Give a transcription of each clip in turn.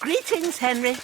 Greetings, Henry.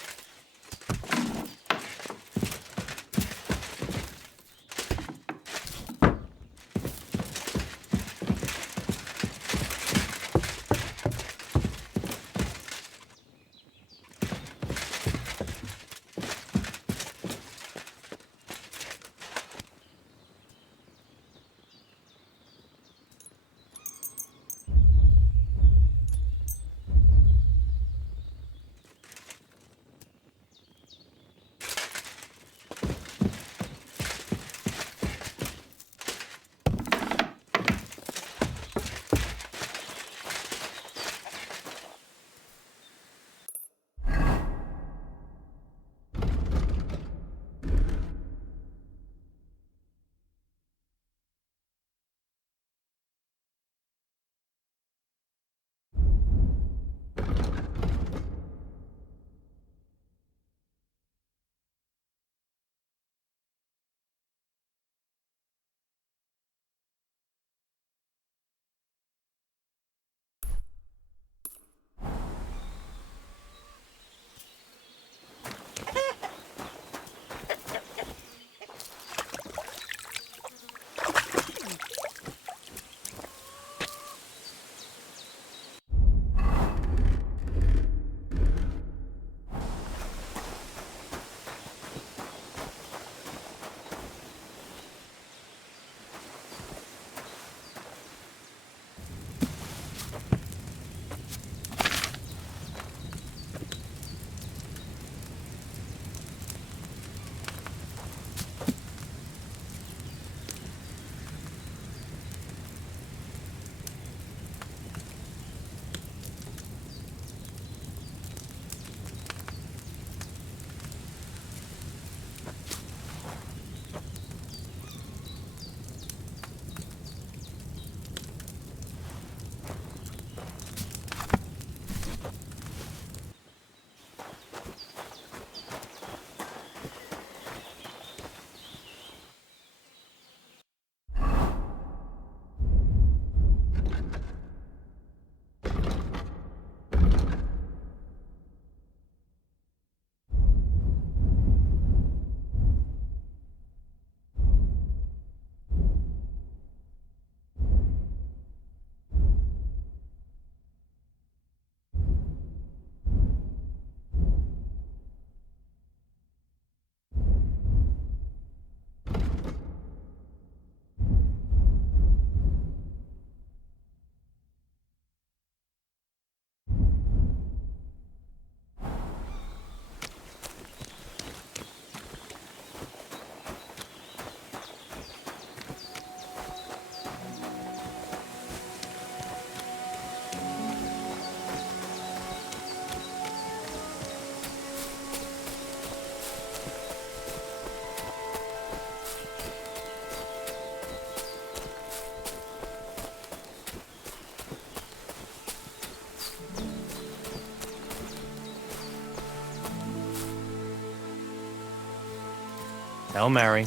Tell Mary.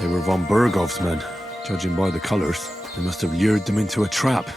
They were von Bergov's men. Judging by the colors, they must have lured them into a trap.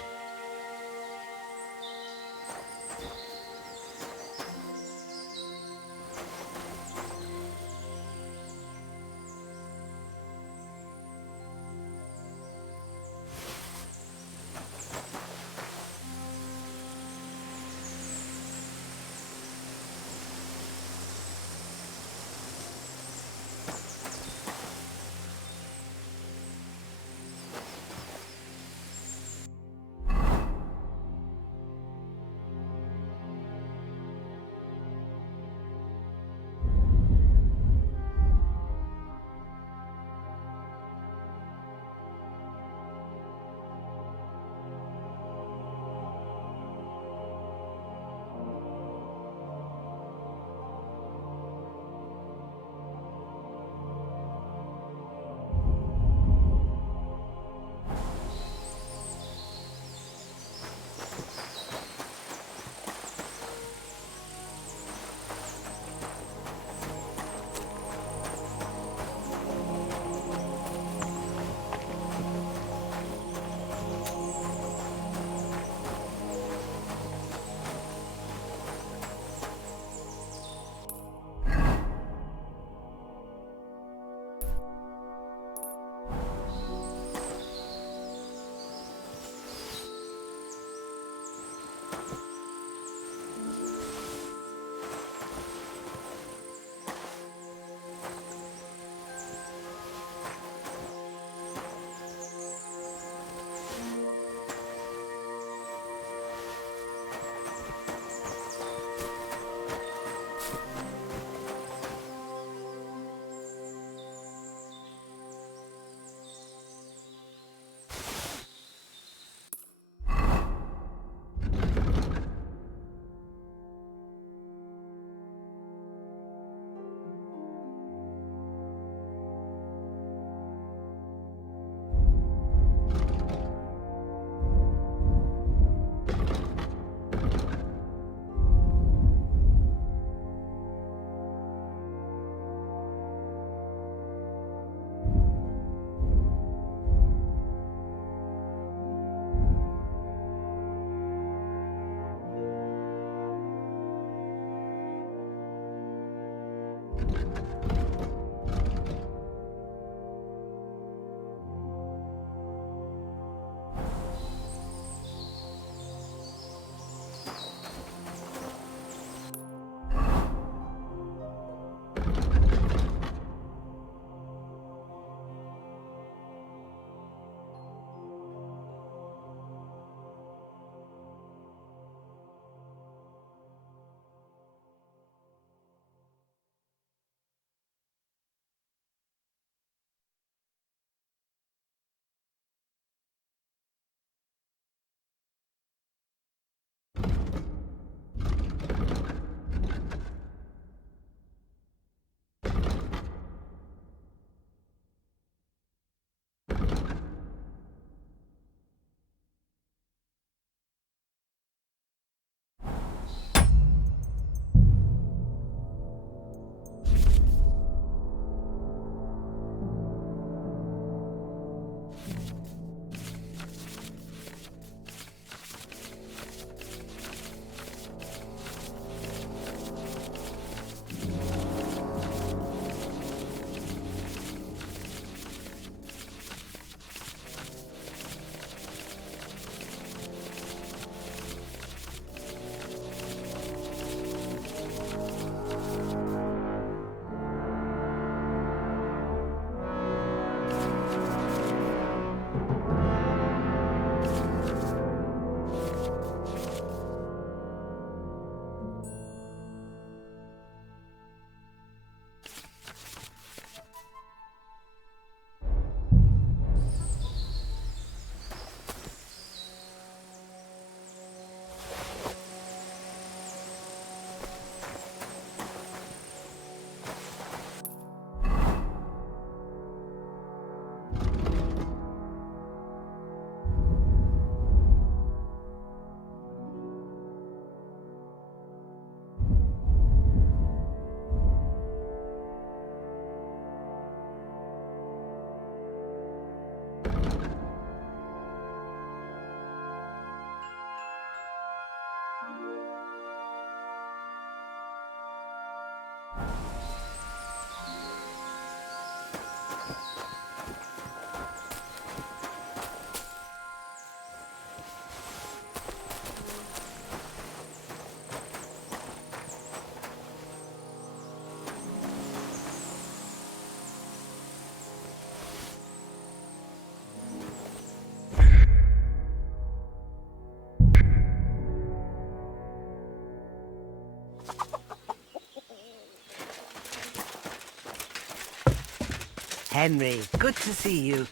Henry, good to see you.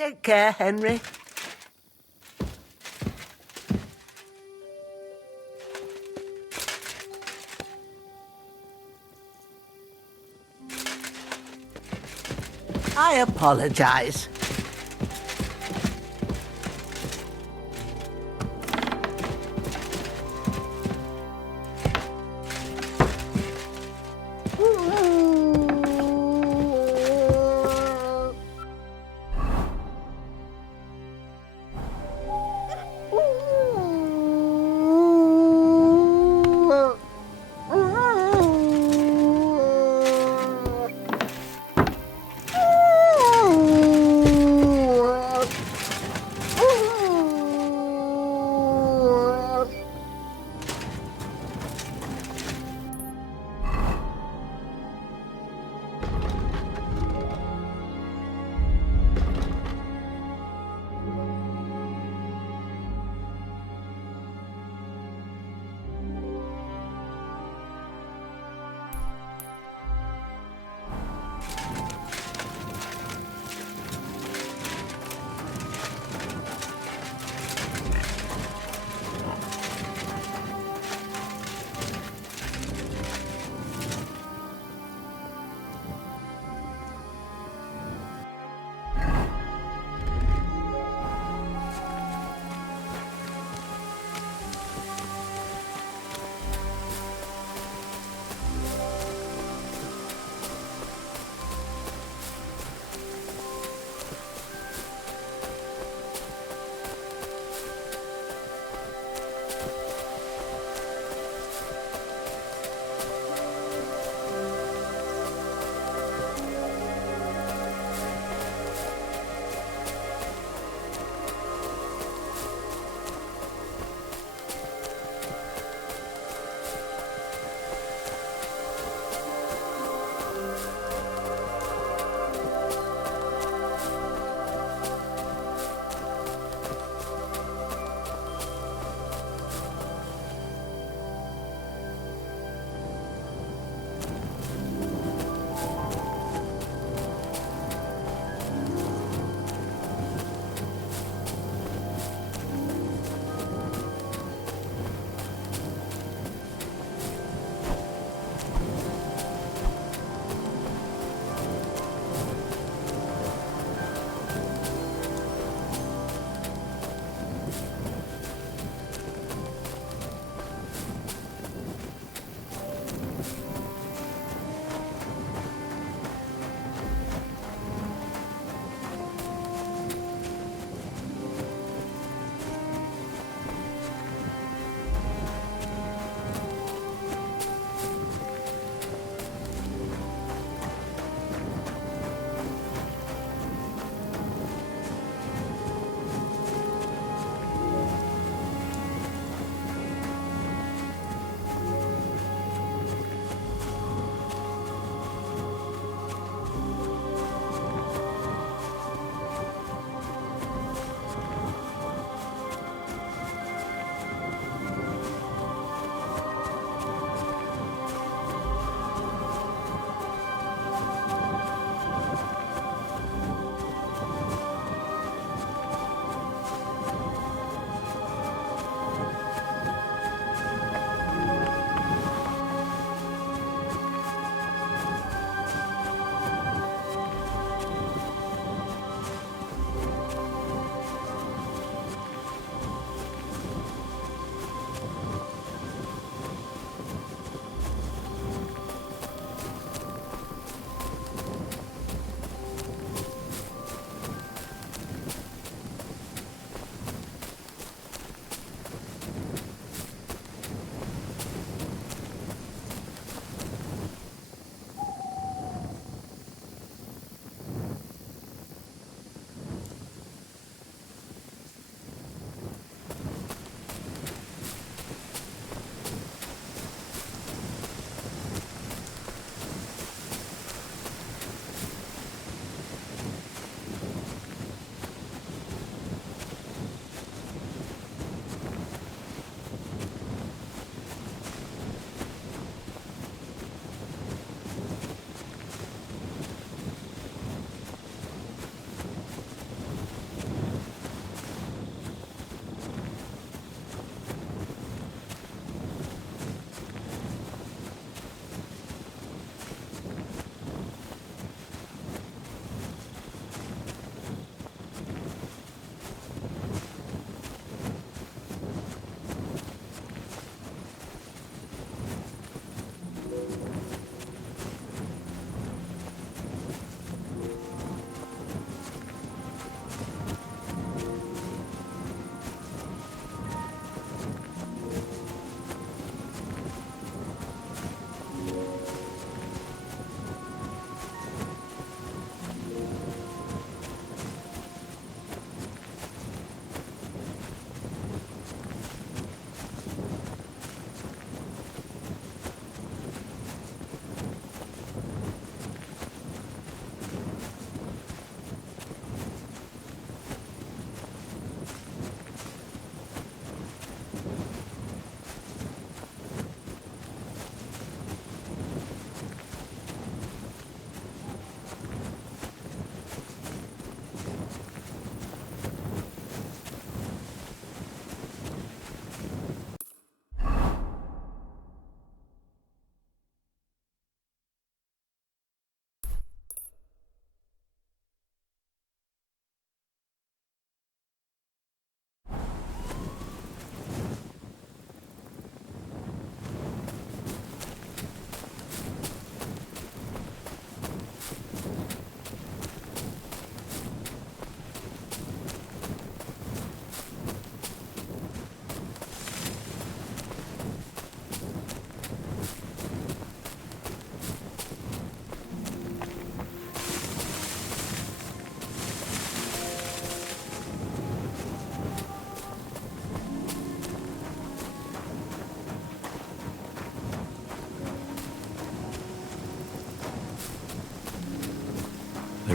Take care, Henry. I apologize.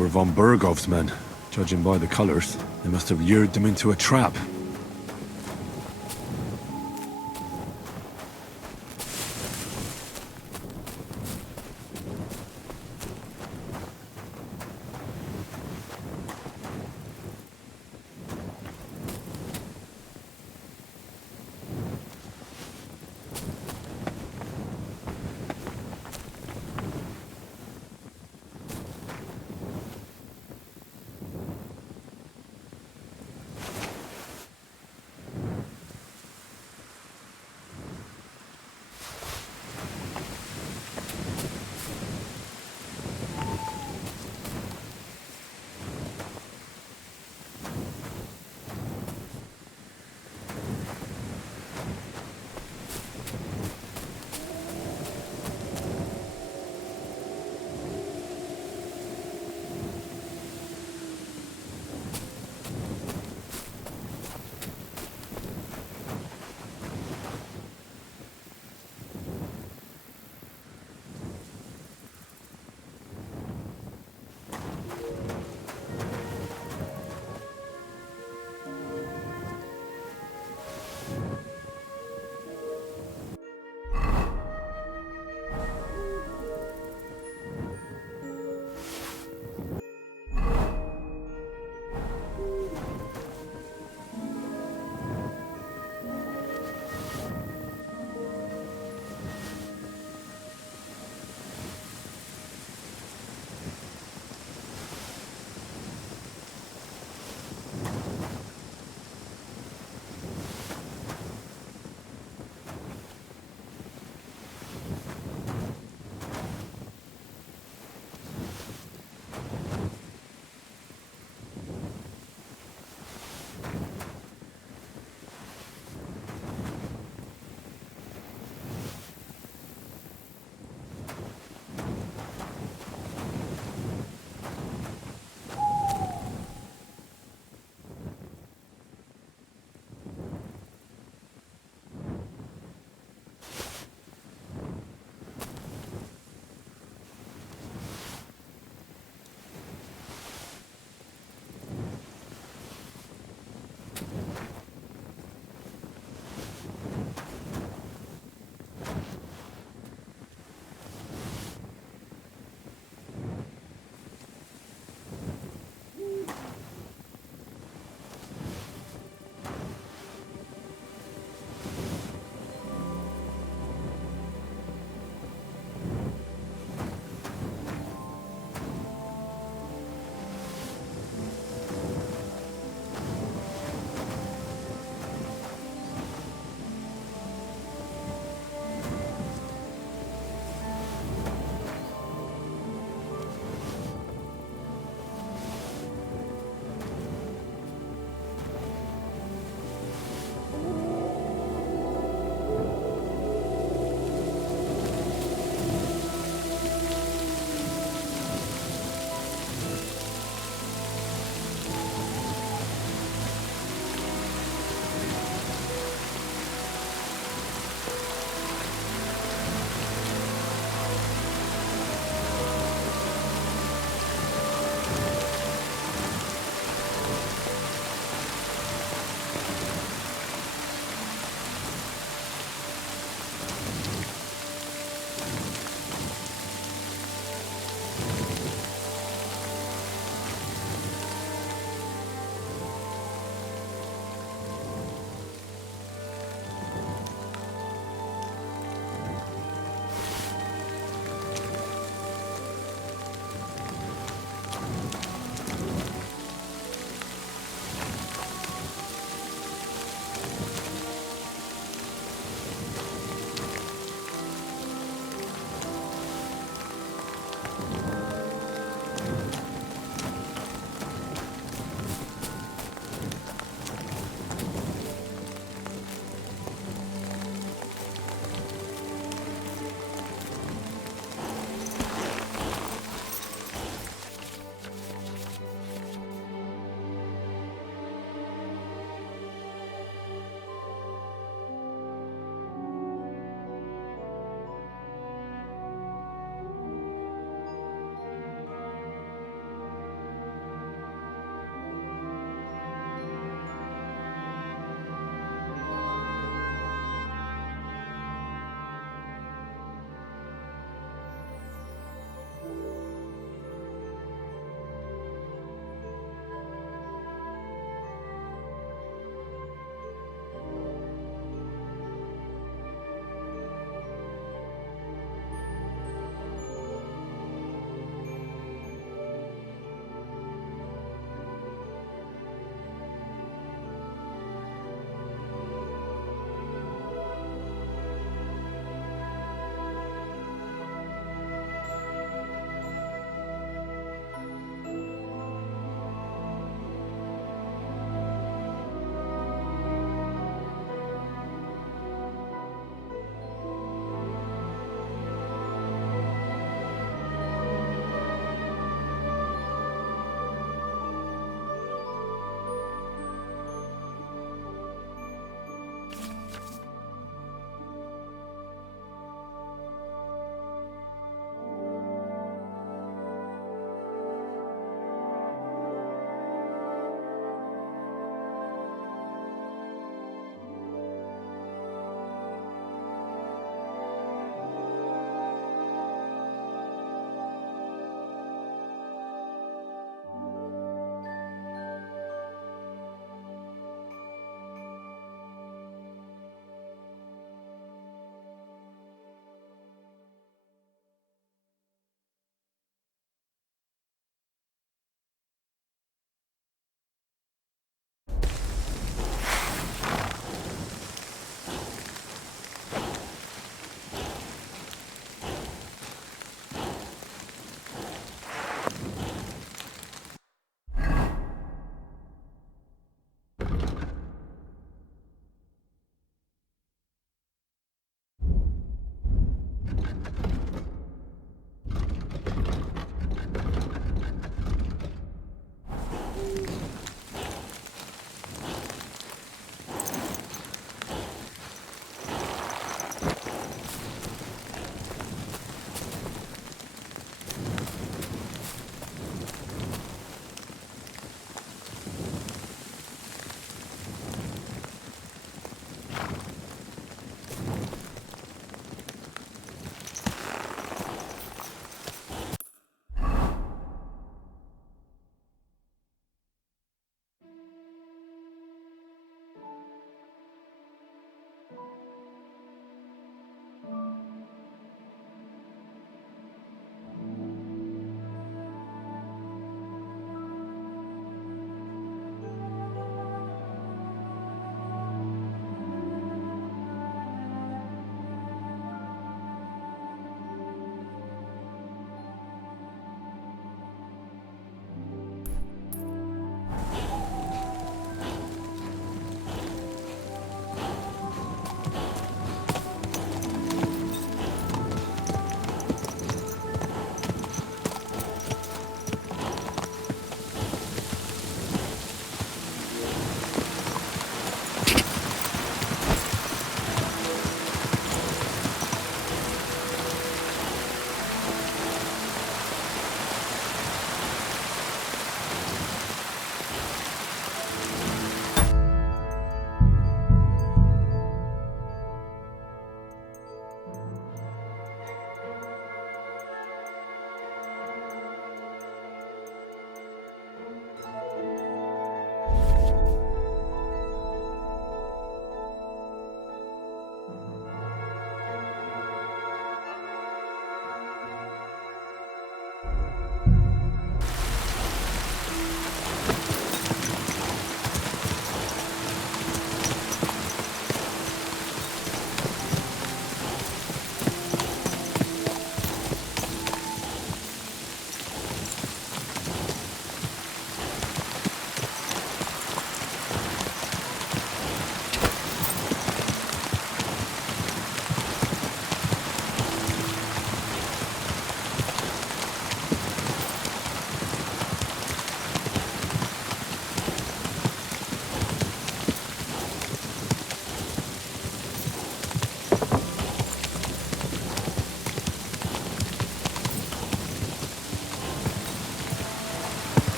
were von Bergov's men. Judging by the colors, they must have lured them into a trap.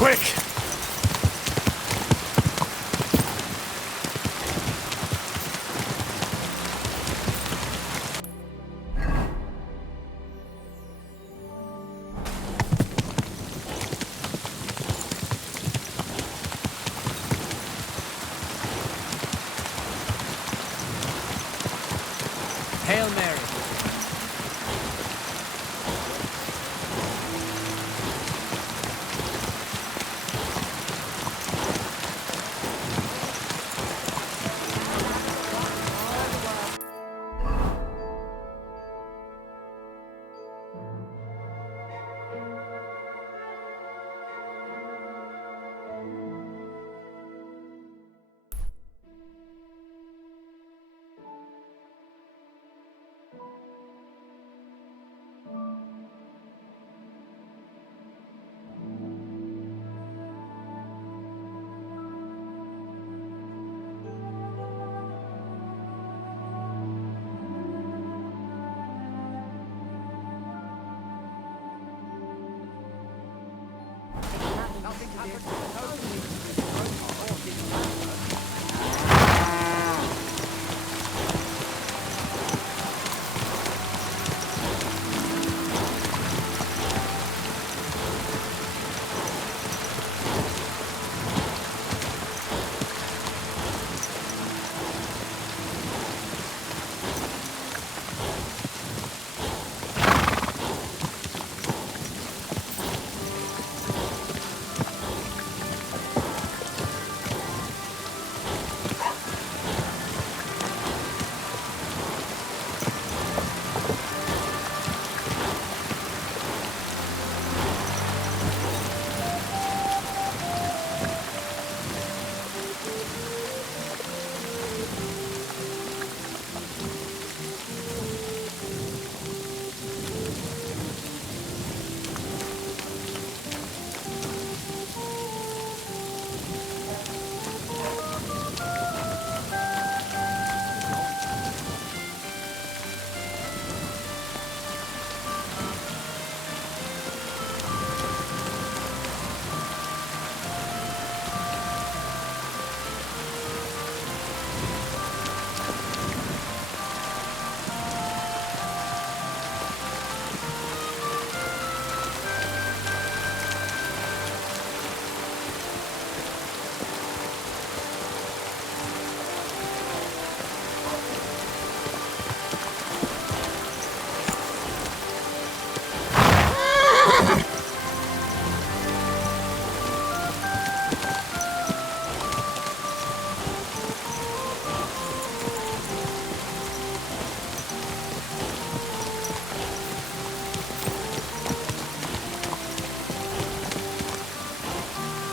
Quick! Hail Mary.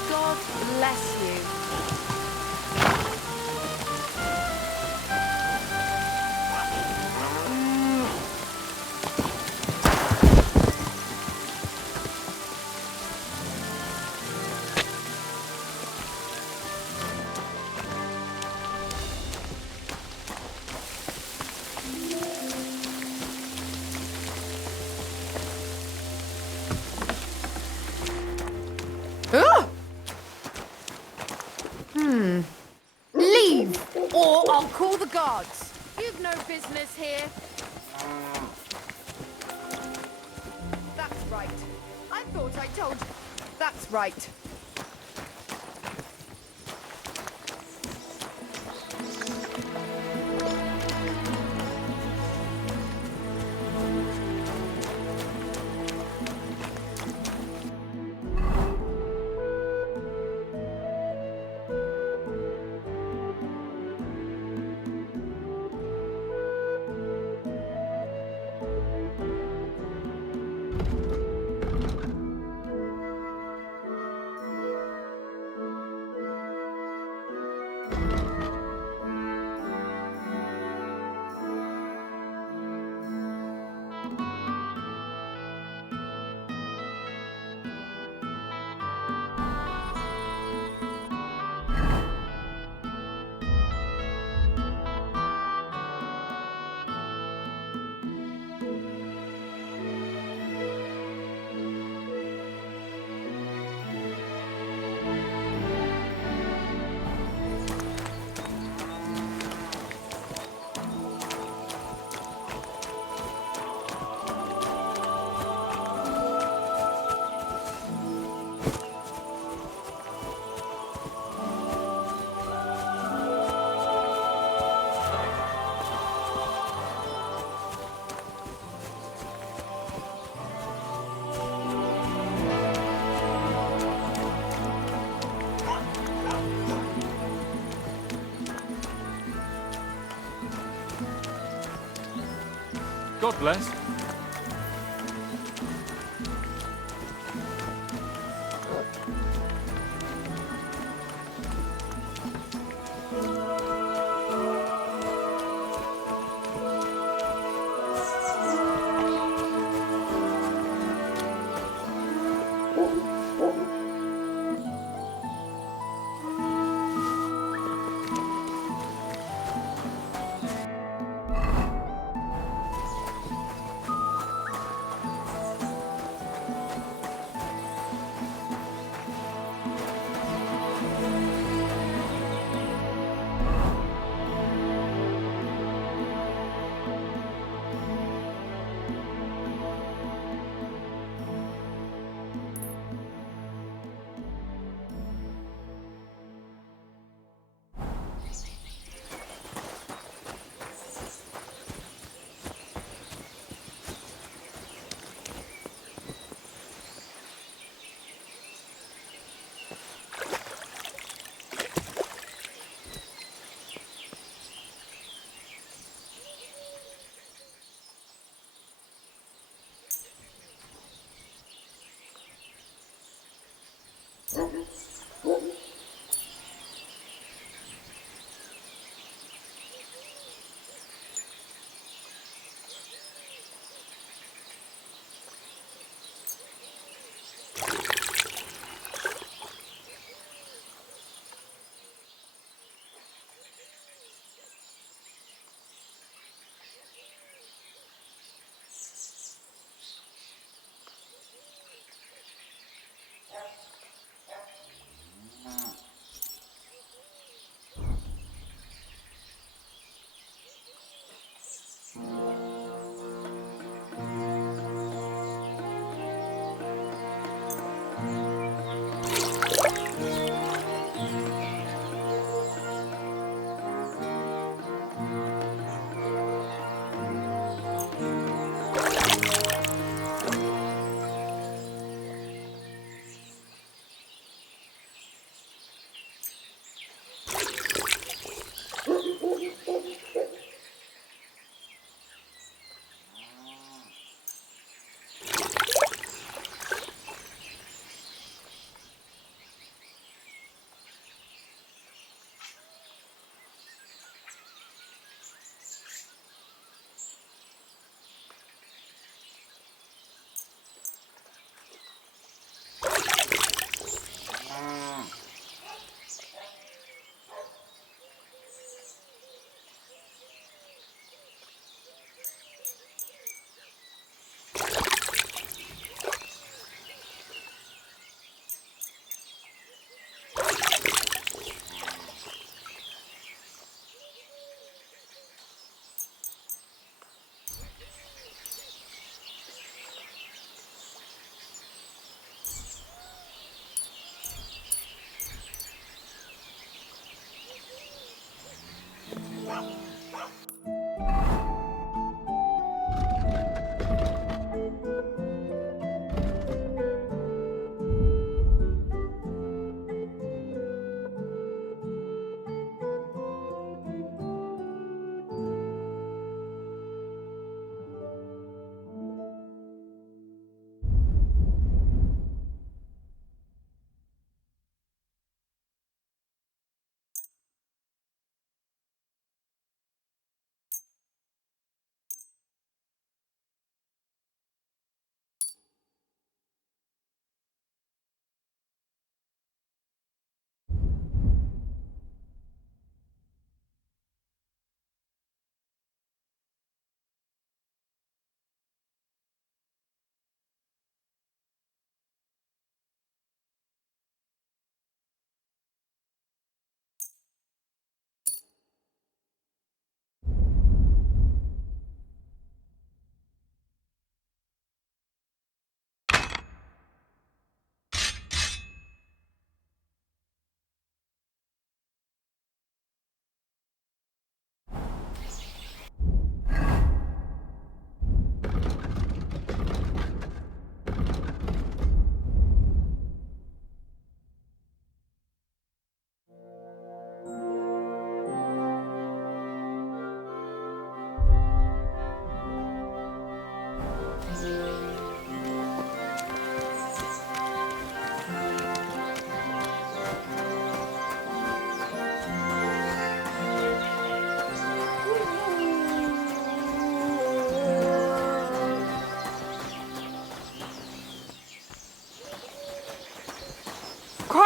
God bless you. Ugh! Leave, or I'll call the guards. You've no business here. That's right. I thought I told you. That's right. God bless.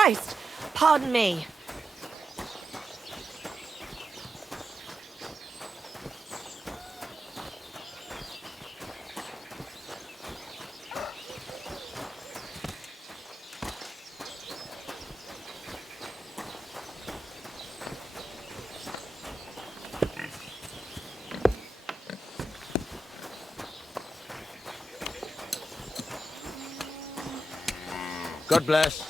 Christ! Pardon me. God bless.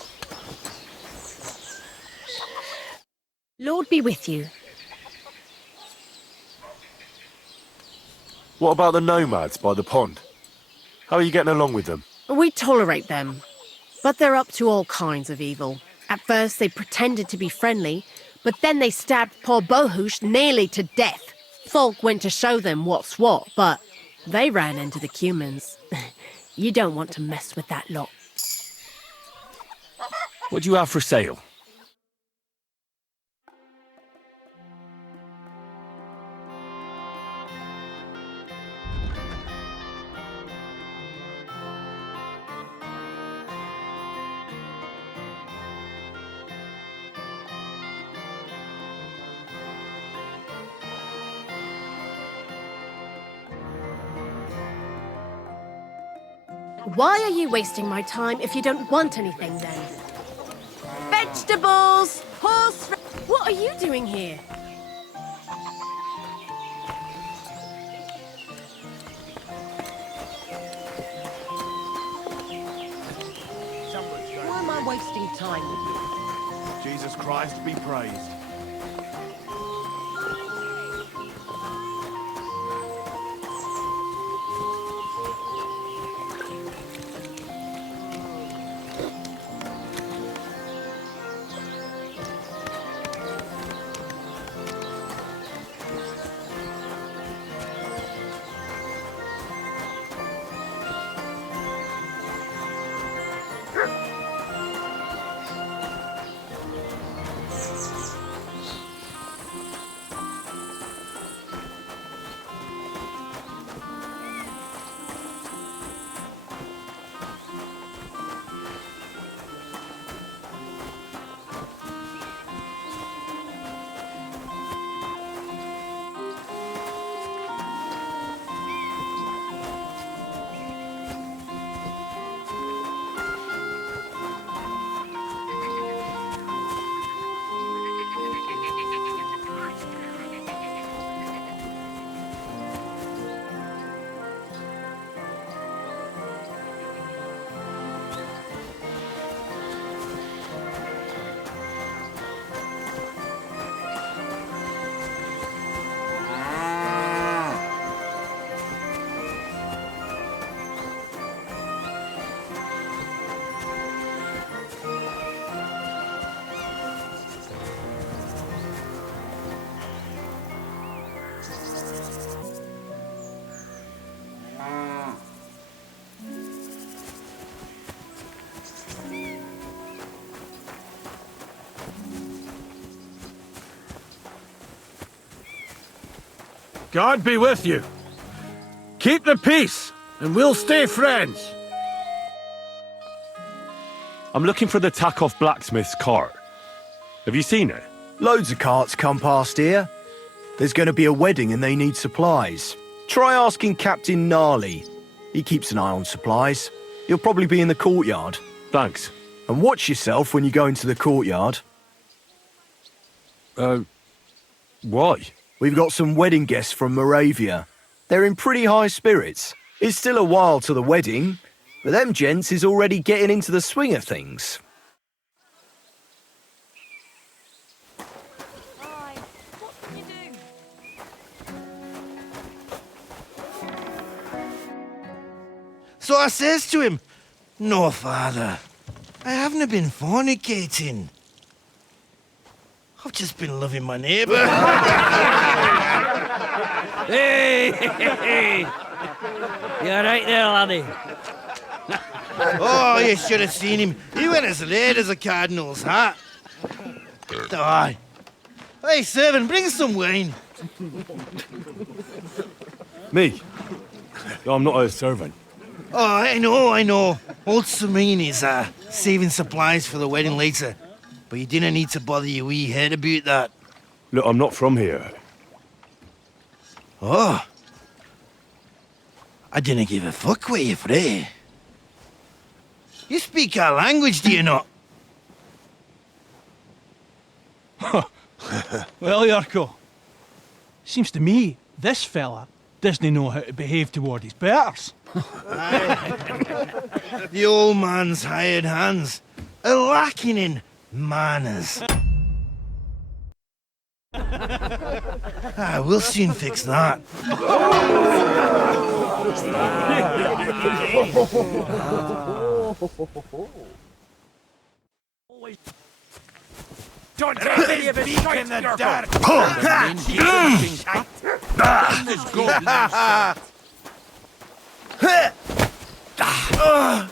Lord be with you. What about the nomads by the pond? How are you getting along with them? We tolerate them, but they're up to all kinds of evil. At first they pretended to be friendly, but then they stabbed poor Bohush nearly to death. Folk went to show them what's what, but they ran into the Cumans. You don't want to mess with that lot. What do you have for sale? Why are you wasting my time if you don't want anything then? Vegetables! Horse... What are you doing here? Why am I wasting time with you? Jesus Christ be praised. God be with you. Keep the peace, and we'll stay friends. I'm looking for the Takeoff blacksmith's cart. Have you seen it? Loads of carts come past here. There's going to be a wedding and they need supplies. Try asking Captain Gnarly. He keeps an eye on supplies. He'll probably be in the courtyard. Thanks. And watch yourself when you go into the courtyard. Why? We've got some wedding guests from Moravia. They're in pretty high spirits. It's still a while to the wedding, but them gents is already getting into the swing of things. Hi. What can you do? So I says to him, "No, father, I haven't been fornicating. I've just been loving my neighbour." Hey! You're right there, laddie. Oh, you should have seen him. He went as late as a cardinal's hat. Aye. Hey, servant, bring some wine. Me? I'm not a servant. Oh, I know. Old Sameen is saving supplies for the wedding later. But you didn't need to bother your wee head about that. Look, I'm not from here. Oh. I didn't give a fuck what you frae. You speak our language, do you not? Well, Yurko, seems to me this fella doesn't know how to behave toward his betters. The old man's hired hands are lacking in manners. We'll soon fix that. Don't take any of his shite in the dirt!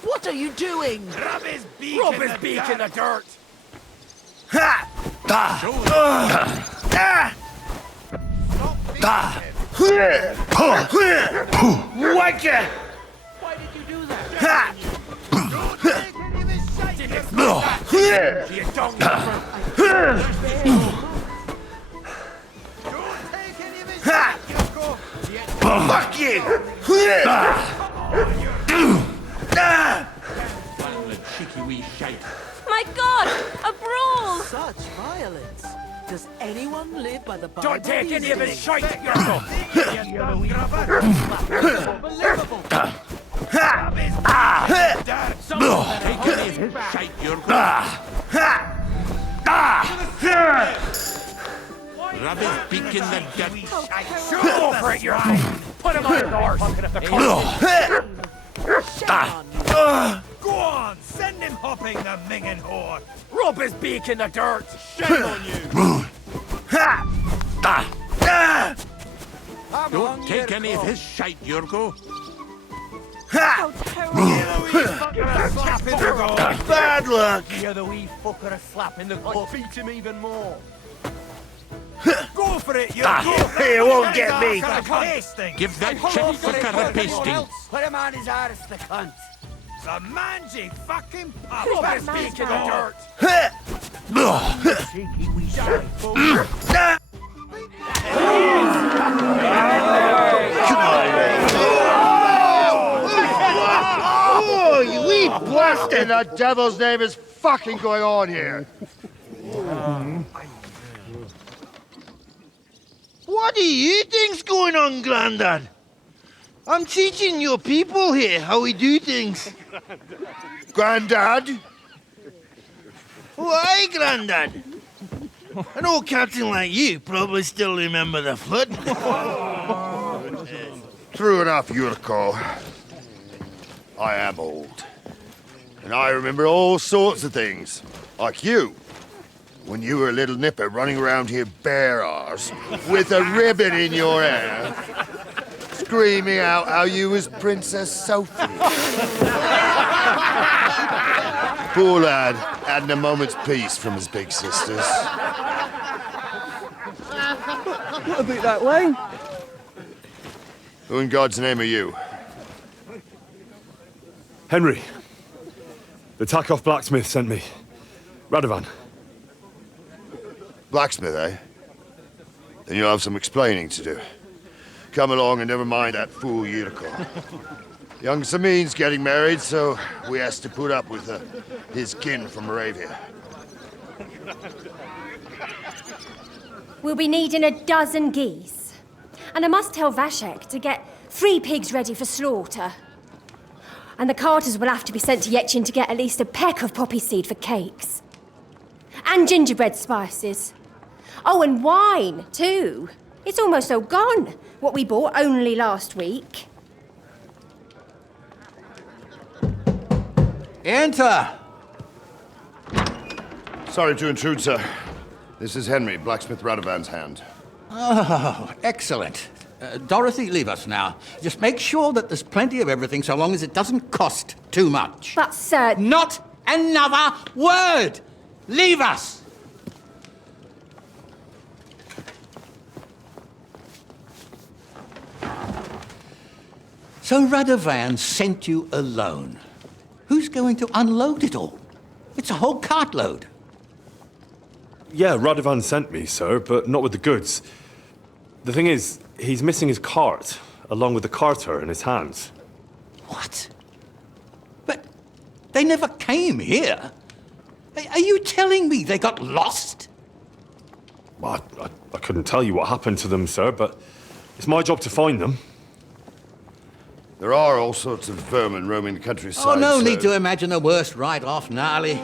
What are you doing? Rub his beak in the dirt! Why did you do that? Fuck you! My God! A brawl! Such violence. Does anyone live by the Bible? Don't take any of his these shite, days? Yurko! Unbelievable. Rub his beak in the dirt! Take any of his shite, Yurko! Rub his beak in the dirt! Go for it, Yurko! Put him on his horse! Go on! Send him hopping, the minging whore! Rub his beak in the dirt! Shame on you! Don't take any of his shite, Yurko! How terrible! Bad luck! You're the wee fucker a slap in the gut. Beat him even more. Go for it, Yurko! You won't get me! Give that shit fucker a pasting. Put him on his arse, the cunt. The mangy fucking pup! Who's Rub that his man? beak in the dirt! Oh, you wee What in the devil's name is fucking going on here? What do you think's going on, Grandad? I'm teaching your people here how we do things. Grandad? Why, Grandad? An old captain like you probably still remember the flood. True enough, Yurko. I am old. And I remember all sorts of things. Like you. When you were a little nipper running around here bare arse, with a ribbon in your hair, screaming out how you was Princess Sophie. Poor lad hadn't a moment's peace from his big sisters. What about that wine? Who in God's name are you? Henry. The Takeoff blacksmith sent me. Radovan. Blacksmith, eh? Then you'll have some explaining to do. Come along and never mind that fool Yurko. Young Samin's getting married, so we has to put up with his kin from Moravia. We'll be needing a dozen geese. And I must tell Vashek to get 3 pigs ready for slaughter. And the carters will have to be sent to Yetchin to get at least a peck of poppy seed for cakes. And gingerbread spices. Oh, and wine, too. It's almost all gone, what we bought only last week. Enter! Sorry to intrude, sir. This is Henry, blacksmith Radovan's hand. Oh, excellent. Dorothy, leave us now. Just make sure that there's plenty of everything so long as it doesn't cost too much. But, sir... Not another word! Leave us! So Radovan sent you alone. Who's going to unload it all? It's a whole cartload. Yeah, Radovan sent me, sir, but not with the goods. The thing is, he's missing his cart, along with the carter in his hands. What? But they never came here. Are you telling me they got lost? Well, I couldn't tell you what happened to them, sir, but it's my job to find them. There are all sorts of vermin roaming the countryside. Oh, no so... need to imagine the worst right off, Gnarly.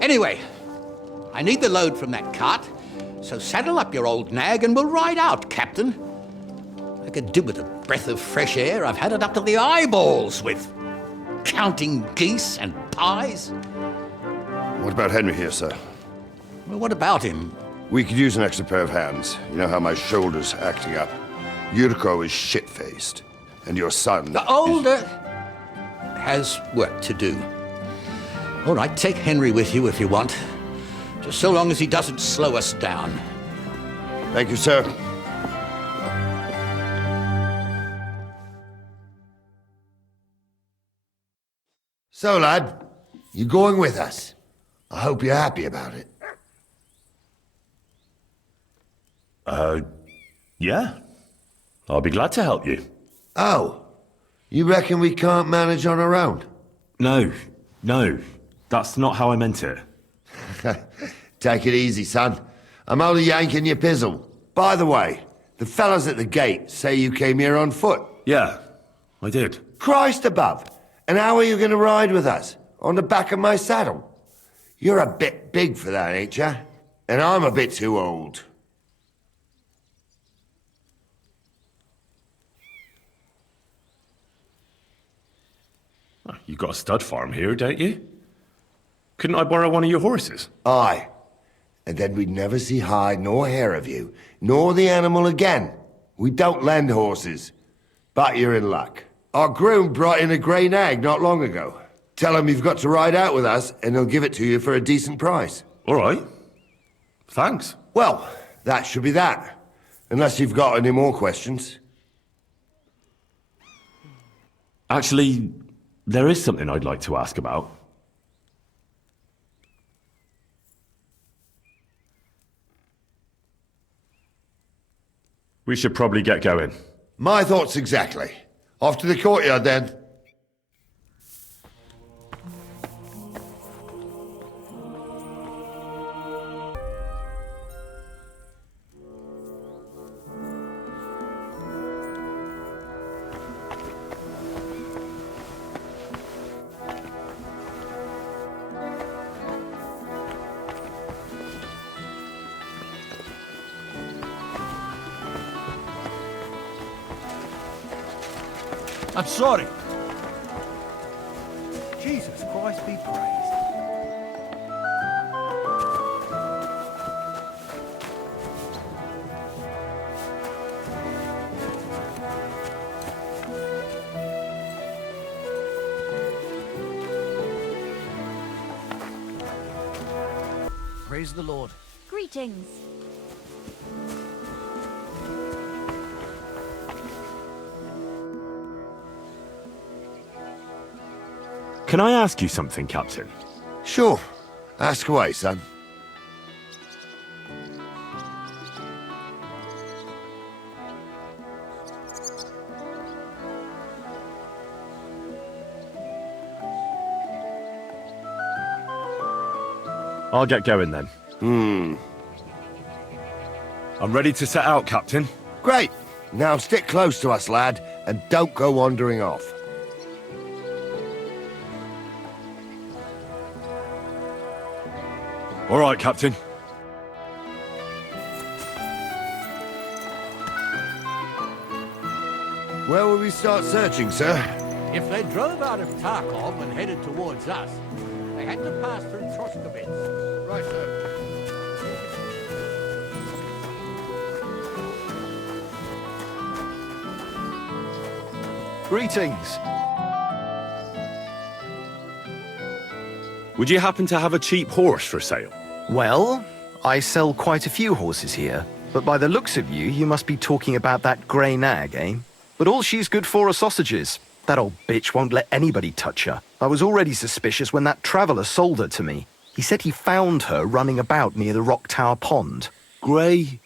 Anyway, I need the load from that cart, so saddle up your old nag and we'll ride out, Captain. I could do with a breath of fresh air. I've had it up to the eyeballs with counting geese and pies. What about Henry here, sir? Well, what about him? We could use an extra pair of hands. You know how my shoulder's acting up. Yuriko is shit-faced, and your son... The older has work to do. All right, take Henry with you if you want. Just so long as he doesn't slow us down. Thank you, sir. So, lad, you going with us? I hope you're happy about it. Yeah. I'll be glad to help you. Oh, you reckon we can't manage on our own? No. That's not how I meant it. Take it easy, son. I'm only yanking your pizzle. By the way, the fellas at the gate say you came here on foot. Yeah, I did. Christ above! And how are you going to ride with us? On the back of my saddle? You're a bit big for that, ain't ya? And I'm a bit too old. You got a stud farm here, don't you? Couldn't I borrow one of your horses? Aye. And then we'd never see hide nor hair of you, nor the animal again. We don't lend horses. But you're in luck. Our groom brought in a grey nag not long ago. Tell him you've got to ride out with us, and he'll give it to you for a decent price. All right. Thanks. Well, that should be that. Unless you've got any more questions. Actually, there is something I'd like to ask about. We should probably get going. My thoughts exactly. Off to the courtyard, then. I'm sorry. Jesus Christ be praised. Praise the Lord. Greetings. Can I ask you something, Captain? Sure. Ask away, son. I'll get going then. I'm ready to set out, Captain. Great. Now stick close to us, lad, and don't go wandering off. All right, Captain. Where will we start searching, sir? If they drove out of Tarkov and headed towards us, they had to pass through Troshkovitz. Right, sir. Greetings. Would you happen to have a cheap horse for sale? Well, I sell quite a few horses here, but by the looks of you, you must be talking about that grey nag, eh? But all she's good for are sausages. That old bitch won't let anybody touch her. I was already suspicious when that traveller sold her to me. He said he found her running about near the Rock Tower Pond. Grey,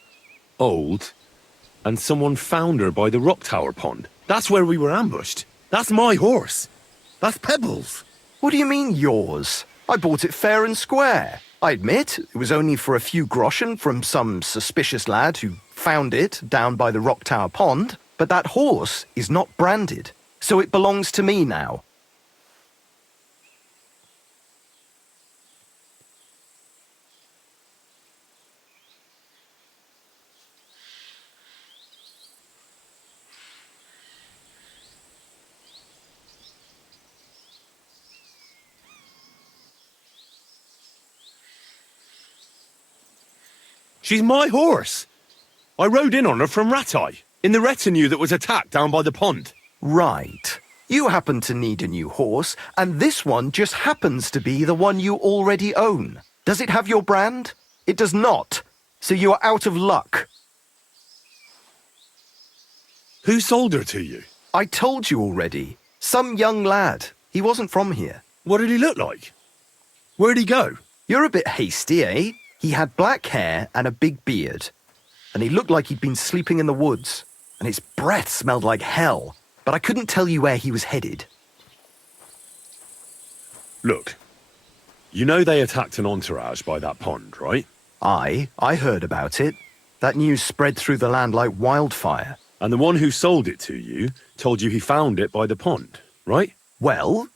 old, and someone found her by the Rock Tower Pond. That's where we were ambushed. That's my horse. That's Pebbles. What do you mean, yours? I bought it fair and square. I admit, it was only for a few groschen from some suspicious lad who found it down by the Rock Tower Pond, but that horse is not branded, so it belongs to me now. She's my horse. I rode in on her from Ratai, in the retinue that was attacked down by the pond. Right. You happen to need a new horse, and this one just happens to be the one you already own. Does it have your brand? It does not. So you are out of luck. Who sold her to you? I told you already. Some young lad. He wasn't from here. What did he look like? Where'd he go? You're a bit hasty, eh? He had black hair and a big beard. And he looked like he'd been sleeping in the woods. And his breath smelled like hell. But I couldn't tell you where he was headed. Look, you know they attacked an entourage by that pond, right? I heard about it. That news spread through the land like wildfire. And the one who sold it to you told you he found it by the pond, right? Well,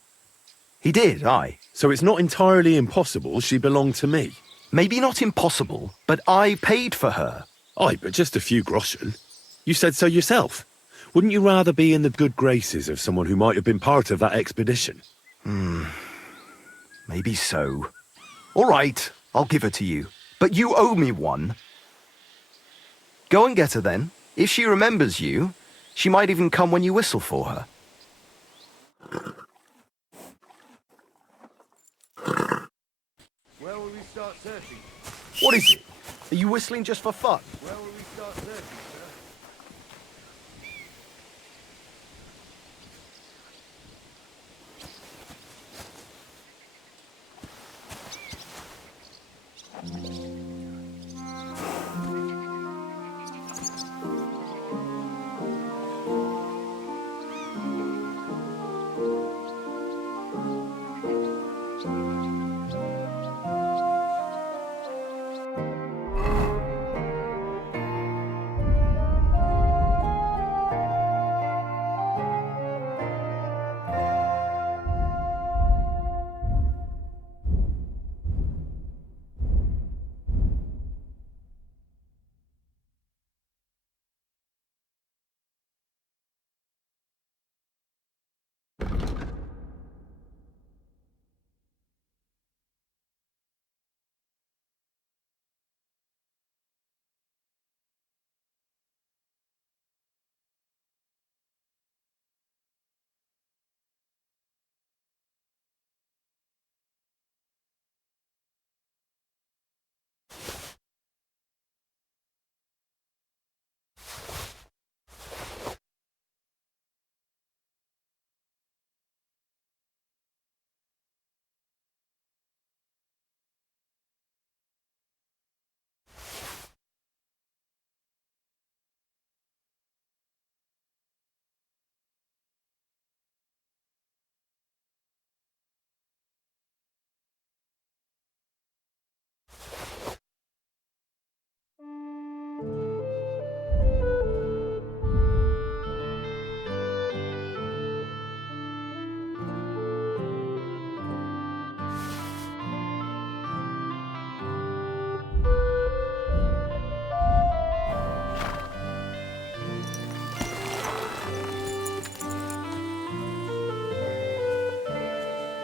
he did, aye. So it's not entirely impossible she belonged to me. Maybe not impossible, but I paid for her. Aye, but just a few groschen. You said so yourself. Wouldn't you rather be in the good graces of someone who might have been part of that expedition? Maybe so. All right, I'll give her to you. But you owe me one. Go and get her then. If she remembers you, she might even come when you whistle for her. Where will we start searching? What is it? Are you whistling just for fun? Where will we start searching, sir?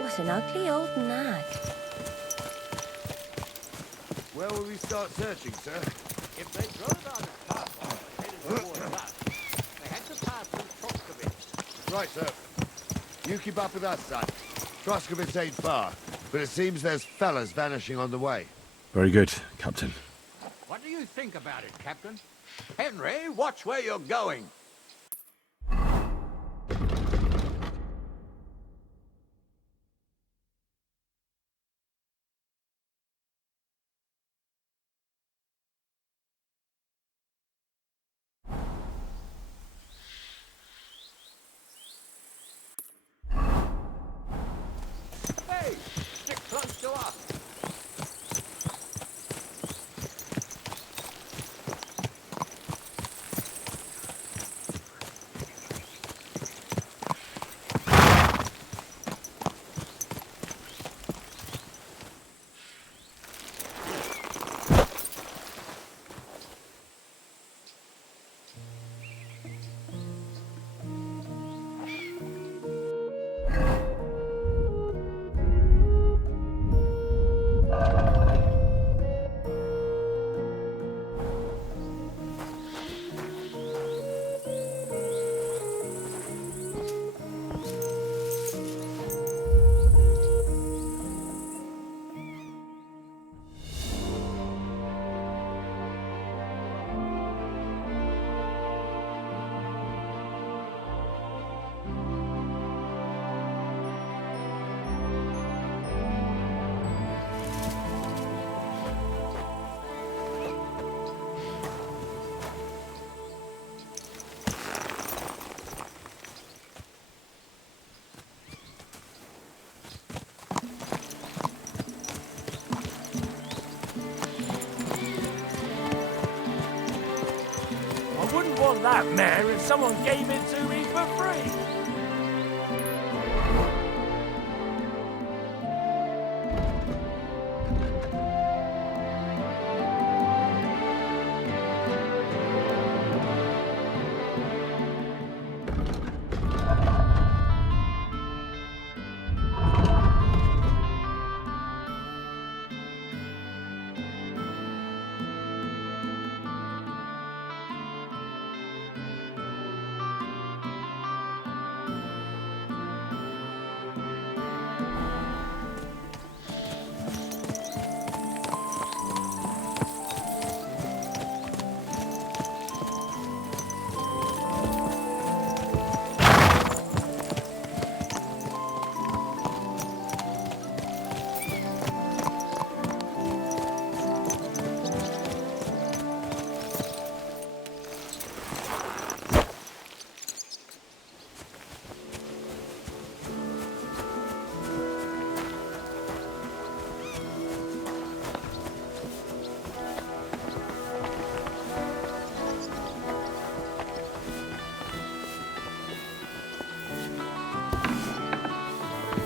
What an ugly old nag. Where will we start searching, sir? If they drove out of Carlisle and headed toward us, they had to pass through Troskovich. Right, sir. You keep up with us, son. Troskovich ain't far, but it seems there's fellas vanishing on the way. Very good, Captain. What do you think about it, Captain? Henry, watch where you're going. that mare if someone gave it to me for free.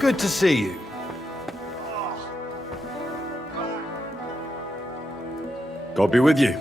Good to see you. God be with you.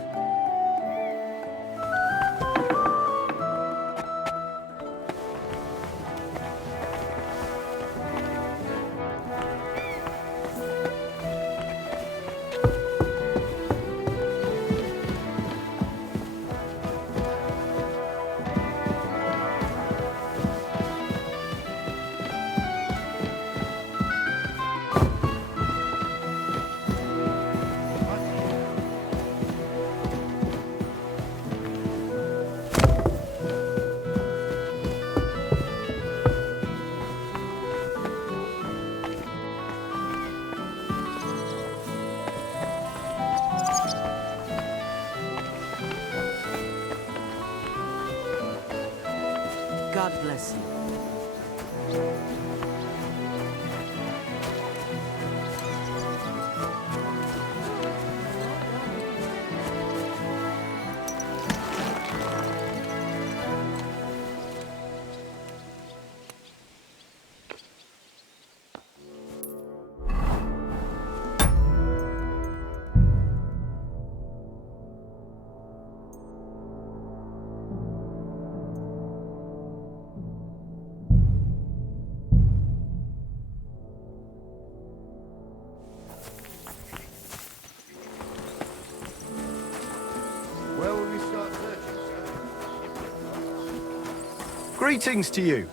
God bless you. Where will we start searching, sir? Greetings to you.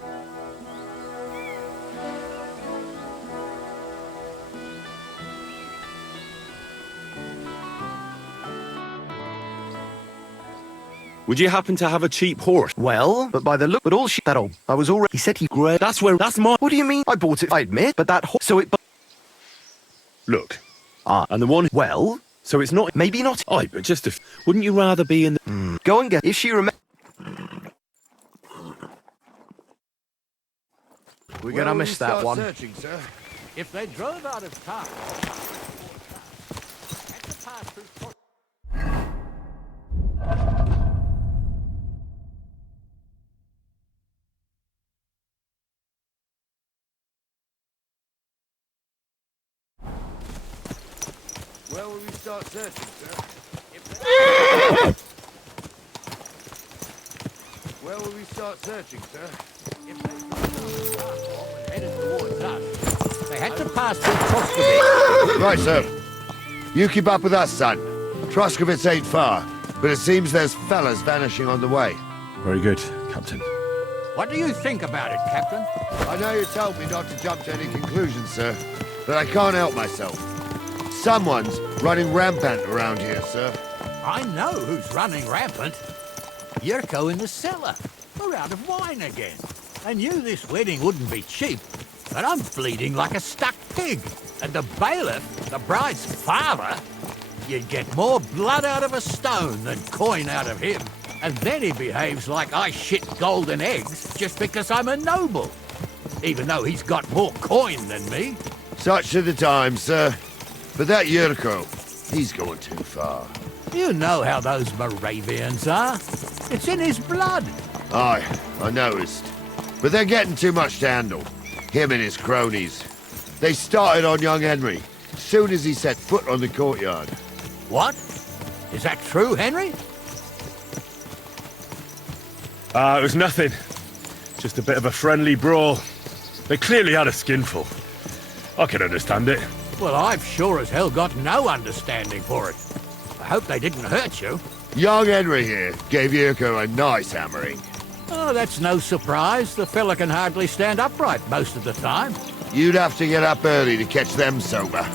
Would you happen to have a cheap horse? Well, but by the look, but all that old. I was already. He said he. Great. That's my. What do you mean? I bought it. I admit, but that horse. So it. Look. And the one. Well. So it's not. Maybe not. Aye, but just if. Wouldn't you rather be in the. Go and get. If she remember. We're gonna miss that one. Searching, sir? If they drove out of town, had to pass through. Where will we start searching, sir? Where will we start searching, sir? If they headed towards us, they had to pass through Troskovitz. Right, sir. You keep up with us, son. Troskovitz ain't far, but it seems there's fellas vanishing on the way. Very good, Captain. What do you think about it, Captain? I know you told me not to jump to any conclusions, sir, but I can't help myself. Someone's running rampant around here, sir. I know who's running rampant. Yurko in the cellar. We're out of wine again. I knew this wedding wouldn't be cheap, but I'm bleeding like a stuck pig. And the bailiff, the bride's father, you'd get more blood out of a stone than coin out of him. And then he behaves like I shit golden eggs just because I'm a noble. Even though he's got more coin than me. Such are the times, sir. But that Yurko, he's going too far. You know how those Moravians are. It's in his blood. Aye, I noticed. But they're getting too much to handle. Him and his cronies. They started on young Henry, soon as he set foot on the courtyard. What? Is that true, Henry? It was nothing. Just a bit of a friendly brawl. They clearly had a skinful. I can understand it. Well, I've sure as hell got no understanding for it. I hope they didn't hurt you. Young Henry here gave Yurko a nice hammering. Oh, that's no surprise. The fella can hardly stand upright most of the time. You'd have to get up early to catch them sober.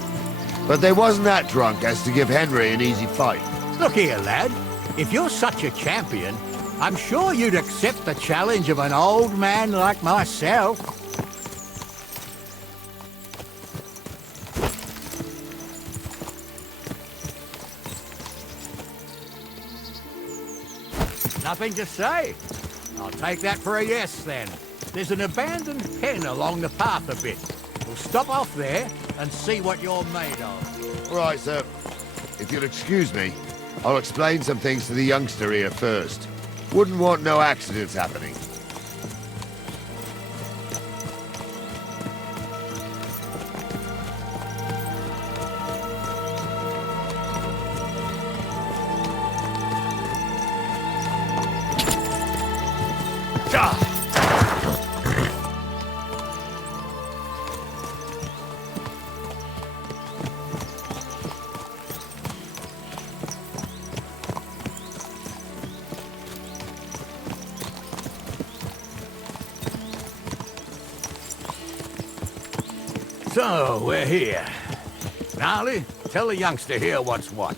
But they wasn't that drunk as to give Henry an easy fight. Look here, lad. If you're such a champion, I'm sure you'd accept the challenge of an old man like myself. Nothing to say. I'll take that for a yes, then. There's an abandoned pen along the path a bit. We'll stop off there and see what you're made of. All right, sir. If you'll excuse me, I'll explain some things to the youngster here first. Wouldn't want no accidents happening. So, we're here. Gnarly, tell the youngster here what's what.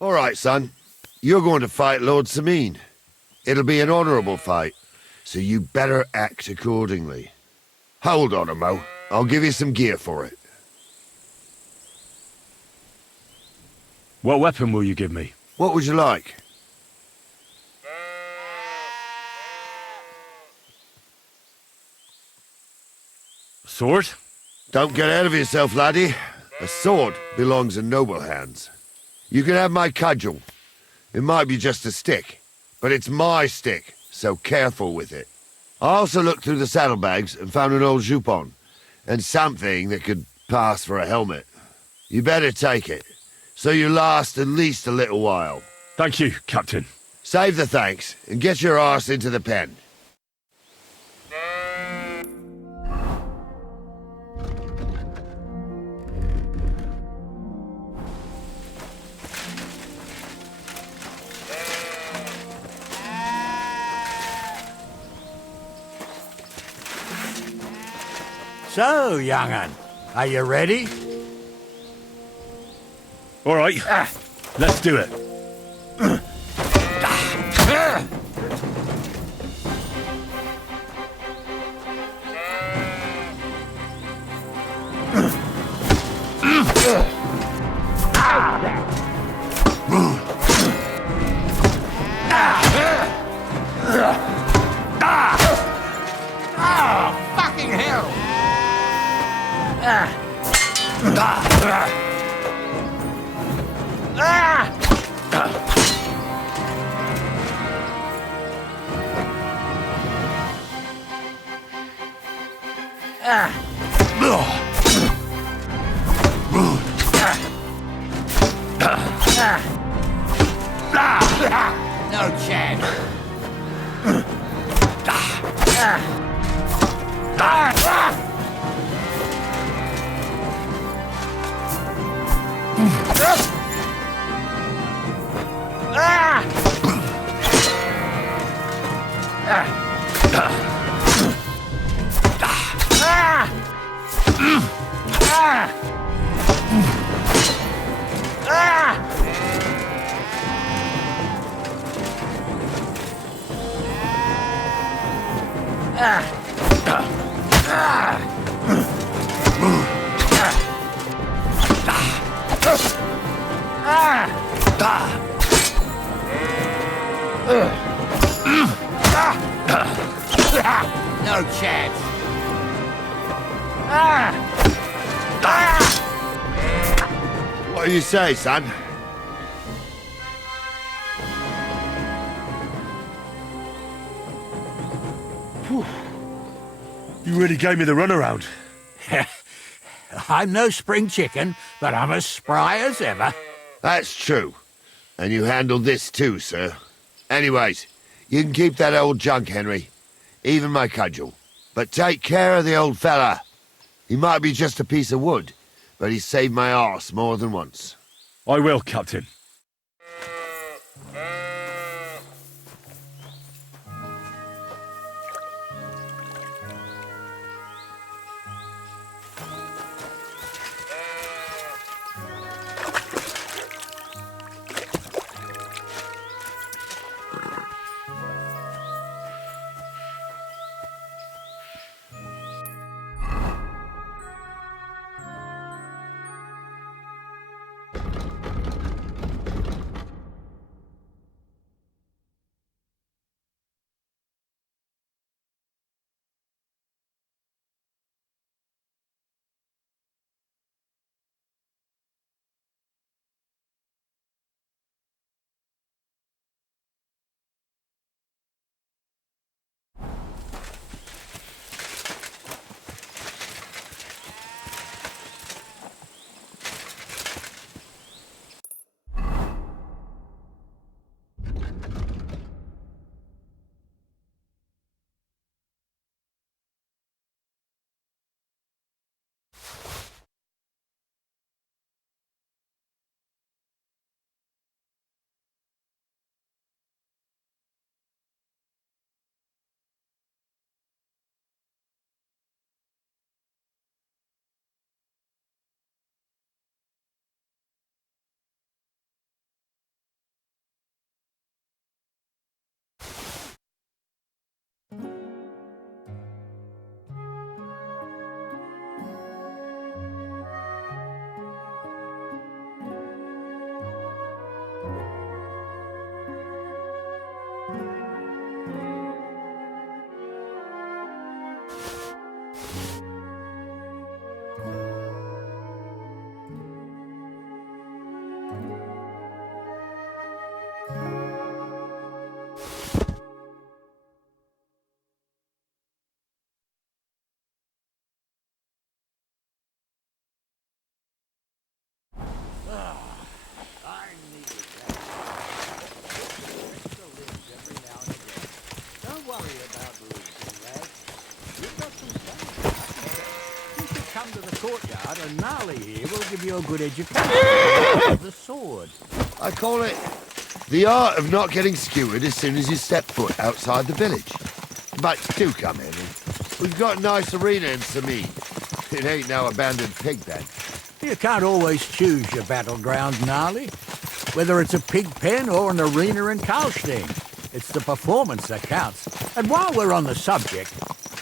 All right, son. You're going to fight Lord Sameen. It'll be an honorable fight, so you better act accordingly. Hold on, Mo. I'll give you some gear for it. What weapon will you give me? What would you like? Sword? Don't get ahead of yourself, laddie. A sword belongs in noble hands. You can have my cudgel. It might be just a stick, but it's my stick, so careful with it. I also looked through the saddlebags and found an old jupon, and something that could pass for a helmet. You better take it, so you last at least a little while. Thank you, Captain. Save the thanks, and get your arse into the pen. So, young'un, are you ready? All right, let's do it. Oh, fucking hell! No chance. No chance. What do you say, son? You really gave me the runaround. I'm no spring chicken, but I'm as spry as ever. That's true. And you handled this too, sir. Anyways, you can keep that old junk, Henry. Even my cudgel. But take care of the old fella. He might be just a piece of wood, but he saved my arse more than once. I will, Captain. Don't worry about losing, lad. You've got some stuff. You should come to the courtyard and Gnarly here will give you a good education of the sword. I call it the art of not getting skewered as soon as you step foot outside the village. But do come, Henry. We've got a nice arena in Sameen. It ain't no abandoned pig pen. You can't always choose your battleground, Gnarly. Whether it's a pig pen or an arena in Karlstein, it's the performance that counts. And while we're on the subject,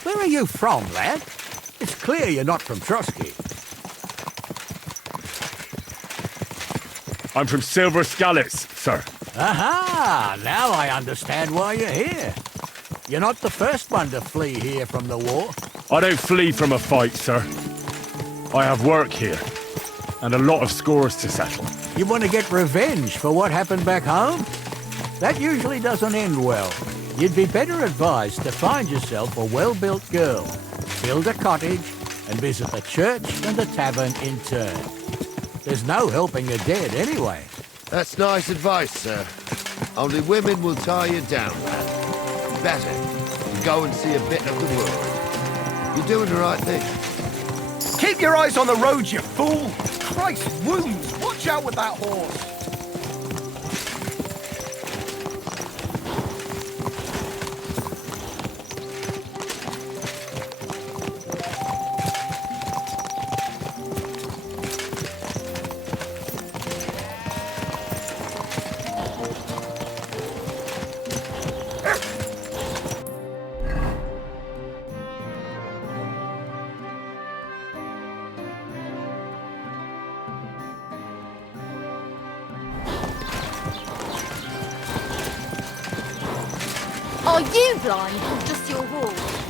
where are you from, lad? It's clear you're not from Trotsky. I'm from Silver Scallops, sir. Aha! Now I understand why you're here. You're not the first one to flee here from the war. I don't flee from a fight, sir. I have work here, and a lot of scores to settle. You want to get revenge for what happened back home? That usually doesn't end well. You'd be better advised to find yourself a well-built girl, build a cottage, and visit the church and the tavern in turn. There's no helping the dead anyway. That's nice advice, sir. Only women will tie you down, lad. Better go and see a bit of the world. You're doing the right thing. Keep your eyes on the road, you fool! Christ wounds! Watch out with that horse! Are you blind or just your horse?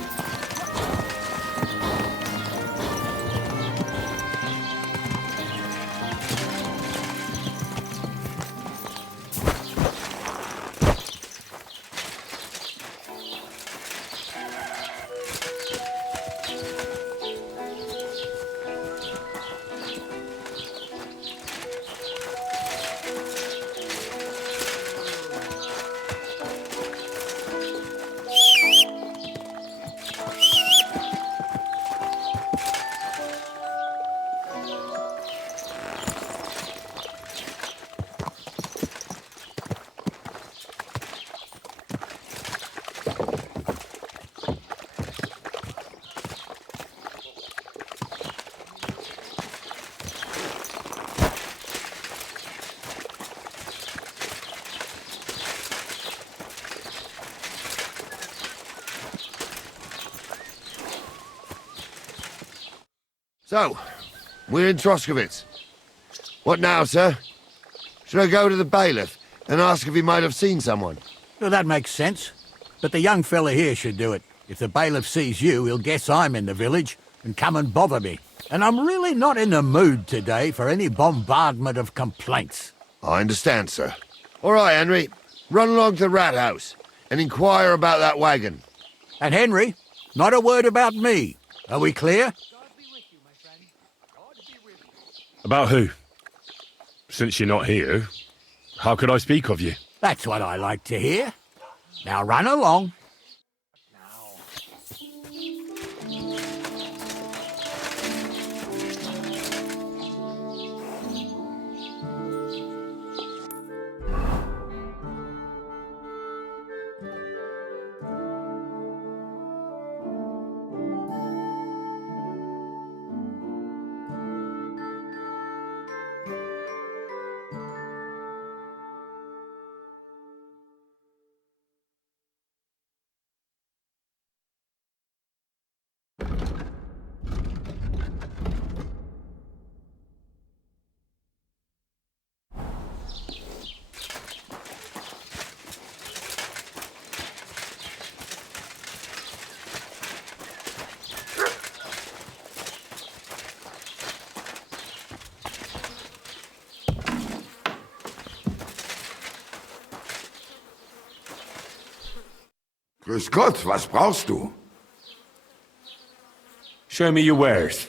So, we're in Troskowitz. What now, sir? Should I go to the bailiff and ask if he might have seen someone? Well, that makes sense. But the young fella here should do it. If the bailiff sees you, he'll guess I'm in the village and come and bother me. And I'm really not in the mood today for any bombardment of complaints. I understand, sir. All right, Henry. Run along to the rat house and inquire about that wagon. And Henry, not a word about me. Are we clear? About who? Since you're not here, how could I speak of you? That's what I like to hear. Now run along. Grüß Gott, was brauchst du? Show me your wares.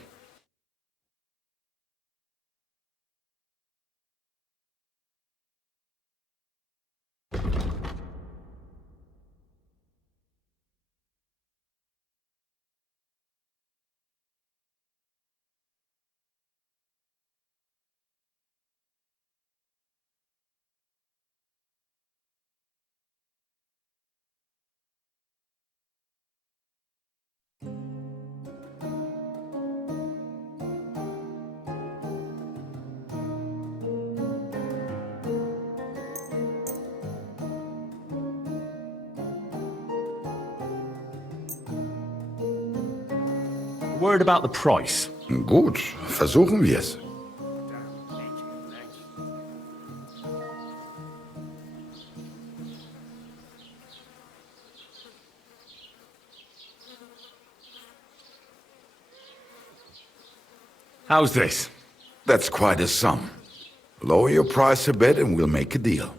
Word about the price. Gut, versuchen wir's. How's this? That's quite a sum. Lower your price a bit and we'll make a deal.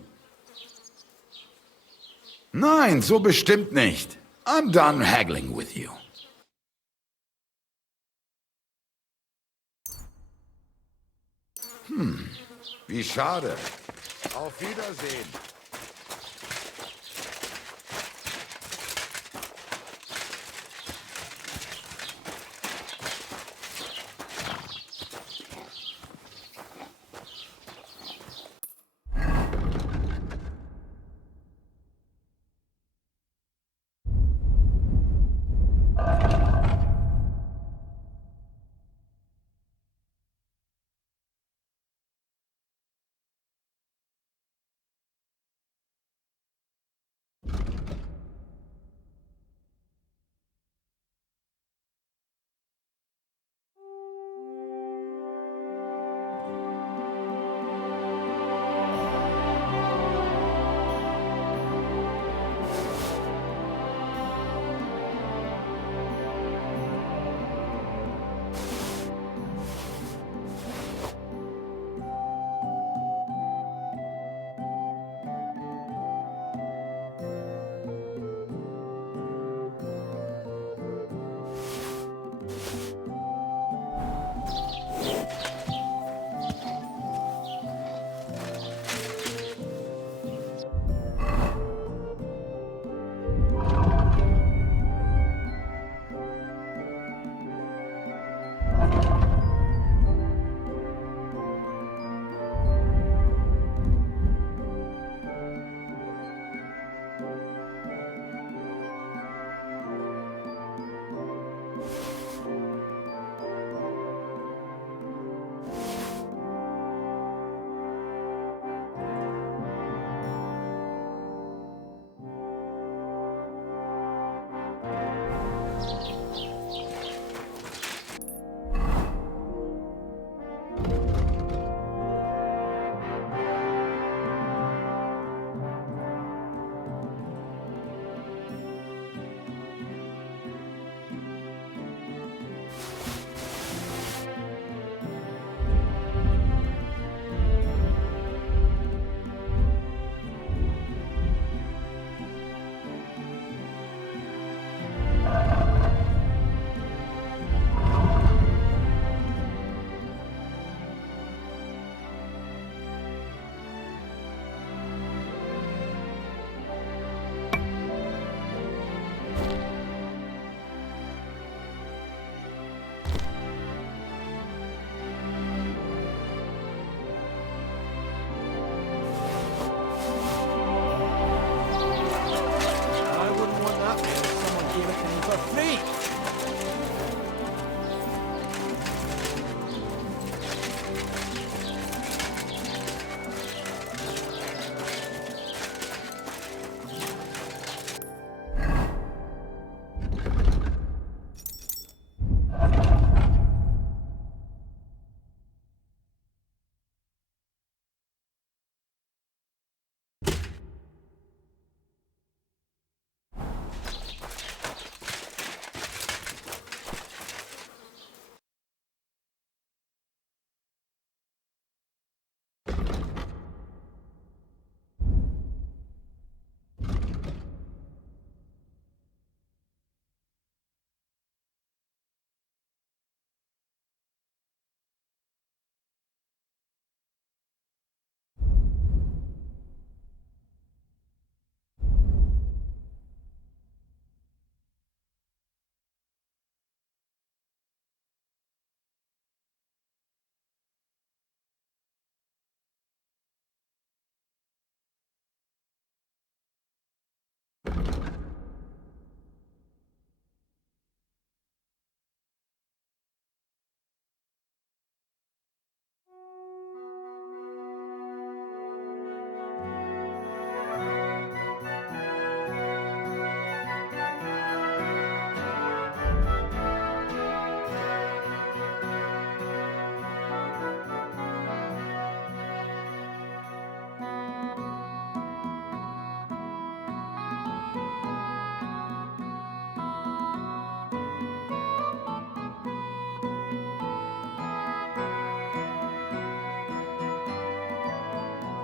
Nein, so bestimmt nicht. I'm done haggling with you. Wie schade. Auf Wiedersehen.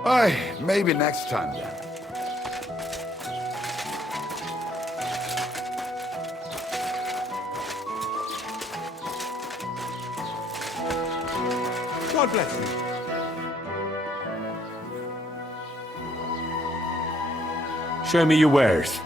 Aye, maybe next time then. God bless you. Show me your wares.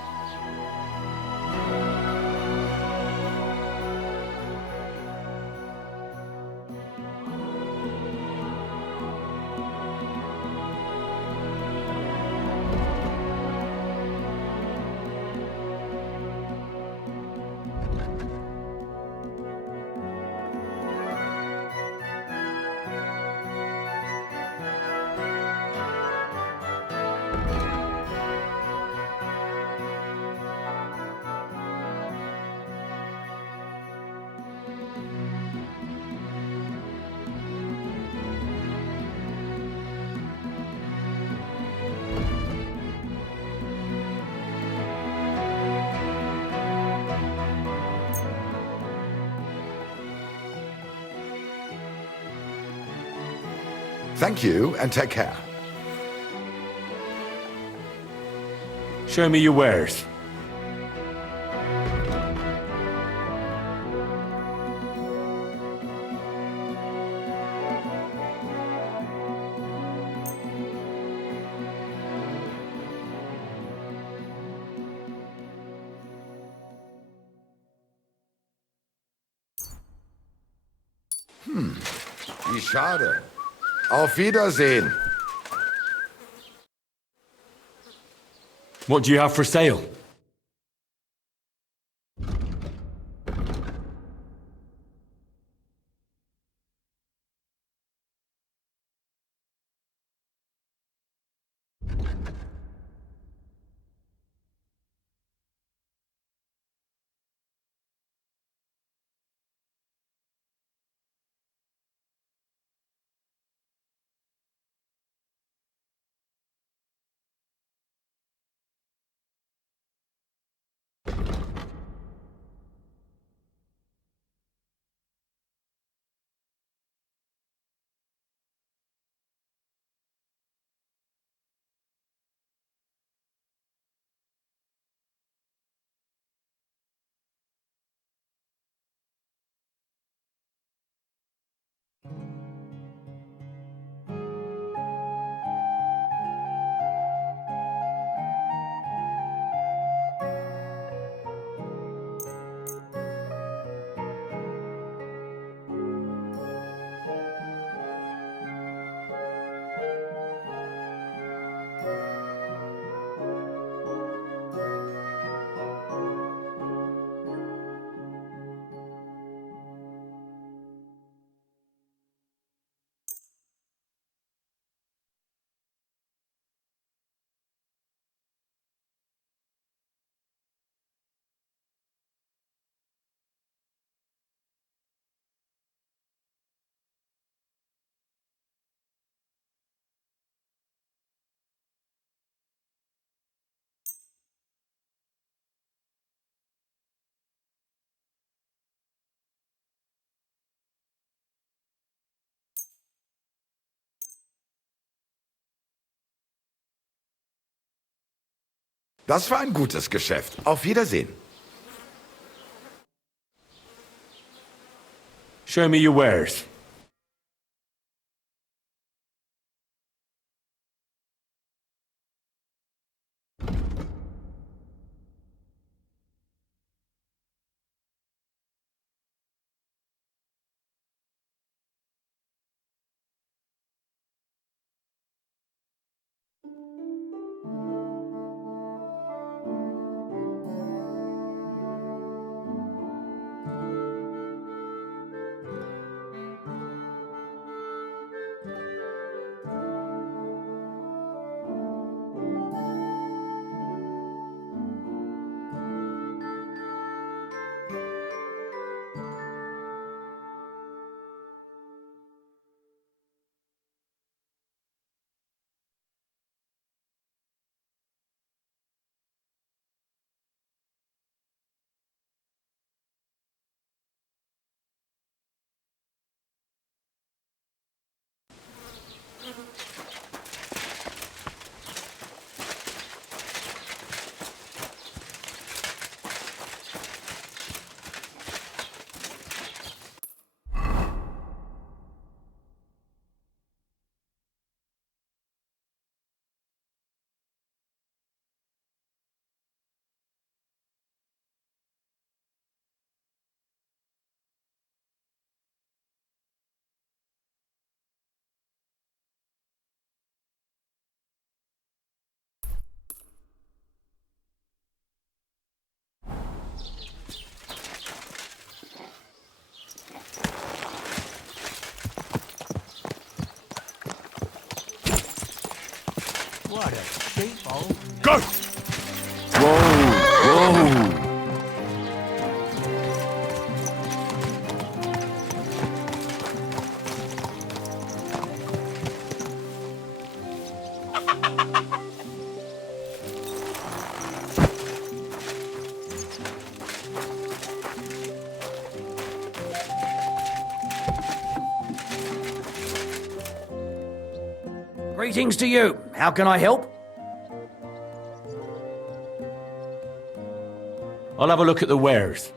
Thank you, and take care. Show me your wares. Wie schade. Auf Wiedersehen. What do you have for sale? Das war ein gutes Geschäft. Auf Wiedersehen. Show me your wares. Go! Whoa! Whoa! Greetings to you. How can I help? I'll have a look at the wares.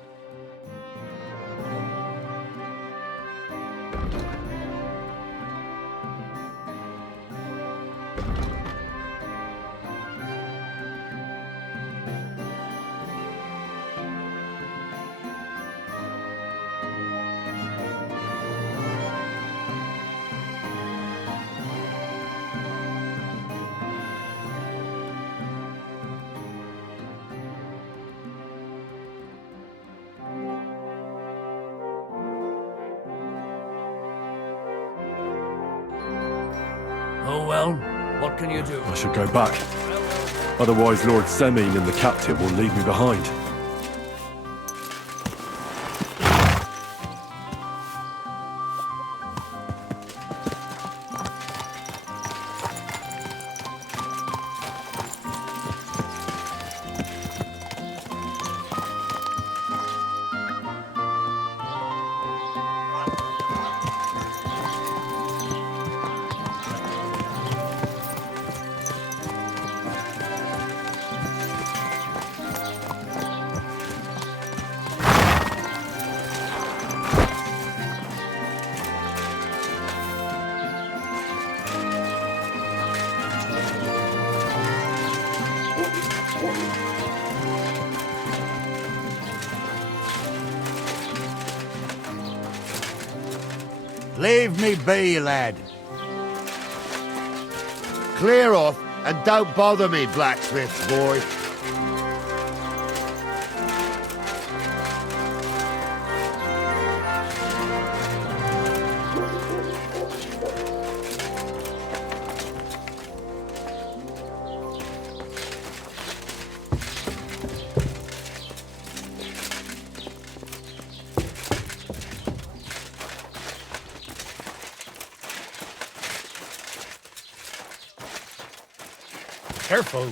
Oh well, what can you do? I should go back. Otherwise, Lord Semine and the captain will leave me behind. Leave me be, lad. Clear off and don't bother me, blacksmith's boy. Careful.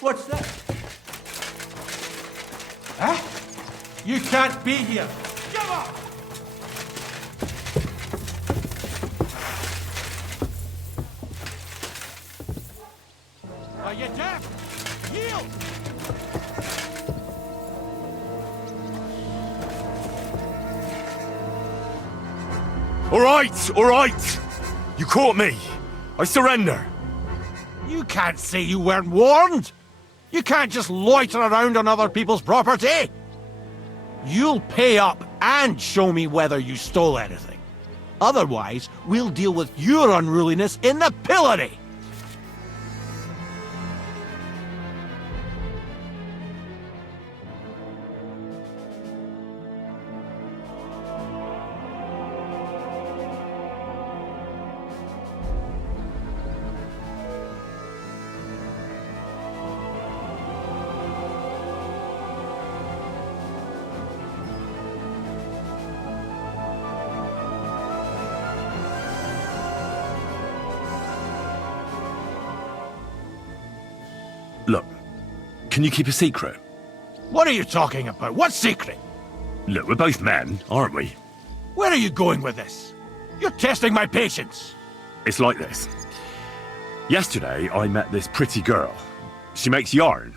What's that? Huh? You can't be here. Give up! Are you deaf? Yield! All right! You caught me. I surrender. You can't say you weren't warned! You can't just loiter around on other people's property! You'll pay up and show me whether you stole anything. Otherwise, we'll deal with your unruliness in the pillory! Look, can you keep a secret? What are you talking about? What secret? Look, we're both men, aren't we? Where are you going with this? You're testing my patience. It's like this. Yesterday, I met this pretty girl. She makes yarn.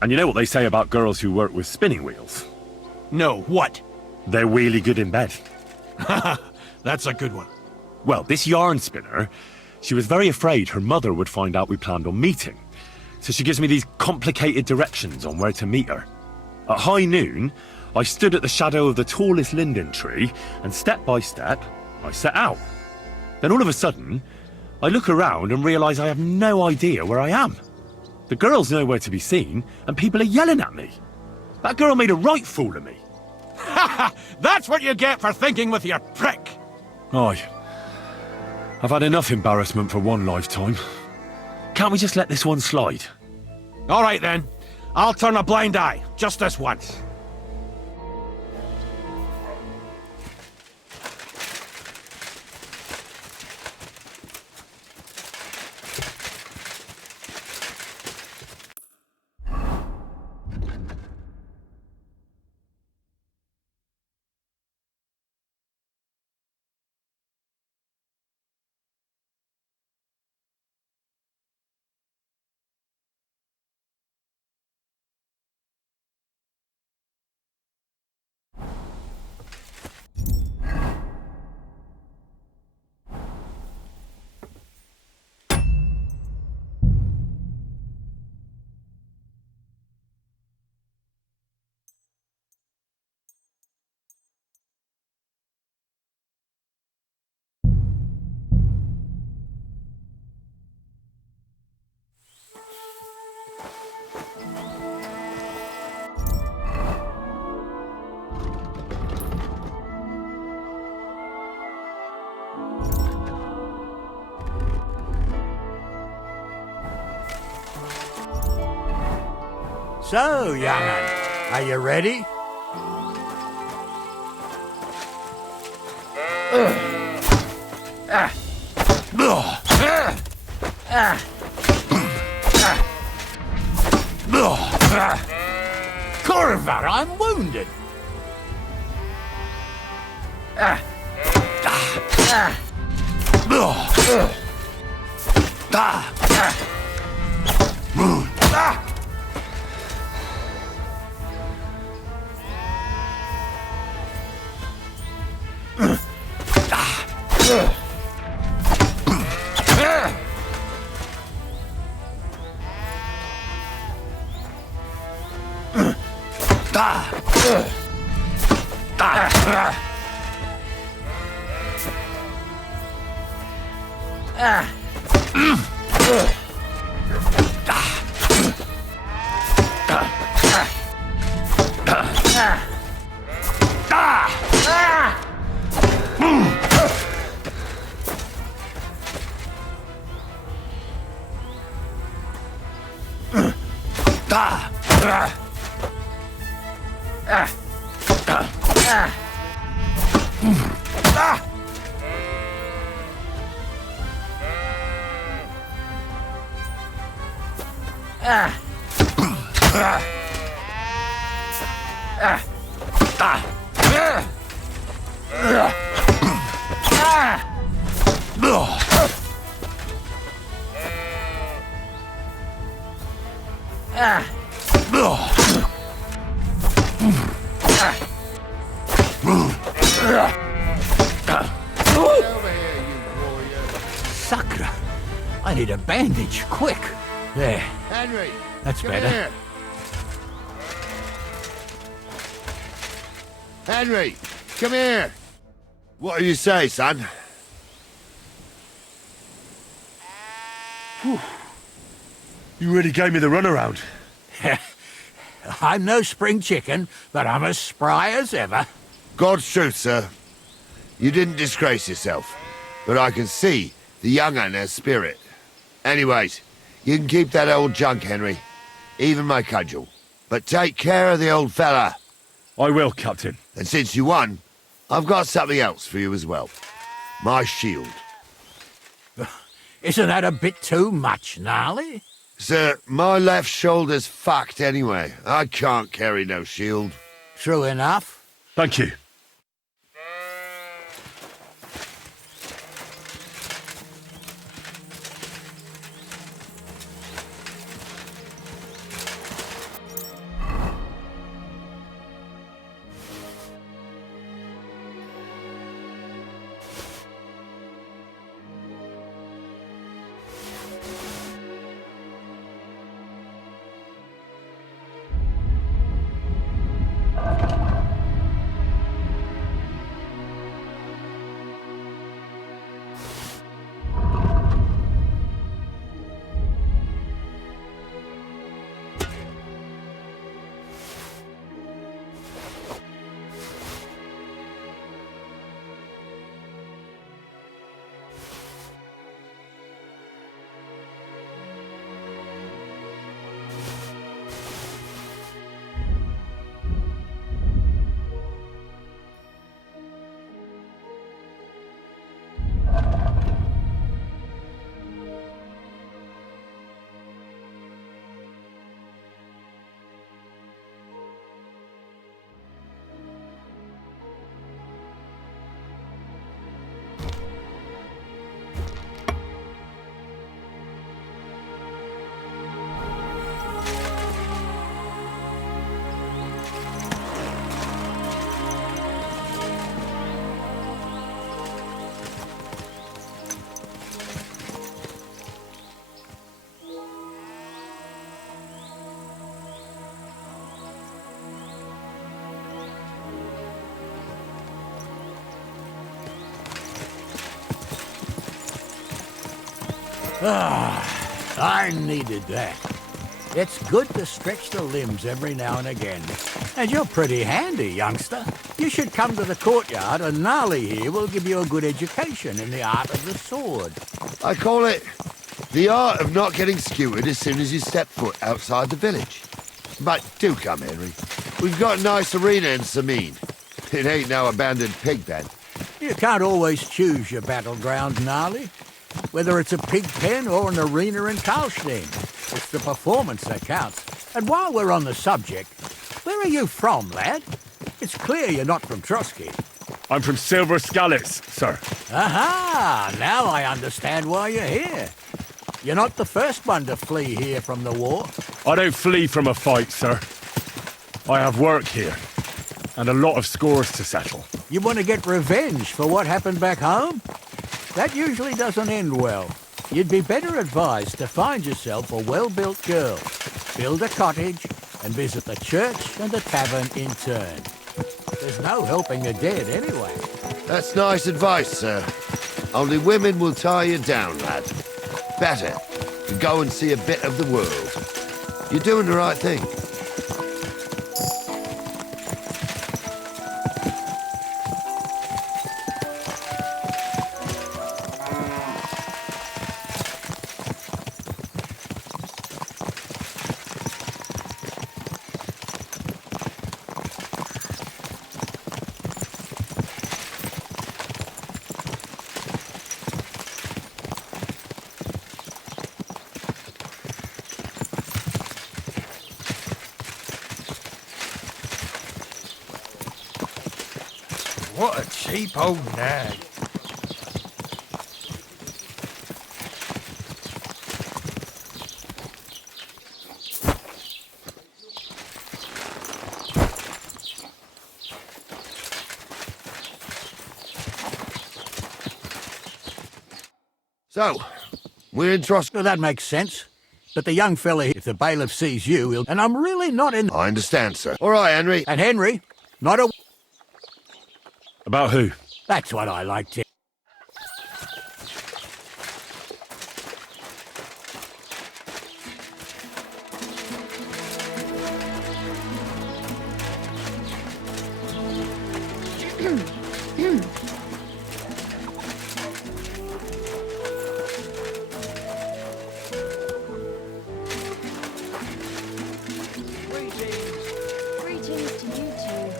And you know what they say about girls who work with spinning wheels? No, what? They're really good in bed. That's a good one. Well, this yarn spinner, she was very afraid her mother would find out we planned on meeting. So she gives me these complicated directions on where to meet her. At high noon, I stood at the shadow of the tallest linden tree, and step by step, I set out. Then all of a sudden, I look around and realise I have no idea where I am. The girl's nowhere to be seen, and people are yelling at me. That girl made a right fool of me. That's what you get for thinking with your prick! Aye. I've had enough embarrassment for one lifetime. Can't we just let this one slide? All right then. I'll turn a blind eye, just this once. So, young'un, are you ready? Corvar, I'm wounded. Sacra! I need a bandage, quick. There. Henry! That's come better. Here. Henry! Come here! What do you say, son? Whew. You really gave me the runaround. I'm no spring chicken, but I'm as spry as ever. God's truth, sir. You didn't disgrace yourself, but I can see the young un has spirit. Anyways, you can keep that old junk, Henry. Even my cudgel. But take care of the old fella. I will, Captain. And since you won, I've got something else for you as well. My shield. Isn't that a bit too much, Gnarly? Sir, my left shoulder's fucked anyway. I can't carry no shield. True enough. Thank you. I needed that. It's good to stretch the limbs every now and again. And you're pretty handy, youngster. You should come to the courtyard, and Gnarly here will give you a good education in the art of the sword. I call it the art of not getting skewered as soon as you step foot outside the village. But do come, Henry. We've got a nice arena in Sameen. It ain't no abandoned pig pen. You can't always choose your battleground, Gnarly. Whether it's a pig pen or an arena in Karlstein, it's the performance that counts. And while we're on the subject, where are you from, lad? It's clear you're not from Trotsky. I'm from Silver Skalitz, sir. Aha! Now I understand why you're here. You're not the first one to flee here from the war. I don't flee from a fight, sir. I have work here, and a lot of scores to settle. You want to get revenge for what happened back home? That usually doesn't end well. You'd be better advised to find yourself a well-built girl, build a cottage, and visit the church and the tavern in turn. There's no helping the dead anyway. That's nice advice, sir. Only women will tie you down, lad. Better to go and see a bit of the world. You're doing the right thing. What a cheap old nag. So, we're in Trotsky. Well, that makes sense. But the young fella, if the bailiff sees you, he'll... And I'm really not in... I understand, sir. All right, Henry. And Henry, not a... About who? That's what I like to... Greetings to you two.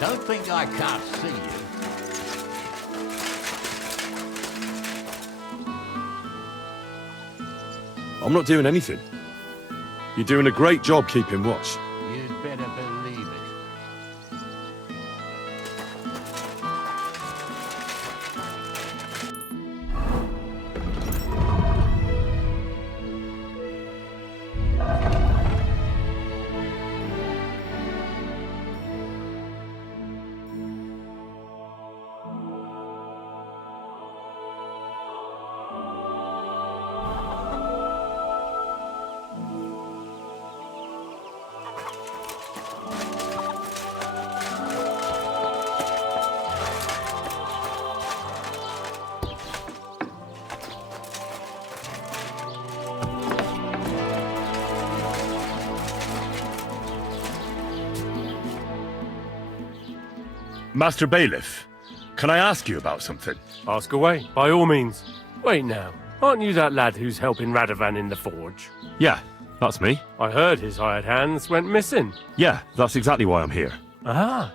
Don't think I can't see you. I'm not doing anything. You're doing a great job keeping watch. You'd better believe it. Master Bailiff, can I ask you about something? Ask away, by all means. Wait now, aren't you that lad who's helping Radovan in the forge? Yeah, that's me. I heard his hired hands went missing. Yeah, that's exactly why I'm here. Ah,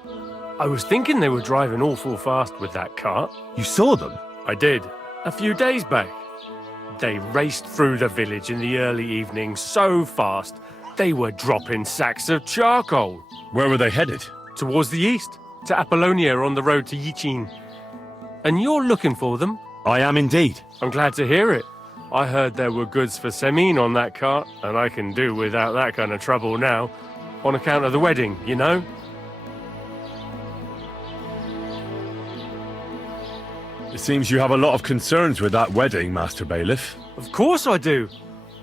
I was thinking they were driving awful fast with that cart. You saw them? I did, a few days back. They raced through the village in the early evening so fast, they were dropping sacks of charcoal. Where were they headed? Towards the east, to Apollonia on the road to Yichin. And you're looking for them? I am indeed. I'm glad to hear it. I heard there were goods for Semine on that cart, and I can do without that kind of trouble now, on account of the wedding, you know? It seems you have a lot of concerns with that wedding, Master Bailiff. Of course I do.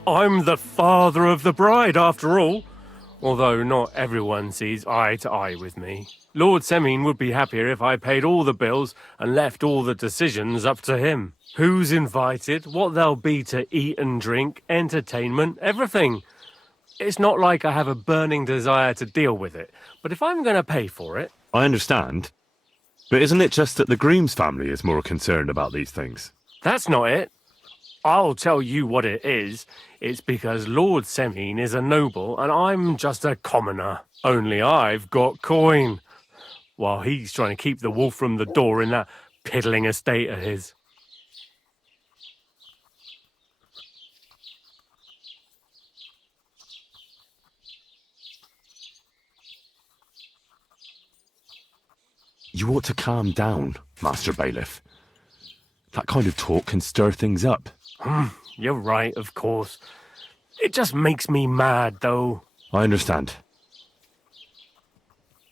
I'm the father of the bride, after all. although not everyone sees eye to eye with me. Lord Semine would be happier if I paid all the bills and left all the decisions up to him. Who's invited, what there'll be to eat and drink, entertainment, everything. It's not like I have a burning desire to deal with it, but if I'm going to pay for it... I understand. But isn't it just that the groom's family is more concerned about these things? That's not it. I'll tell you what it is. It's because Lord Semine is a noble and I'm just a commoner. Only I've got coin. While he's trying to keep the wolf from the door in that piddling estate of his. You ought to calm down, Master Bailiff. That kind of talk can stir things up. You're right, of course. It just makes me mad, though. I understand.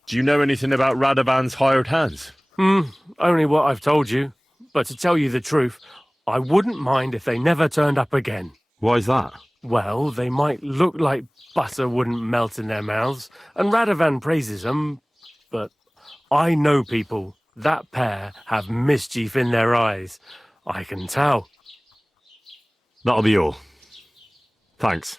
Do you know anything about Radovan's hired hands? Only what I've told you. But to tell you the truth, I wouldn't mind if they never turned up again. Why's that? Well, they might look like butter wouldn't melt in their mouths, and Radovan praises them, but I know people. That pair have mischief in their eyes. I can tell. That'll be all. Thanks.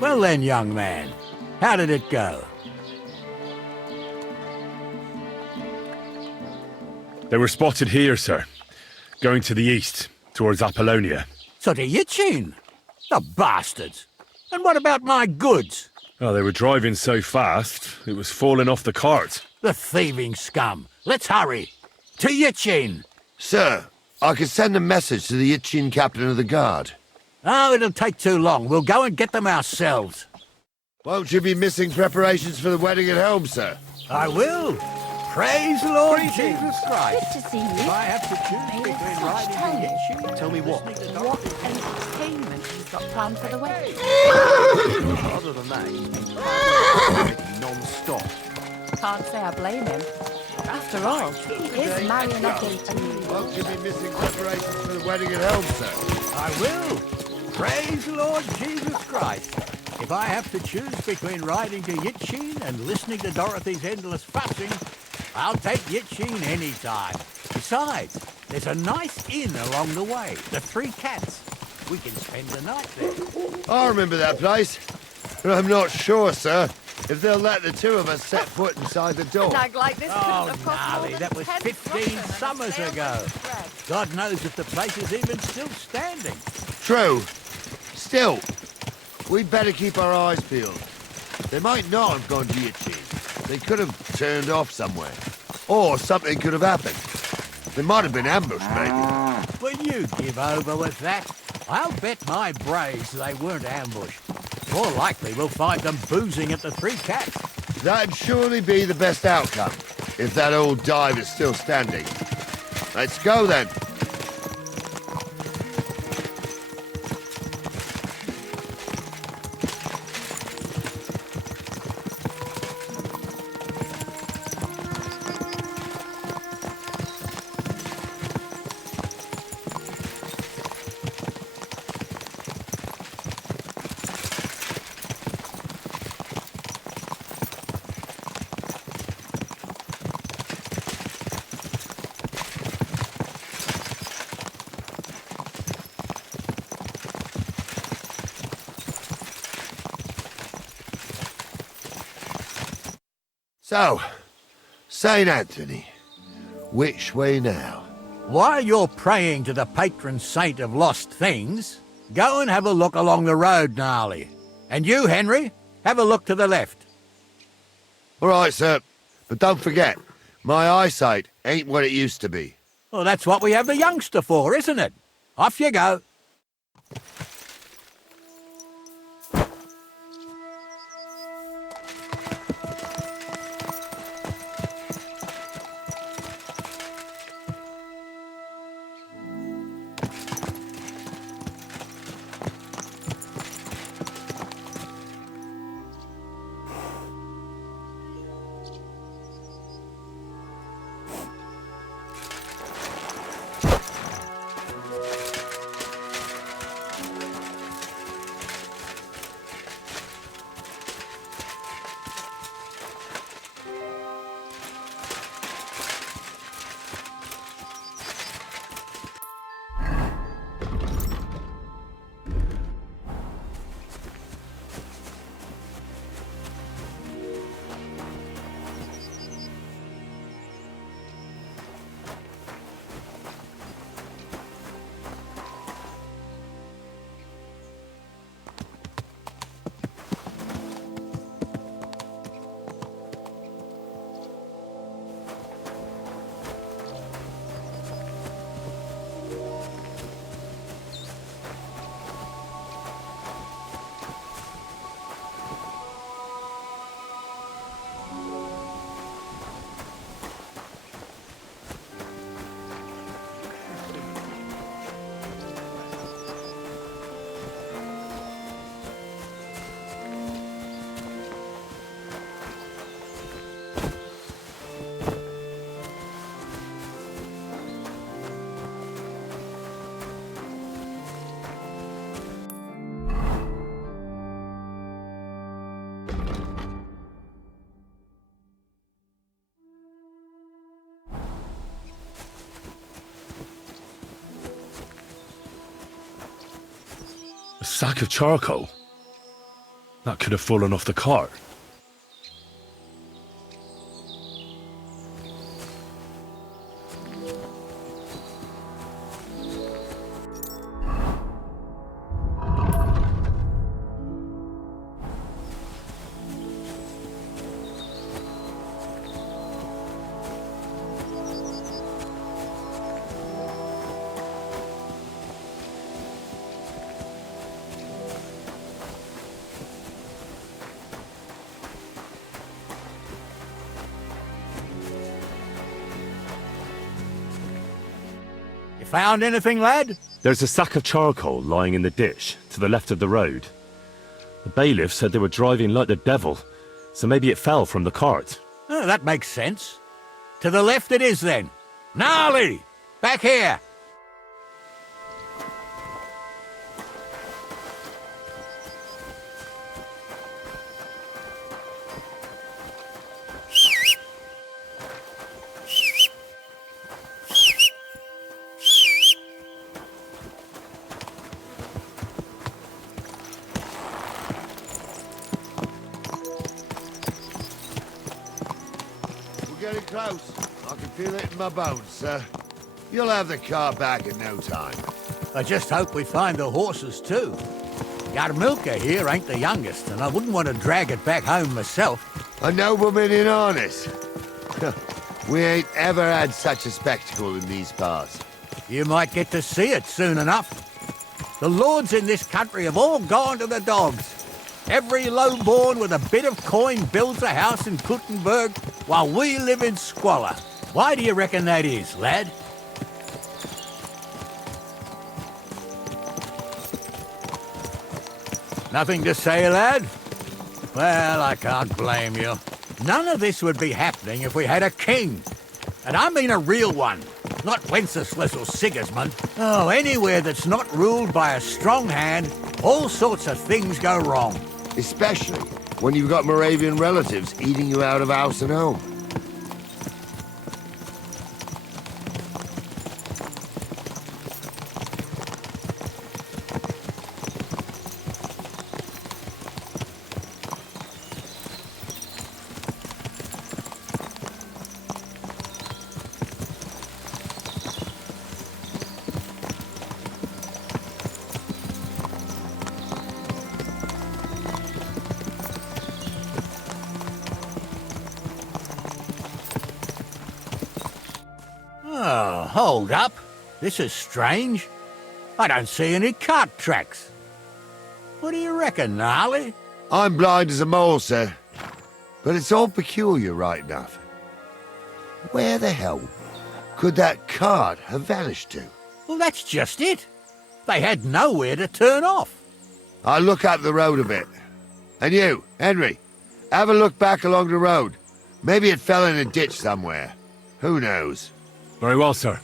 Well then, young man, how did it go? They were spotted here, sir. Going to the east, towards Apollonia. So to Yitchin? The bastards! And what about my goods? Oh, they were driving so fast, it was falling off the cart. The thieving scum! Let's hurry! To Yitchin! Sir, I can send a message to the Itchin captain of the guard. Oh, it'll take too long. We'll go and get them ourselves. Won't you be missing preparations for the wedding at home, sir? I will. Praise the Lord Jesus Christ. Good to see you. If I have to choose between riding to Yitchin... Tell me what? What entertainment you've got planned for the wedding? Other than that, he's been non-stop. Can't say I blame him. After all, he is marrying off 18. Won't you be missing preparations for the wedding at home, sir? I will. Praise the Lord Jesus Christ. If I have to choose between riding to Yitchin and listening to Dorothy's endless fussing, I'll take Yitchin any time. Besides, there's a nice inn along the way, the Three Cats. We can spend the night there. I remember that place, but I'm not sure, sir, if they'll let the two of us set foot inside the door. A nag like this couldn't Oh, have cost more gnarly, than that was 10 15 groschen and a summers sail ago. of bread. God knows if the place is even still standing. True. Still, we'd better keep our eyes peeled. They might not have gone to Yitchin. They could have turned off somewhere. Or something could have happened. They might have been ambushed, maybe. Will you give over with that? I'll bet my braves they weren't ambushed. More likely we'll find them boozing at the Three Cats. That'd surely be the best outcome, if that old dive is still standing. Let's go, then. So, St. Anthony, which way now? While you're praying to the patron saint of lost things, go and have a look along the road, Gnarly. And you, Henry, have a look to the left. All right, sir. But don't forget, my eyesight ain't what it used to be. Well, that's what we have the youngster for, isn't it? Off you go. sack of charcoal. That could have fallen off the cart. Found anything, lad? There's a sack of charcoal lying in the ditch to the left of the road. The bailiff said they were driving like the devil, so maybe it fell from the cart. Oh, that makes sense. To the left it is, then. Gnarly! Back here! Getting close. I can feel it in my bones, sir. You'll have the car back in no time. I just hope we find the horses, too. Yarmilka here ain't the youngest, and I wouldn't want to drag it back home myself. A nobleman in harness. We ain't ever had such a spectacle in these parts. You might get to see it soon enough. The lords in this country have all gone to the dogs. Every low-born with a bit of coin builds a house in Kuttenberg, while we live in squalor. Why do you reckon that is, lad? Nothing to say, lad? Well, I can't blame you. None of this would be happening if we had a king. And I mean a real one, not Wenceslas or Sigismund. Oh, anywhere that's not ruled by a strong hand, all sorts of things go wrong. Especially when you've got Moravian relatives eating you out of house and home. Oh, hold up. This is strange. I don't see any cart tracks. What do you reckon, Gnarly? I'm blind as a mole, sir. But it's all peculiar, right enough. Where the hell could that cart have vanished to? Well, that's just it. They had nowhere to turn off. I'll look up the road a bit. And you, Henry, have a look back along the road. Maybe it fell in a ditch somewhere. Who knows? Very well, sir.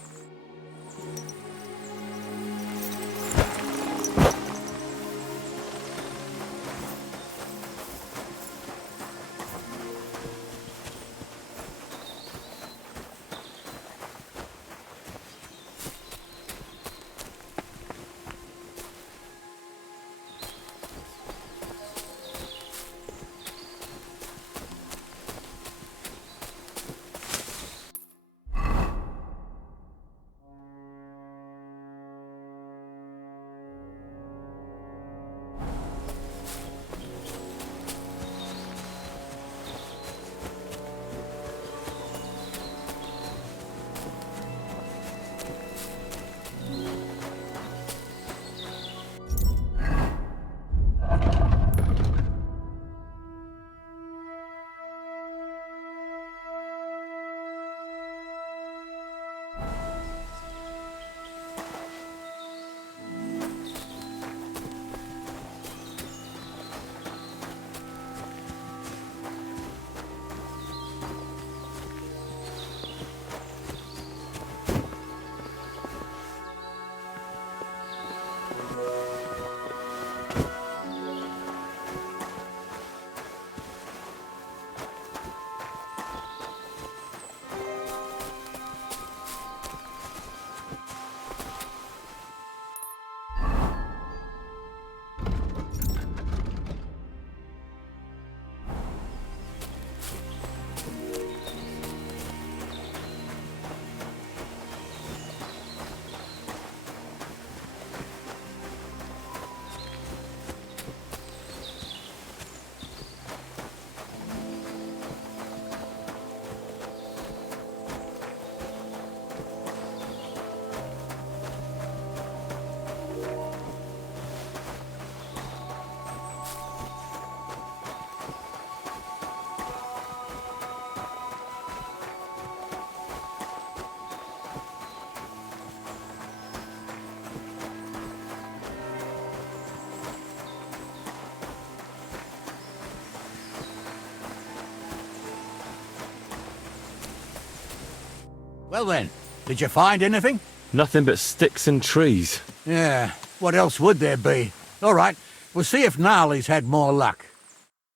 Well then, did you find anything? Nothing but sticks and trees. Yeah, what else would there be? All right, we'll see if Gnarly's had more luck.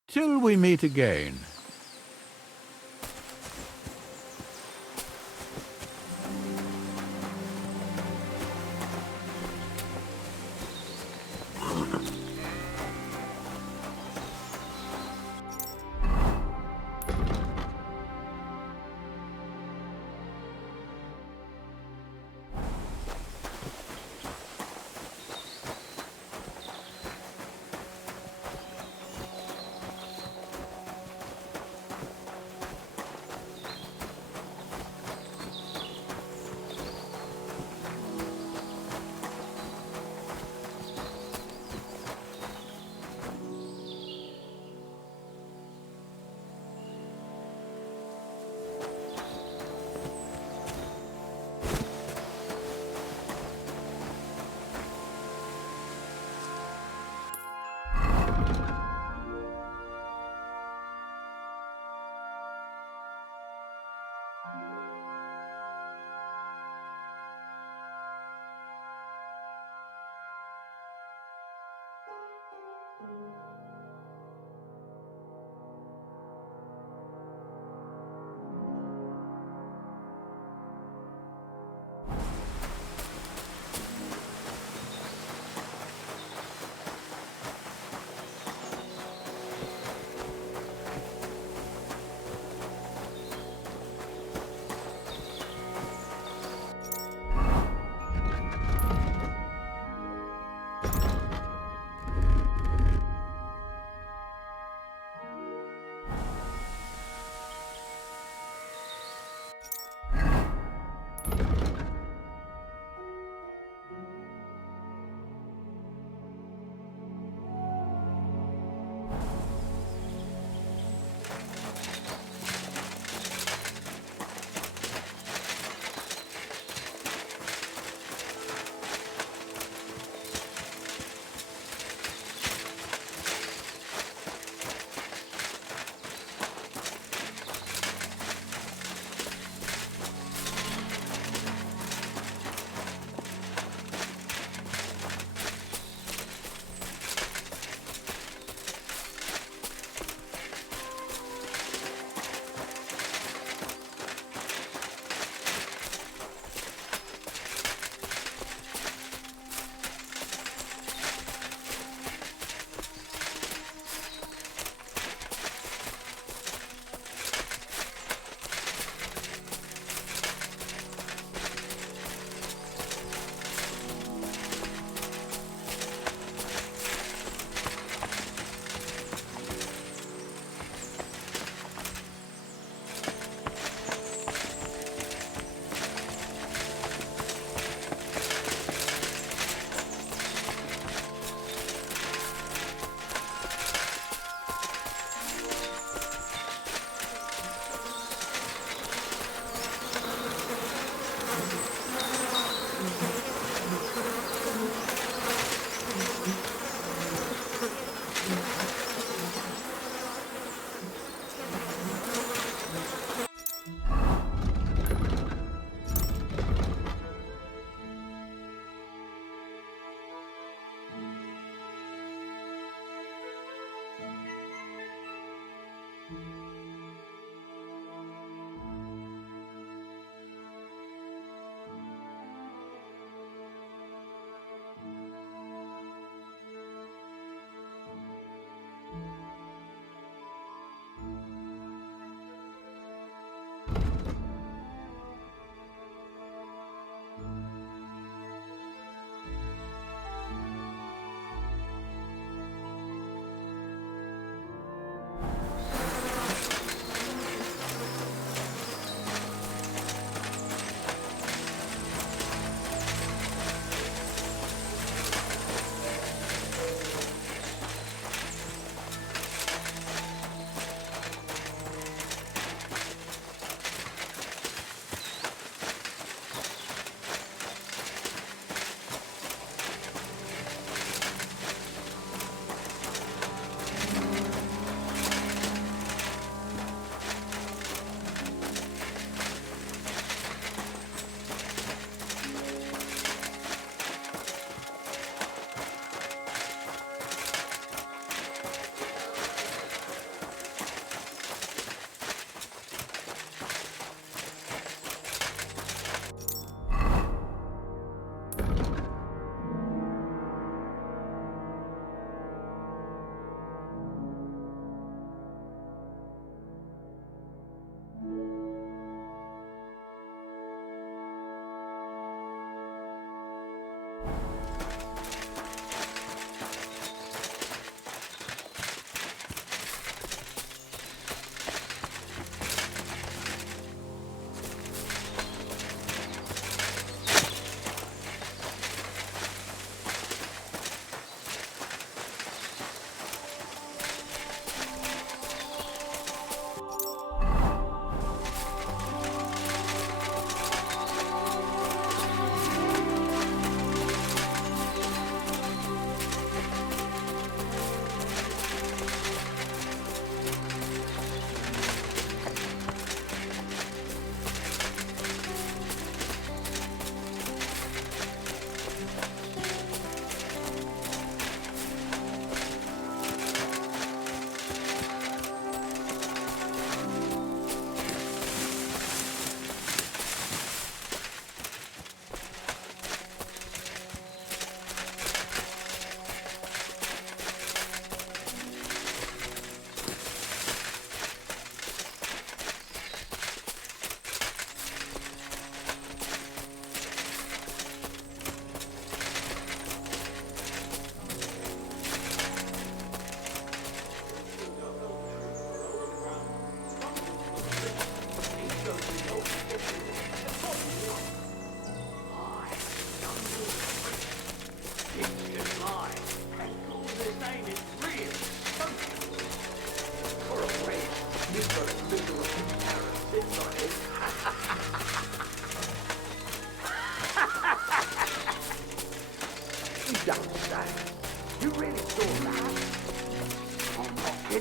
Till we meet again.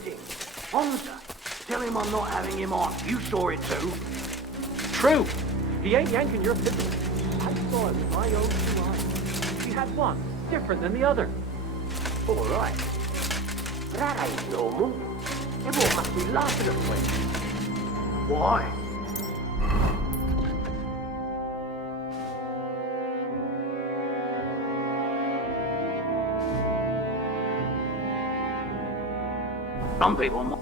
kidding. Honza, tell him I'm not having him on. You saw it too. True. He ain't yanking your pistol. I saw it with my own 2 eyes. He had one, different than the other. All right. That ain't normal. Everyone must be laughing at me. Why? Some people might.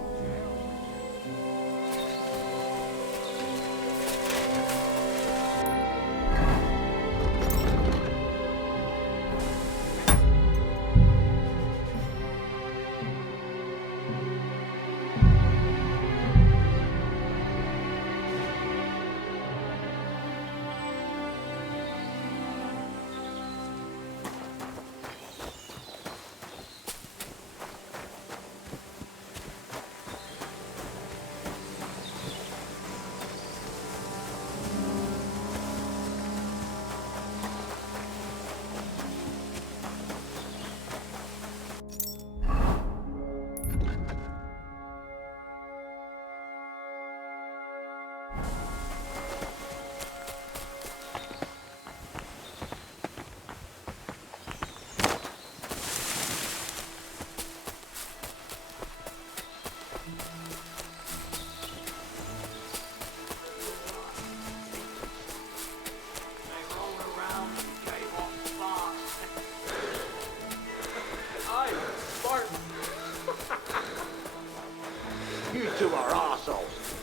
You two are arseholes.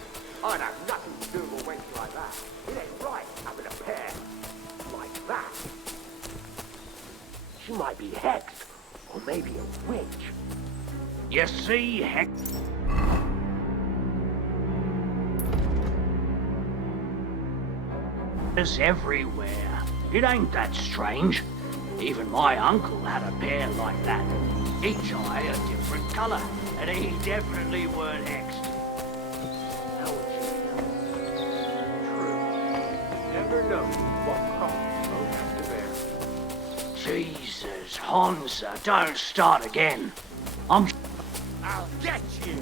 I'd have nothing to do with a wench like that. It ain't right having a pair like that. She might be hexed, or maybe a witch. You see, hex... There's everywhere. It ain't that strange. Even my uncle had a pair like that. Each eye a different colour, and he definitely weren't hexed. How would you know? True. Never know what cross both have to bear. Jesus, Honza, don't start again. I'll get you.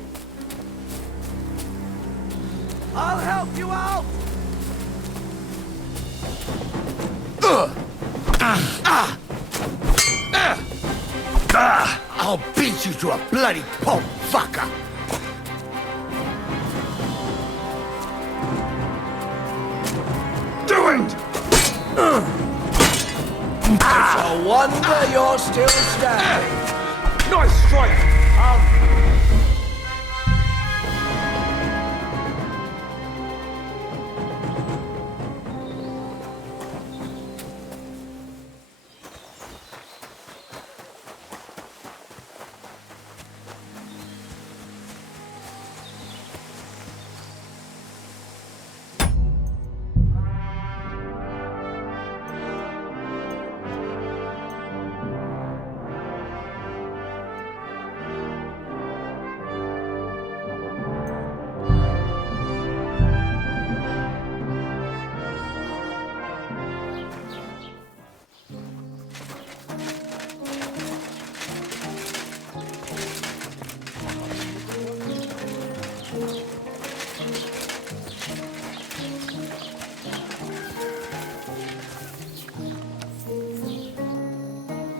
I'll help you out! I'll beat you to a bloody pulp, fucker! Do it! It's a wonder you're still standing. Nice strike!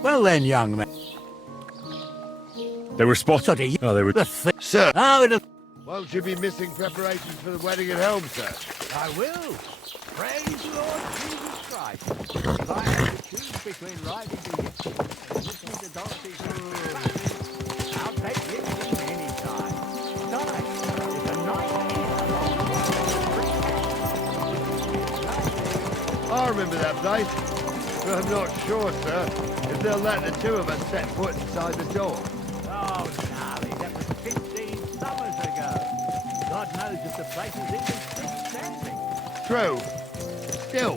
Well then, young man. They were spotted. Oh, they were... Sir! Oh, Won't you be missing preparations for the wedding at home, sir? I will. Praise Lord Jesus Christ. If I have to choose between riding to Yipsy and listening to Dorothy's I'll take Yipsy any time. Besides, it's a nice I remember that place, but I'm not sure, sir, if they'll let the two of us set foot inside the door. Oh, Charlie, that was 15 summers ago. God knows if the place is even still standing. True. Still,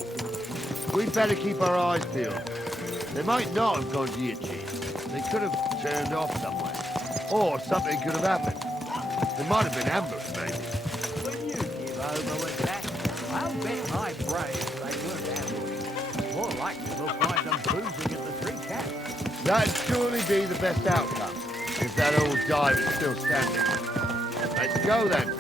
we'd better keep our eyes peeled. They might not have gone to Yitchy. They could have turned off somewhere. Or something could have happened. They might have been ambushed, maybe. Will you give over with that? I'll bet my brains they weren't ambushed. More likely we'll find them boozing at the Three Cats. That'd surely be the best outcome. If that old dive is still standing. Let's go then.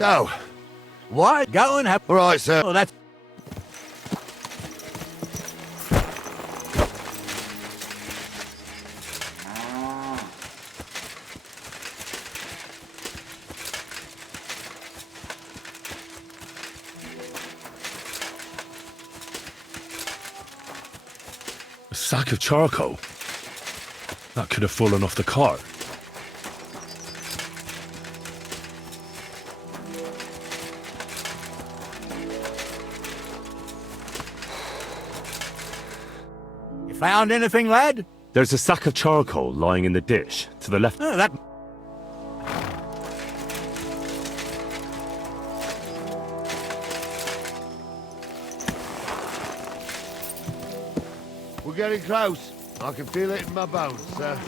So, what? Go and have... All right, sir. Oh, that's... A sack of charcoal? That could have fallen off the cart. Found anything, lad? There's a sack of charcoal lying in the ditch to the left. Oh, that... We're getting close. I can feel it in my bones, sir.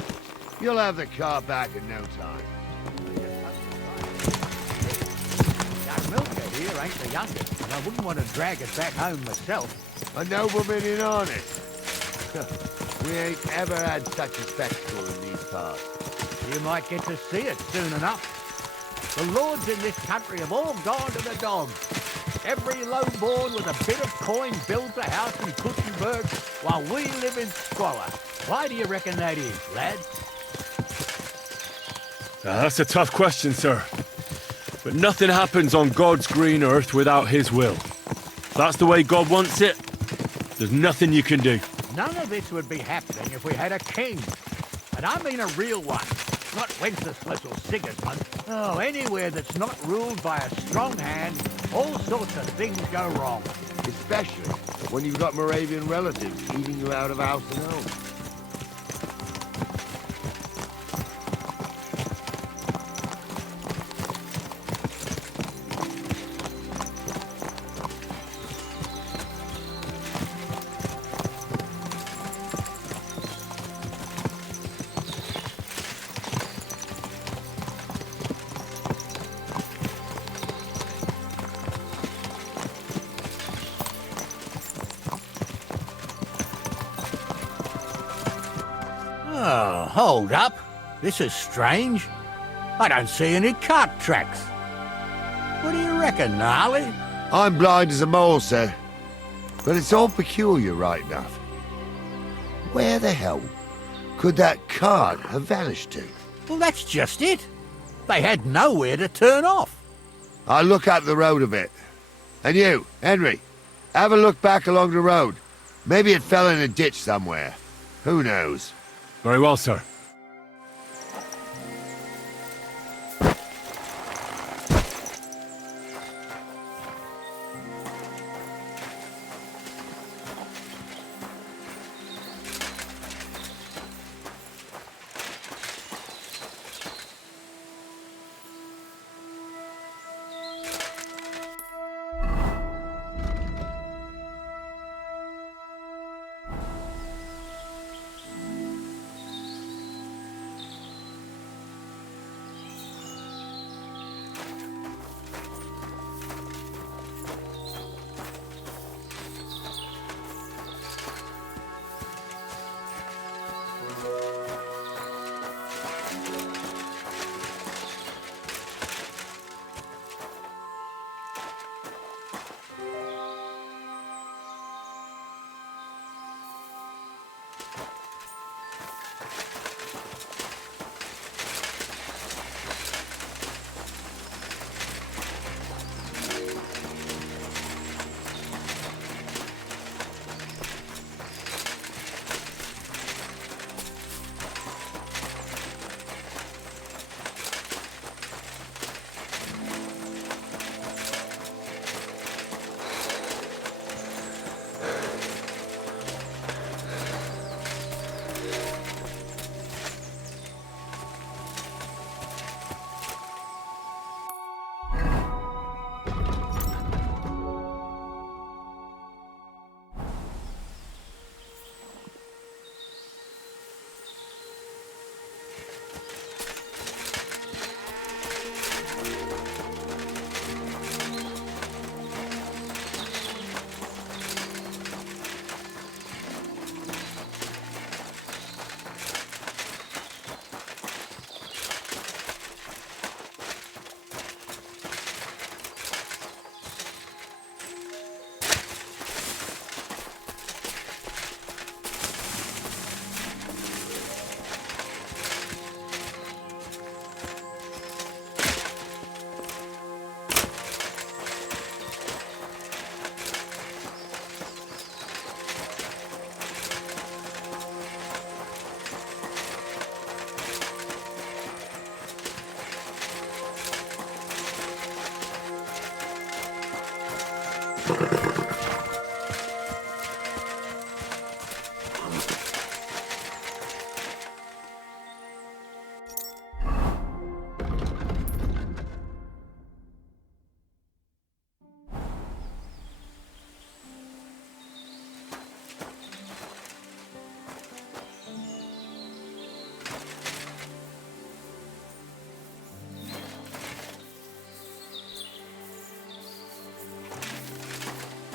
You'll have the car back in no time. That milker here ain't the youngest, and I wouldn't want to drag it back home myself. A nobleman in earnest. We ain't ever had such a spectacle in these parts. You might get to see it soon enough. The lords in this country have all gone to the dogs. Every lowborn with a bit of coin builds a house in Kuttenberg, while we live in squalor. Why do you reckon that is, lad? That's a tough question, sir. But nothing happens on God's green earth without his will. If that's the way God wants it, there's nothing you can do. None of this would be happening if we had a king. And I mean a real one, not Wenceslas or Sigismund. Oh, anywhere that's not ruled by a strong hand, all sorts of things go wrong. Especially when you've got Moravian relatives eating you out of house and home. Oh, hold up. This is strange. I don't see any cart tracks. What do you reckon, Gnarly? I'm blind as a mole, sir. But it's all peculiar right enough. Where the hell could that cart have vanished to? Well, that's just it. They had nowhere to turn off. I'll look up the road a bit. And you, Henry, have a look back along the road. Maybe it fell in a ditch somewhere. Who knows? Very well, sir.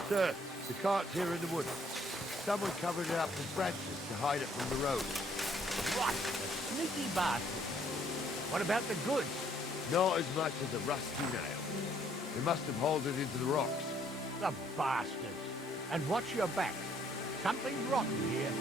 Sir, the cart's here in the woods. Someone covered it up with branches to hide it from the road. Right, the sneaky bastard. What about the goods? Not as much as a rusty nail. They must have hauled it into the rocks. The bastards. And watch your back. Something's rotten here.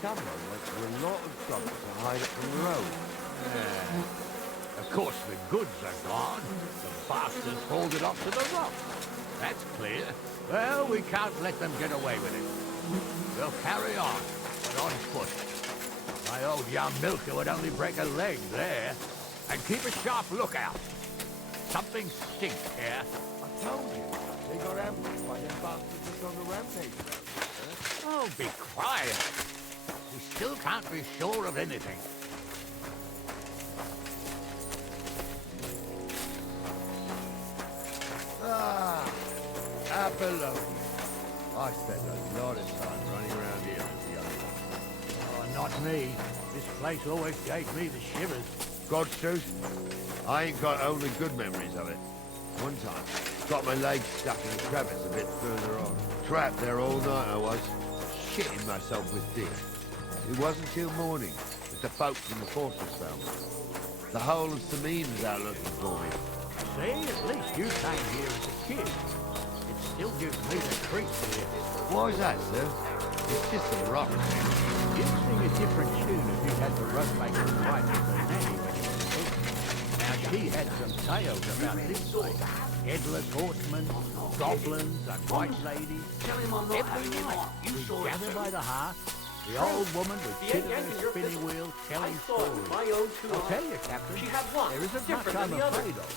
Someone went to a lot of trouble to hide it from the road. Yeah. Of course the goods are gone. The bastards hauled it off to the rock. That's clear. Well, we can't let them get away with it. We'll carry on, but on foot. My old young milker would only break a leg there. And keep a sharp lookout. Something stinks here. I told you. They got ambushed by them bastards that's on the rampage road. Oh, be quiet. We still can't be sure of anything. Ah, Apollonia. I spent a lot of time running around here as a young one. Oh, not me. This place always gave me the shivers. God's truth, I ain't got only good memories of it. One time, got my leg stuck in a crevice a bit further on. Trapped there all night I was, shitting myself with fear. It wasn't till morning that the folks in the fortress found me. The whole of Sameen was out looking for me. See, at least you came here as a kid. It still gives me the creeps here. Why is that, sir? It's just a rock. You'd sing a different tune if you had the rope maker's wife as a nanny when you were a kid. Now, she had some tales about this place. Headless horsemen, goblins, and white ladies. Every night, we gather by the hearth. The old woman with kid and a spinning wheel telling stories. I'll tell you, Captain, there isn't much I'm afraid of.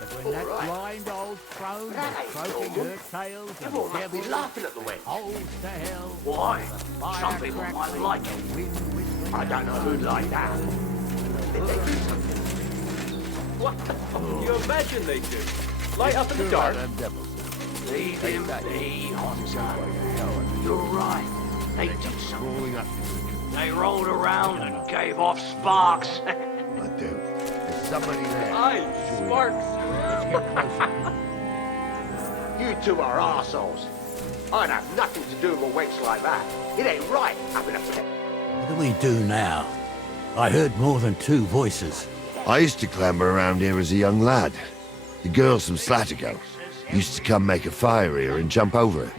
But when that blind old crone was croaking her tales and devils laughing at the wench. holes to hell, Why? the fire Some people might crackling, like the it. wind whistling, I don't know who'd like that. What? You imagine they do? Light up in the dark. Leave him be, Hansa. You're right. They did something. They rolled around and gave off sparks. I do. There's somebody there. Aye, sparks. You two are arseholes. I'd have nothing to do with a wench like that. It ain't right having a... What do we do now? I heard more than two voices. I used to clamber around here as a young lad. The girls from Slattergo used to come make a fire here and jump over it.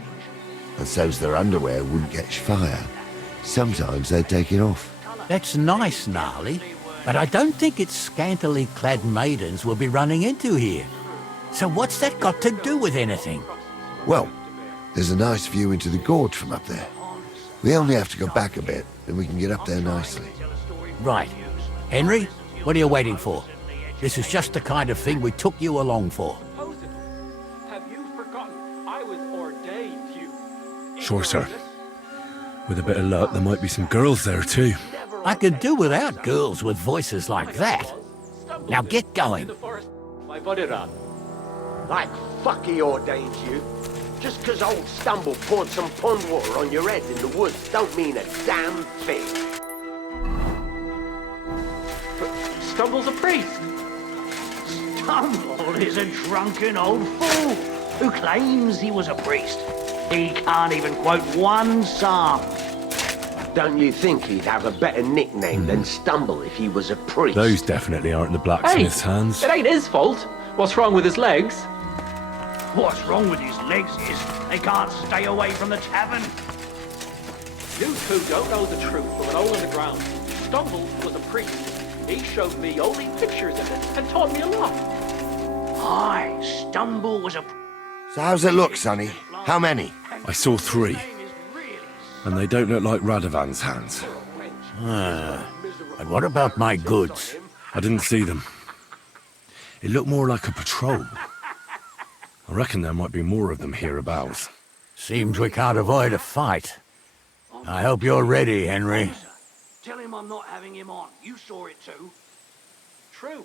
And so's their underwear wouldn't catch fire. Sometimes they'd take it off. That's nice, Gnarly, but I don't think it's scantily clad maidens we'll be running into here. So what's that got to do with anything? Well, there's a nice view into the gorge from up there. We only have to go back a bit, and we can get up there nicely. Right. Henry, what are you waiting for? This is just the kind of thing we took you along for. Have you forgotten I was ordained you? Sure, sir. With a bit of luck, there might be some girls there too. I could do without girls with voices like that. Now get going. Like fuck he ordains you. Just 'cause old Stumble poured some pond water on your head in the woods don't mean a damn thing. Stumble's a priest. Stumble is a drunken old fool who claims he was a priest. He can't even quote one psalm. Don't you think he'd have a better nickname than Stumble if he was a priest? Those definitely aren't in the blacksmith's hands. It ain't his fault. What's wrong with his legs? What's wrong with his legs is they can't stay away from the tavern. You two don't know the truth from an hole in the ground. Stumble was a priest. He showed me holy pictures and taught me a lot. Aye, Stumble was a... So how's it look, Sonny? How many? I saw 3. And they don't look like Radovan's hands. And what about my goods? I didn't see them. It looked more like a patrol. I reckon there might be more of them hereabouts. Seems we can't avoid a fight. I hope you're ready, Henry. Tell him I'm not having him on. You saw it too. True.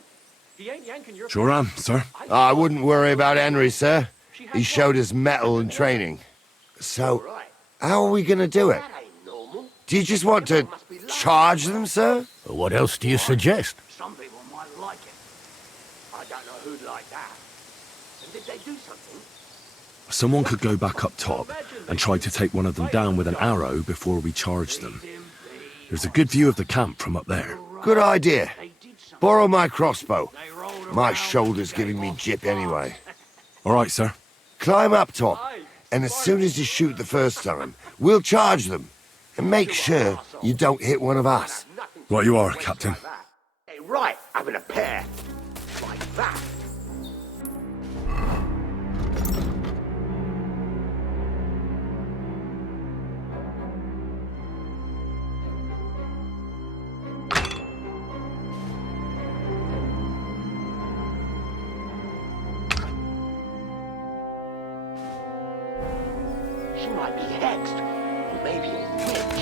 He ain't yanking your... Sure am, sir. I wouldn't worry about Henry, sir. He showed his mettle and training. So, how are we going to do it? Do you just want to charge them, sir? What else do you suggest? Some people might like it. I don't know who'd like that. And did they do something? Someone could go back up top and try to take one of them down with an arrow before we charge them. There's a good view of the camp from up there. Good idea. Borrow my crossbow. My shoulder's giving me jip anyway. All right, sir. Climb up top, and as soon as you shoot the first time, we'll charge them. And make sure you don't hit one of us. Right you are, Captain. Hey, right, having a pair. Like that. She might be hexed, or maybe a witch.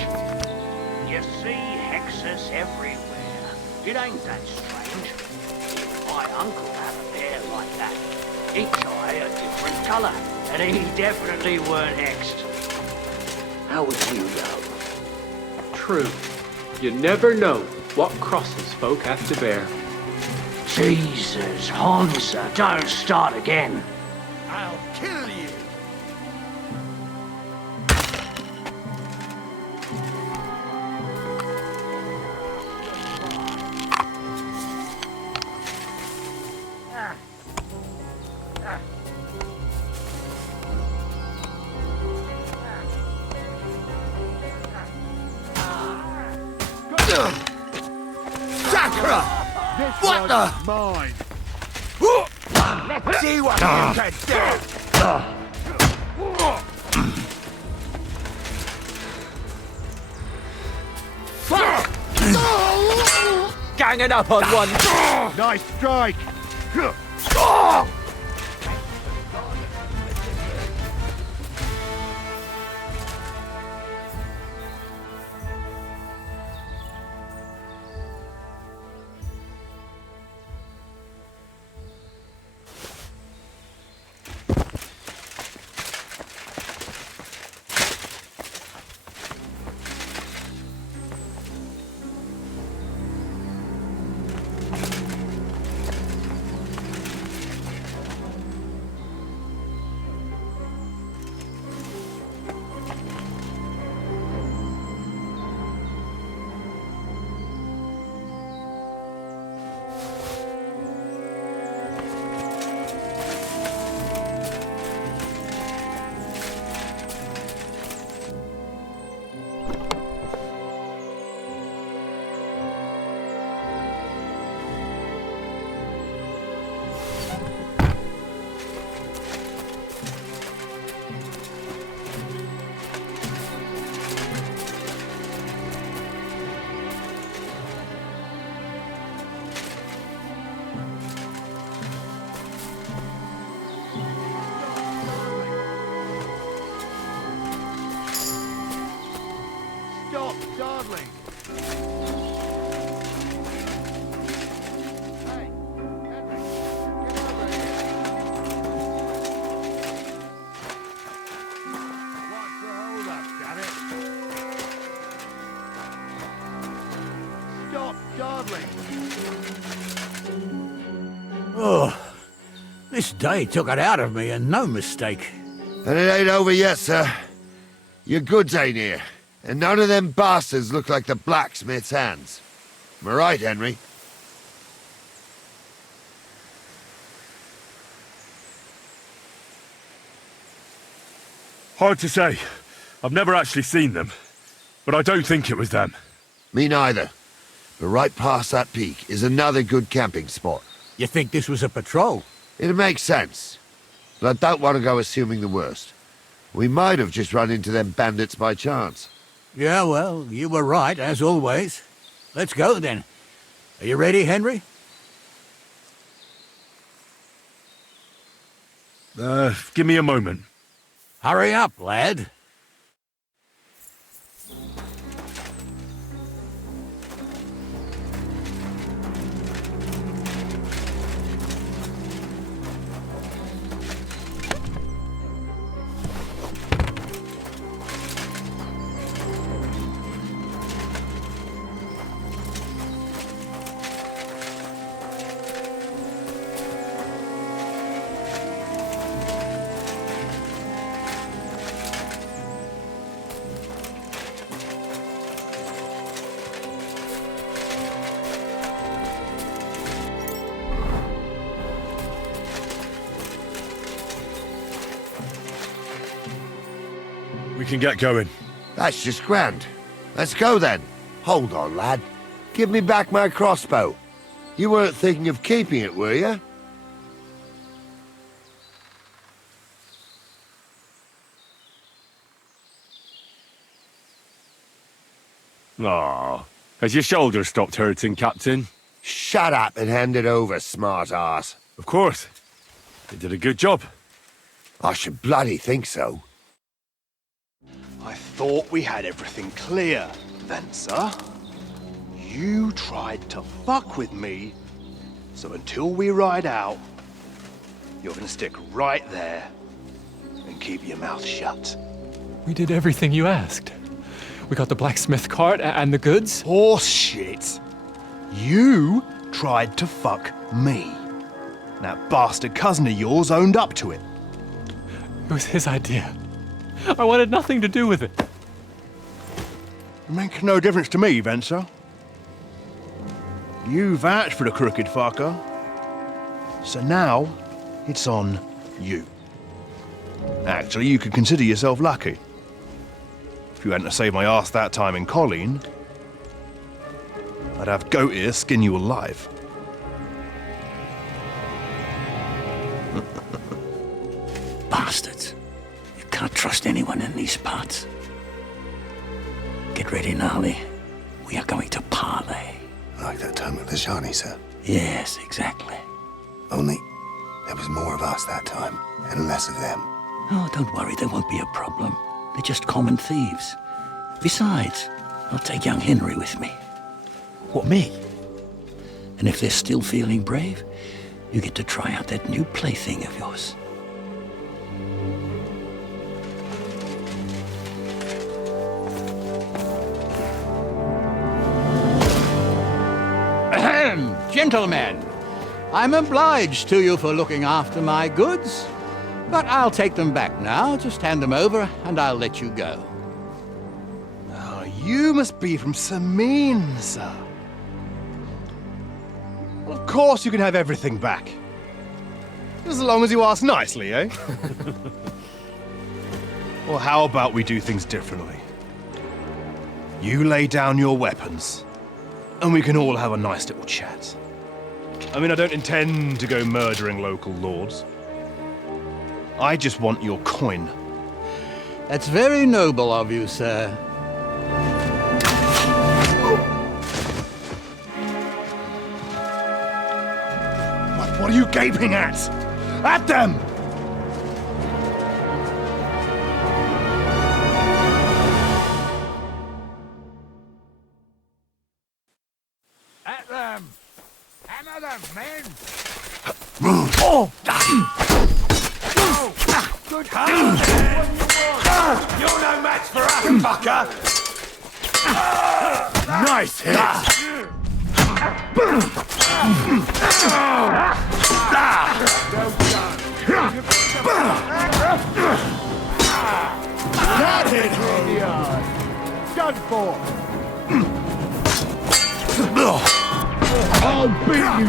You see hexes everywhere. It ain't that strange. My uncle had a bear like that. Each eye a different colour, and he definitely weren't hexed. How would you know? True. You never know what crosses folk have to bear. Jesus, Hansa, don't start again. I'll kill you! Sakura! What the? Mine. Let's see what you can do! Ganging up on one. Nice strike. Stop dawdling. Hey, Henry, get over here. What's the hold up, damn it? Stop dawdling. Oh, this day took it out of me, and no mistake. And it ain't over yet, sir. Your goods ain't here. And none of them bastards look like the blacksmith's hands. Am I right, Henry? Hard to say. I've never actually seen them. But I don't think it was them. Me neither. But right past that peak is another good camping spot. You think this was a patrol? It makes sense. But I don't want to go assuming the worst. We might have just run into them bandits by chance. Yeah, well, you were right, as always. Let's go, then. Are you ready, Henry? Give me a moment. Hurry up, lad. We can get going. That's just grand. Let's go then. Hold on, lad. Give me back my crossbow. You weren't thinking of keeping it, were you? Aw. Has your shoulder stopped hurting, Captain? Shut up and hand it over, smart ass. Of course. You did a good job. I should bloody think so. I thought we had everything clear, Venser. You tried to fuck with me, so until we ride out, you're gonna stick right there and keep your mouth shut. We did everything you asked. We got the blacksmith cart and the goods. Horse shit. You tried to fuck me. That bastard cousin of yours owned up to it. It was his idea. I wanted nothing to do with it. It makes no difference to me, Venser. You vouched for the crooked fucker. So now, it's on you. Actually, you could consider yourself lucky. If you hadn't saved my ass that time in Colleen, I'd have goat ear skin you alive. Bastards. You can't trust anyone in these parts. Get ready, Gnarly. We are going to parley. Like that time at the Shani, sir? Yes, exactly. Only there was more of us that time, and less of them. Oh, don't worry, there won't be a problem. They're just common thieves. Besides, I'll take young Henry with me. What, me? And if they're still feeling brave, you get to try out that new plaything of yours. Ahem, gentlemen, I'm obliged to you for looking after my goods, but I'll take them back now. Just hand them over and I'll let you go. Oh, you must be from Samin, sir. Well, of course you can have everything back. As long as you ask nicely, eh? Well, how about we do things differently? You lay down your weapons, and we can all have a nice little chat. I mean, I don't intend to go murdering local lords. I just want your coin. That's very noble of you, sir. What are you gaping at? At them! At them! Hammer them, men! Oh! Good You're no match for us, fucker! Nice hit! Got it! Done for! I'll beat you!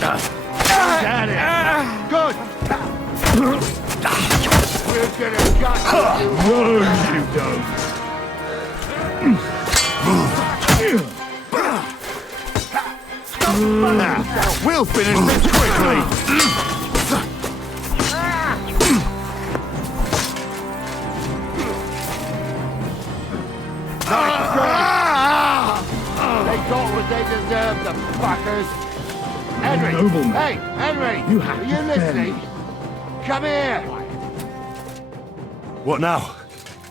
Got it! Good! We're gonna gut you! No, you don't. We'll finish this quickly! They got what they deserved, the fuckers! Henry! Nobleman. Hey, Henry! You have Are to you spare listening? me. Come here! What now?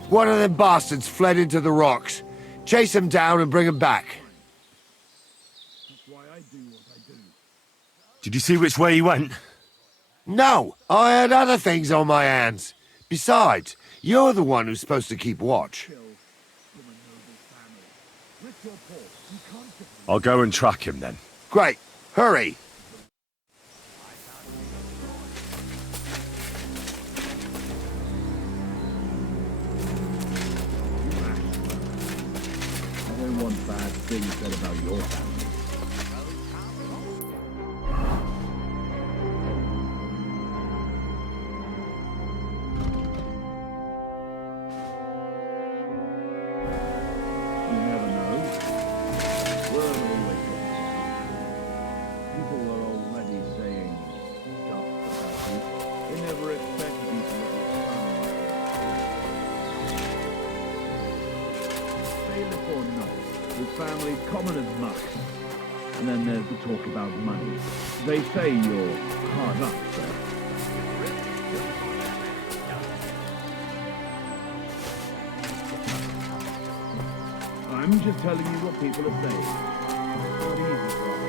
One of them bastards fled into the rocks. Chase him down and bring him back. Did you see which way he went? No, I had other things on my hands. Besides, you're the one who's supposed to keep watch. I'll go and track him then. Great. Hurry. I don't want bad things said about your family. You never know. Word always gets out. People are already saying stuff about you. They never expected you to let your son bailiff or not, his family's common as muck. And then there's the talk about money. They say you're hard up, sir. I'm just telling you what people are saying. It's not easy for us.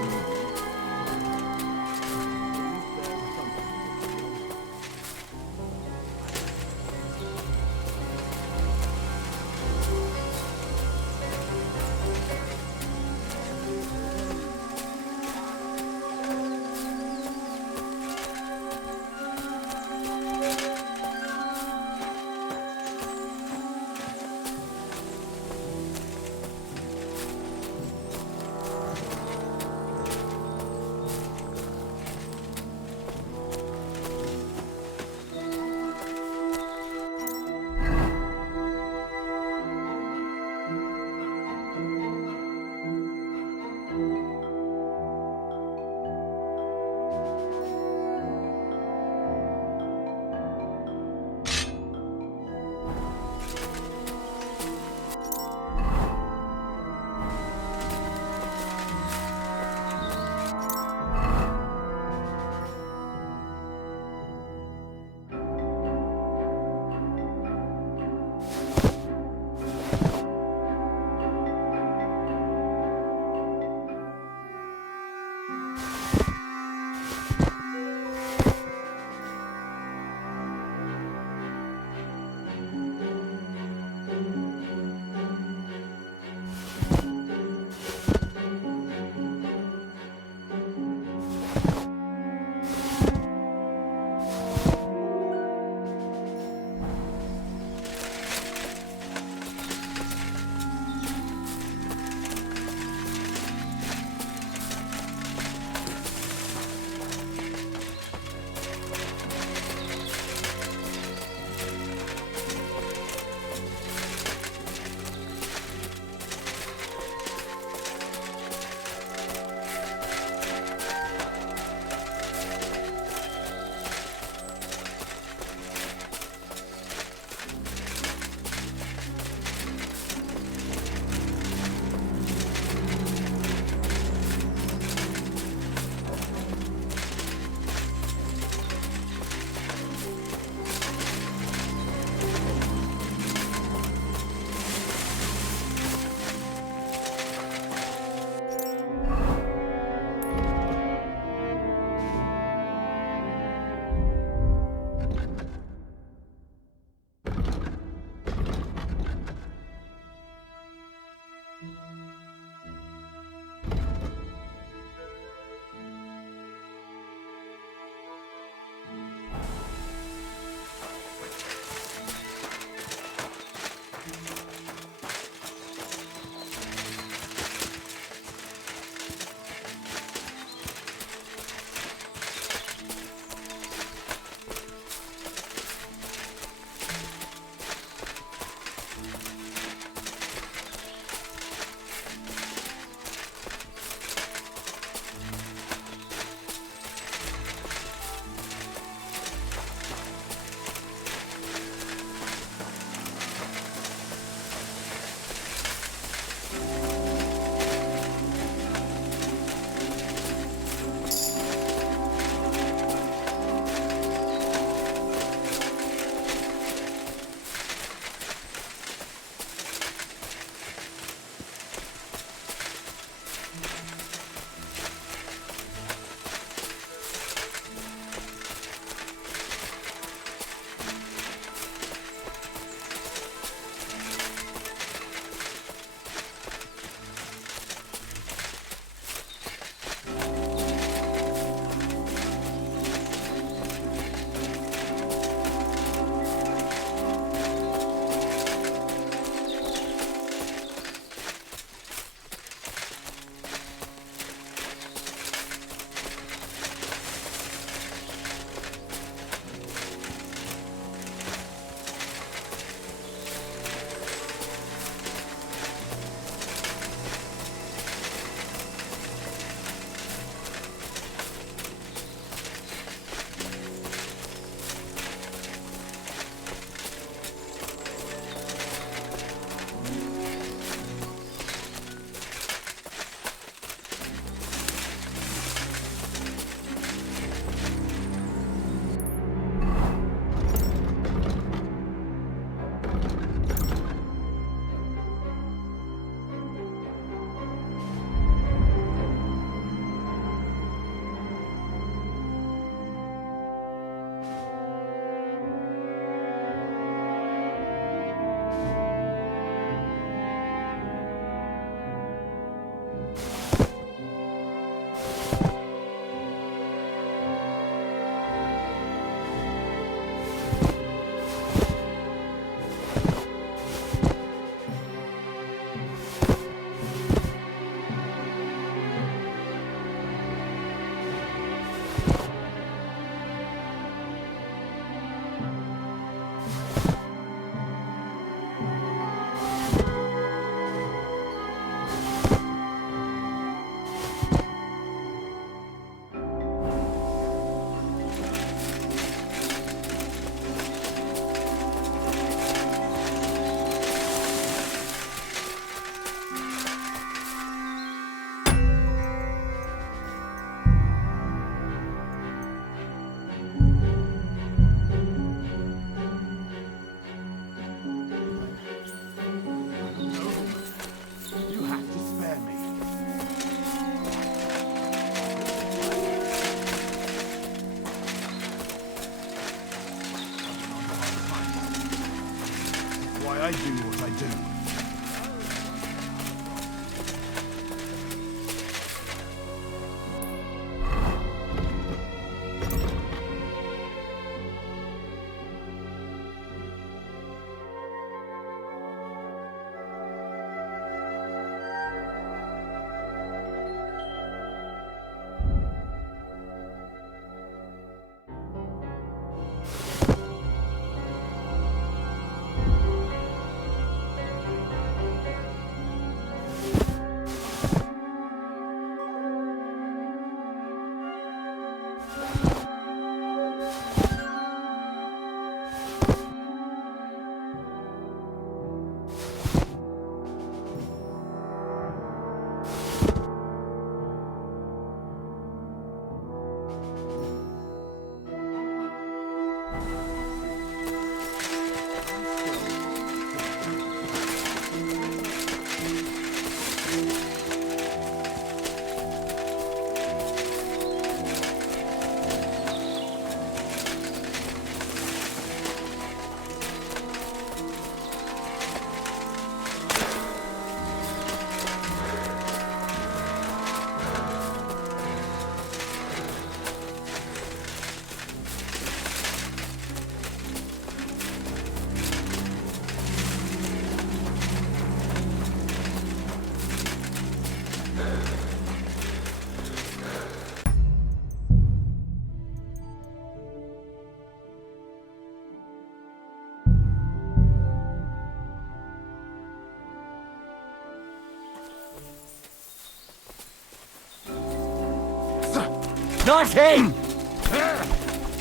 Not him!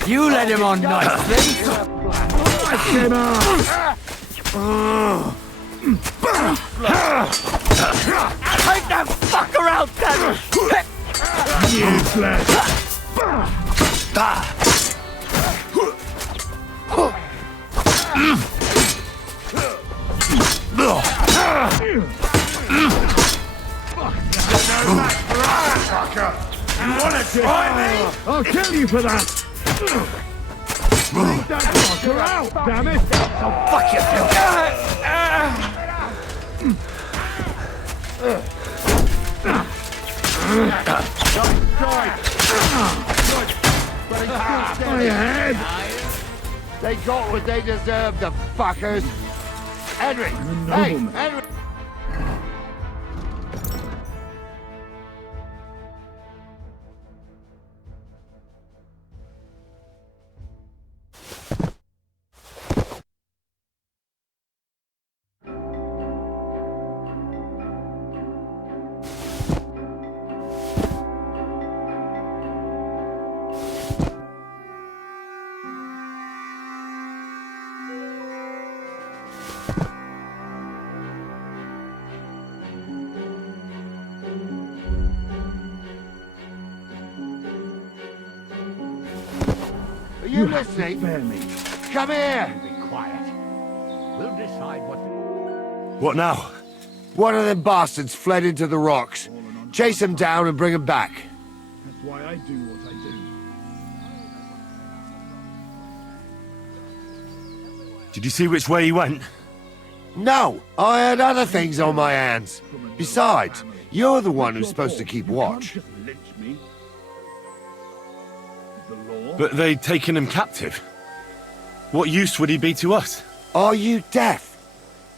You let him on nicely. Take that fucker out, Dad! You wanna try me? I'll kill you for that! Take that fucker out, damn it! Oh, fuck yourself! My head! They got what they deserved, the fuckers. Henry! Hey, Henry! Are you listening? Come here! Be quiet. We'll decide what... What now? One of them bastards fled into the rocks. Chase him down and bring him back. That's why I do what I do. Did you see which way he went? No, I had other things on my hands. Besides, you're the one who's supposed to keep watch. But they'd taken him captive. What use would he be to us? Are you deaf?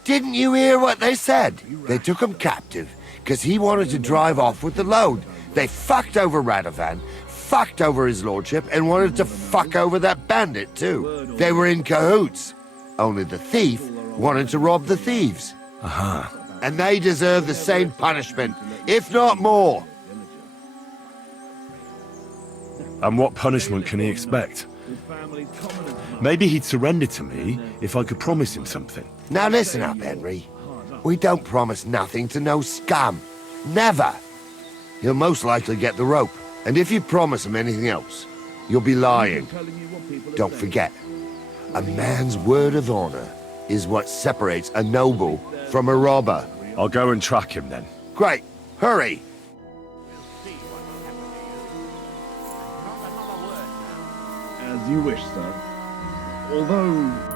Didn't you hear what they said? They took him captive because he wanted to drive off with the load. They fucked over Radovan, fucked over his lordship, and wanted to fuck over that bandit too. They were in cahoots. Only the thief wanted to rob the thieves. And they deserve the same punishment, if not more. And what punishment can he expect? Maybe he'd surrender to me if I could promise him something. Now listen up, Henry. We don't promise nothing to no scum. Never. He'll most likely get the rope. And if you promise him anything else, you'll be lying. Don't forget, a man's word of honor is what separates a noble from a robber. I'll go and track him then. Great. Hurry. As you wish, sir. Although...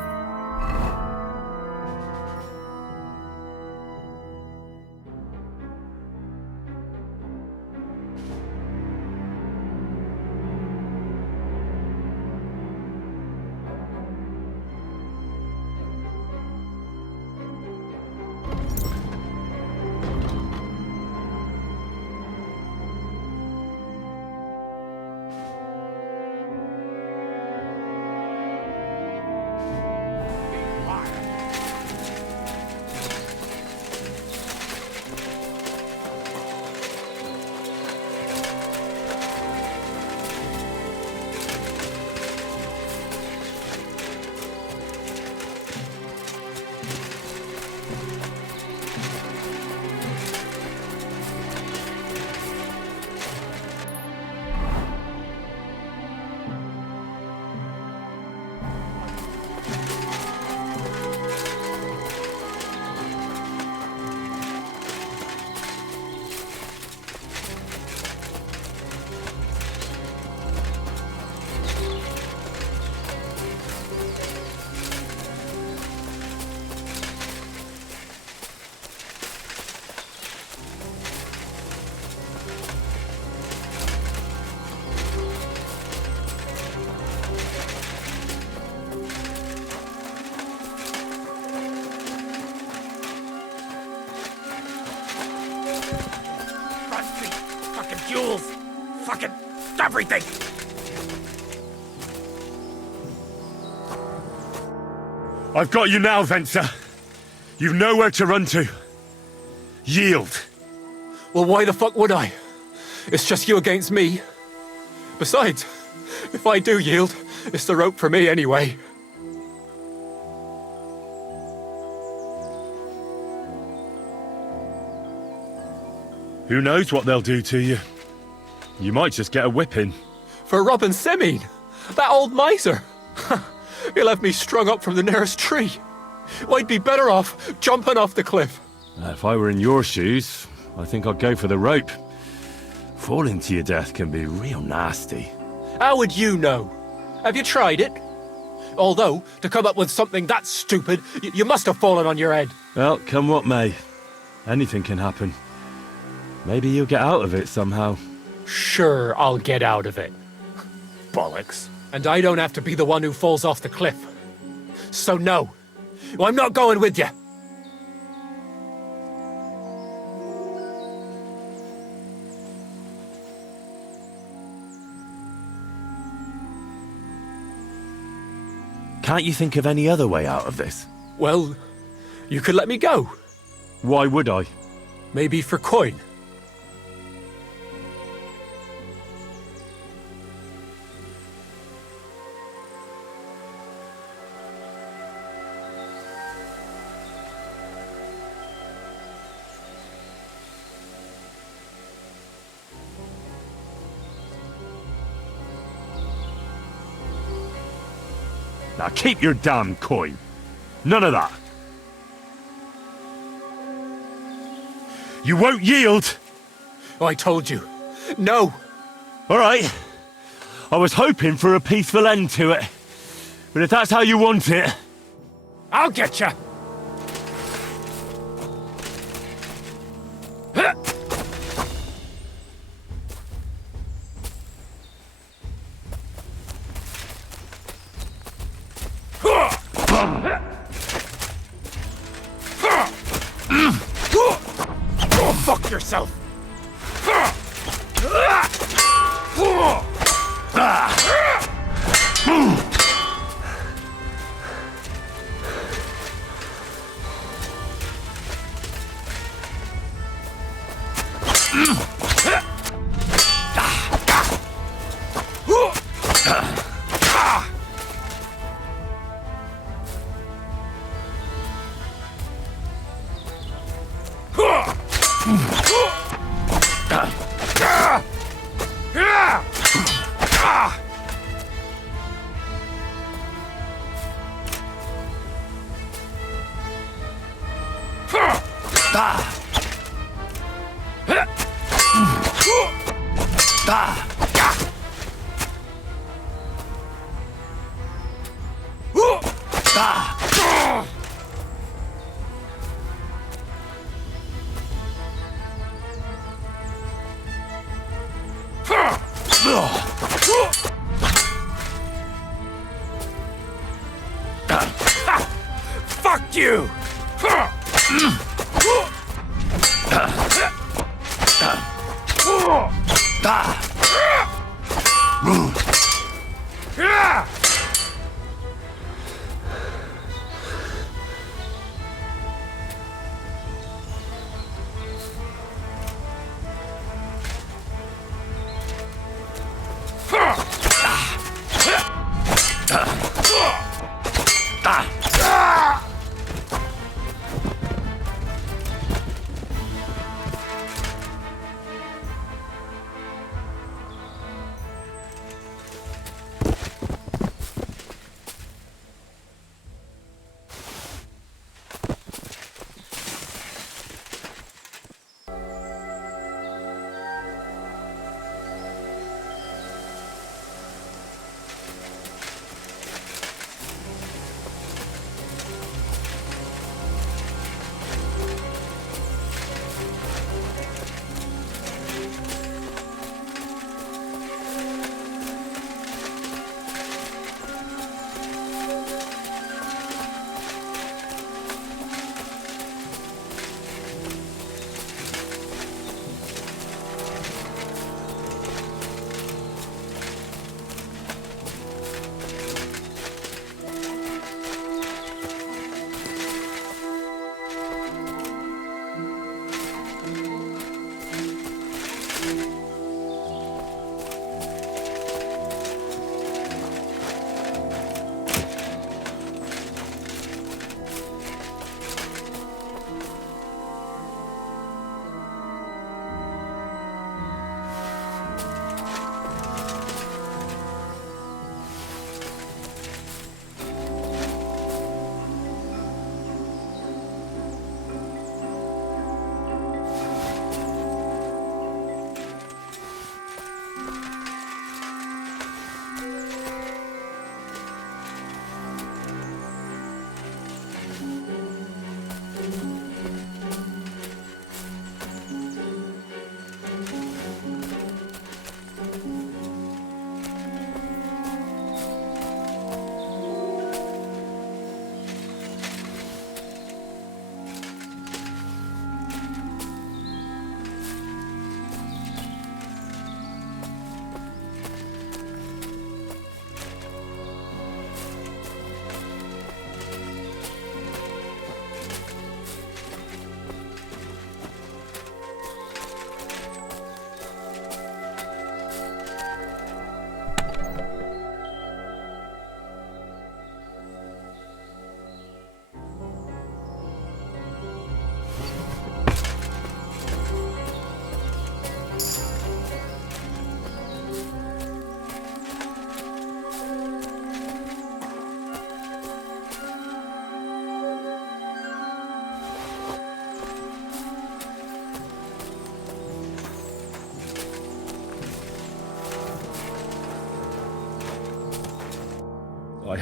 Jewels! Fucking everything! I've got you now, Venser. You've nowhere to run to. Yield. Well, why the fuck would I? It's just you against me. Besides, if I do yield, it's the rope for me anyway. Who knows what they'll do to you? You might just get a whipping. For robbing Semine, that old miser. He'll have me strung up from the nearest tree. I'd be better off jumping off the cliff. If I were in your shoes, I think I'd go for the rope. Falling to your death can be real nasty. How would you know? Have you tried it? Although, to come up with something that stupid, you must have fallen on your head. Well, come what may. Anything can happen. Maybe you'll get out of it somehow. Sure, I'll get out of it. Bollocks. And I don't have to be the one who falls off the cliff. So no, I'm not going with you. Can't you think of any other way out of this? Well, you could let me go. Why would I? Maybe for coin. Now keep your damn coin. None of that. You won't yield. I told you. No. All right. I was hoping for a peaceful end to it. But if that's how you want it... I'll get you. Go fuck yourself! Fuck you!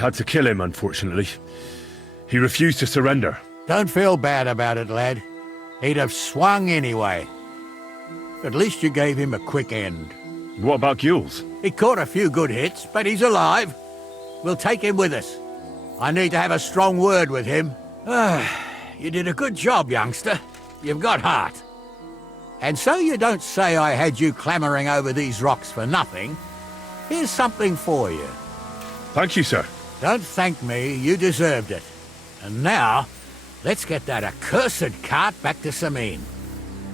had to kill him, unfortunately. He refused to surrender. Don't feel bad about it, lad. He'd have swung anyway. At least you gave him a quick end. What about Gules? He caught a few good hits, but he's alive. We'll take him with us. I need to have a strong word with him. You did a good job, youngster. You've got heart. And so you don't say I had you clambering over these rocks for nothing. Here's something for you. Thank you, sir. Don't thank me, you deserved it. And now, let's get that accursed cart back to Samin.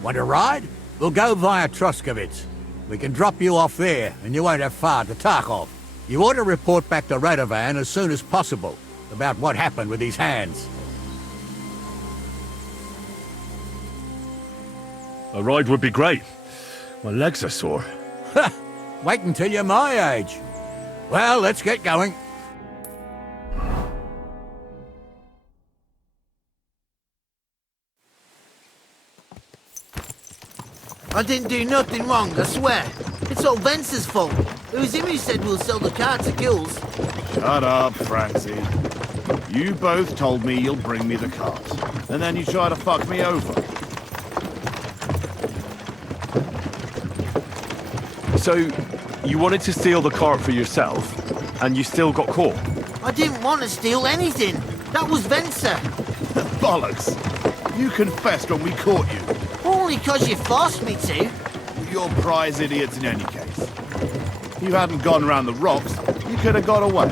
Want to ride? We'll go via Troskovitz. We can drop you off there, and you won't have far to Tarkov. You ought to report back to Radovan as soon as possible about what happened with his hands. A ride would be great. My legs are sore. Wait until you're my age. Well, let's get going. I didn't do nothing wrong, I swear. It's all Vence's fault. It was him who said we'll sell the car to Gules. Shut up, Francie. You both told me you'll bring me the cart, and then you try to fuck me over. So, you wanted to steal the cart for yourself, and you still got caught? I didn't want to steal anything. That was Vencer. Bollocks! You confessed when we caught you. Only because you forced me to. You're prize idiots in any case. If you hadn't gone round the rocks, you could have got away.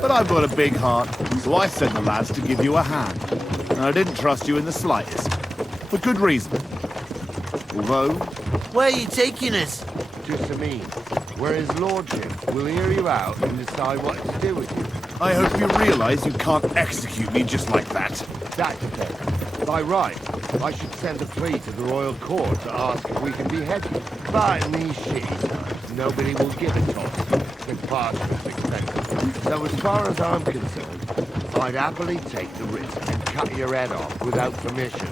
But I've got a big heart, so I sent the lads to give you a hand. And I didn't trust you in the slightest. For good reason. Although... Where are you taking us? To Samin, where his lordship will hear you out and decide what to do with you. I hope you realise you can't execute me just like that. That depends. By right, I should send a plea to the royal court to ask if we can behead you. But in these shitty times, nobody will give a toss. The parchment's expensive. So as far as I'm concerned, I'd happily take the risk and cut your head off without permission.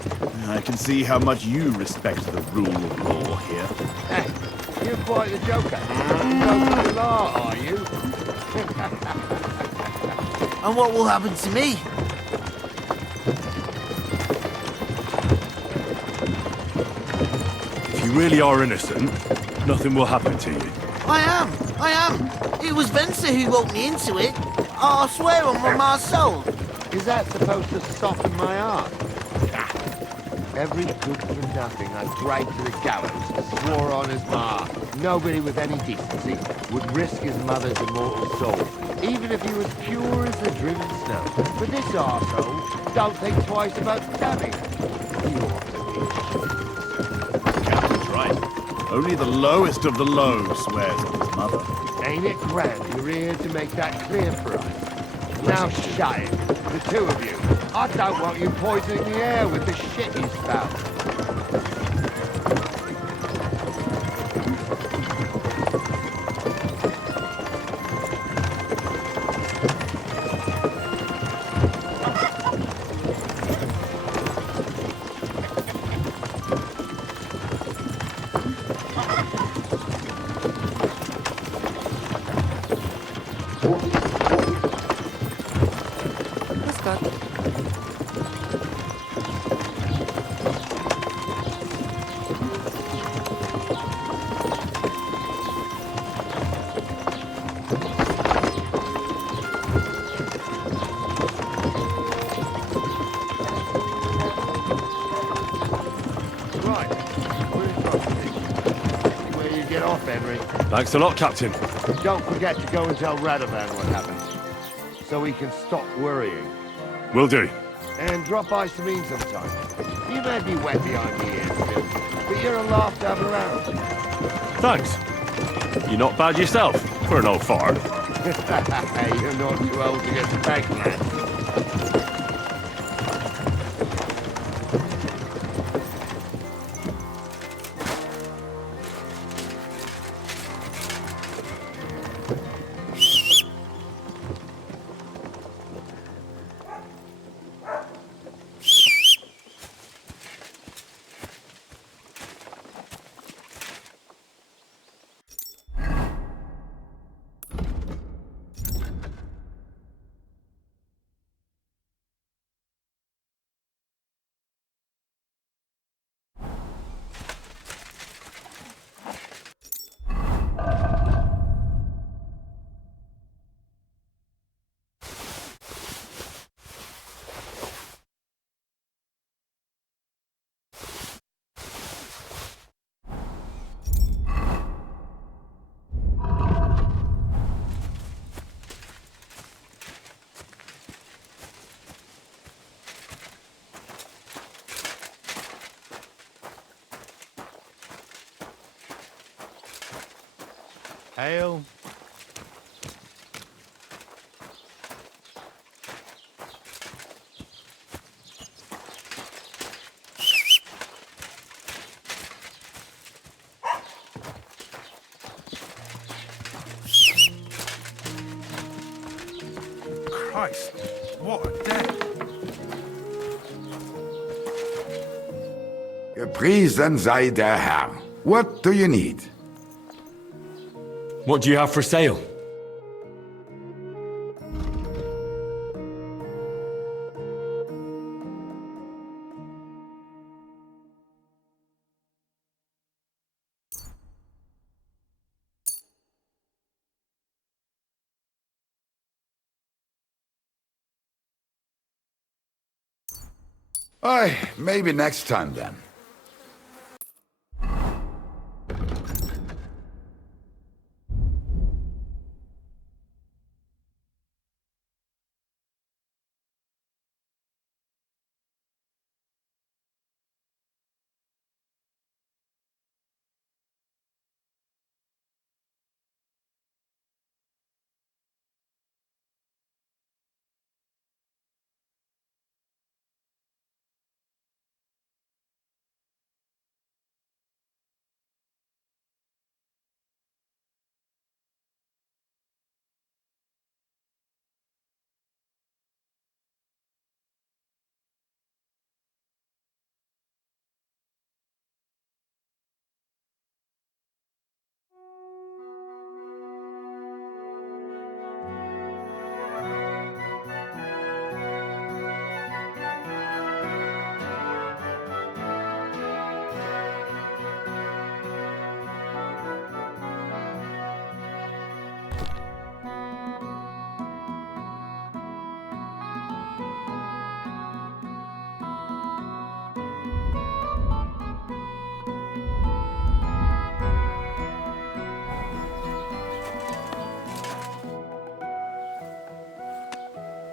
I can see how much you respect the rule of law here. Hey, you're quite the joker. No the law, are you? And what will happen to me? If you really are innocent, nothing will happen to you. I am. It was Vencer who roped me into it. I swear on my ma's soul. Is that supposed to soften my heart? Every good-for-nothing I dragged to the gallows swore on his ma. Nobody with any decency would risk his mother's immortal soul, even if he was pure as the driven snow. But this arsehole don't think twice about stabbing. He ought to be. Captain's right. Only the lowest of the low swears on his mother. Ain't it grand you're here to make that clear for us? Now shut it, the two of you. I don't want you poisoning the air with the shit you spout. Thanks a lot, Captain. Don't forget to go and tell Radovan what happened, so he can stop worrying. Will do. And drop by Samin sometime. You may be wet behind the ears still, but you're a laugh to have around. Thanks. You're not bad yourself, for an old fart. You're not too old to get spanked, lad. Ale. Christ, what a day. Gepriesen sei der Herr. What do you need? What do you have for sale? Aye, maybe next time then.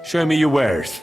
Show me your wares.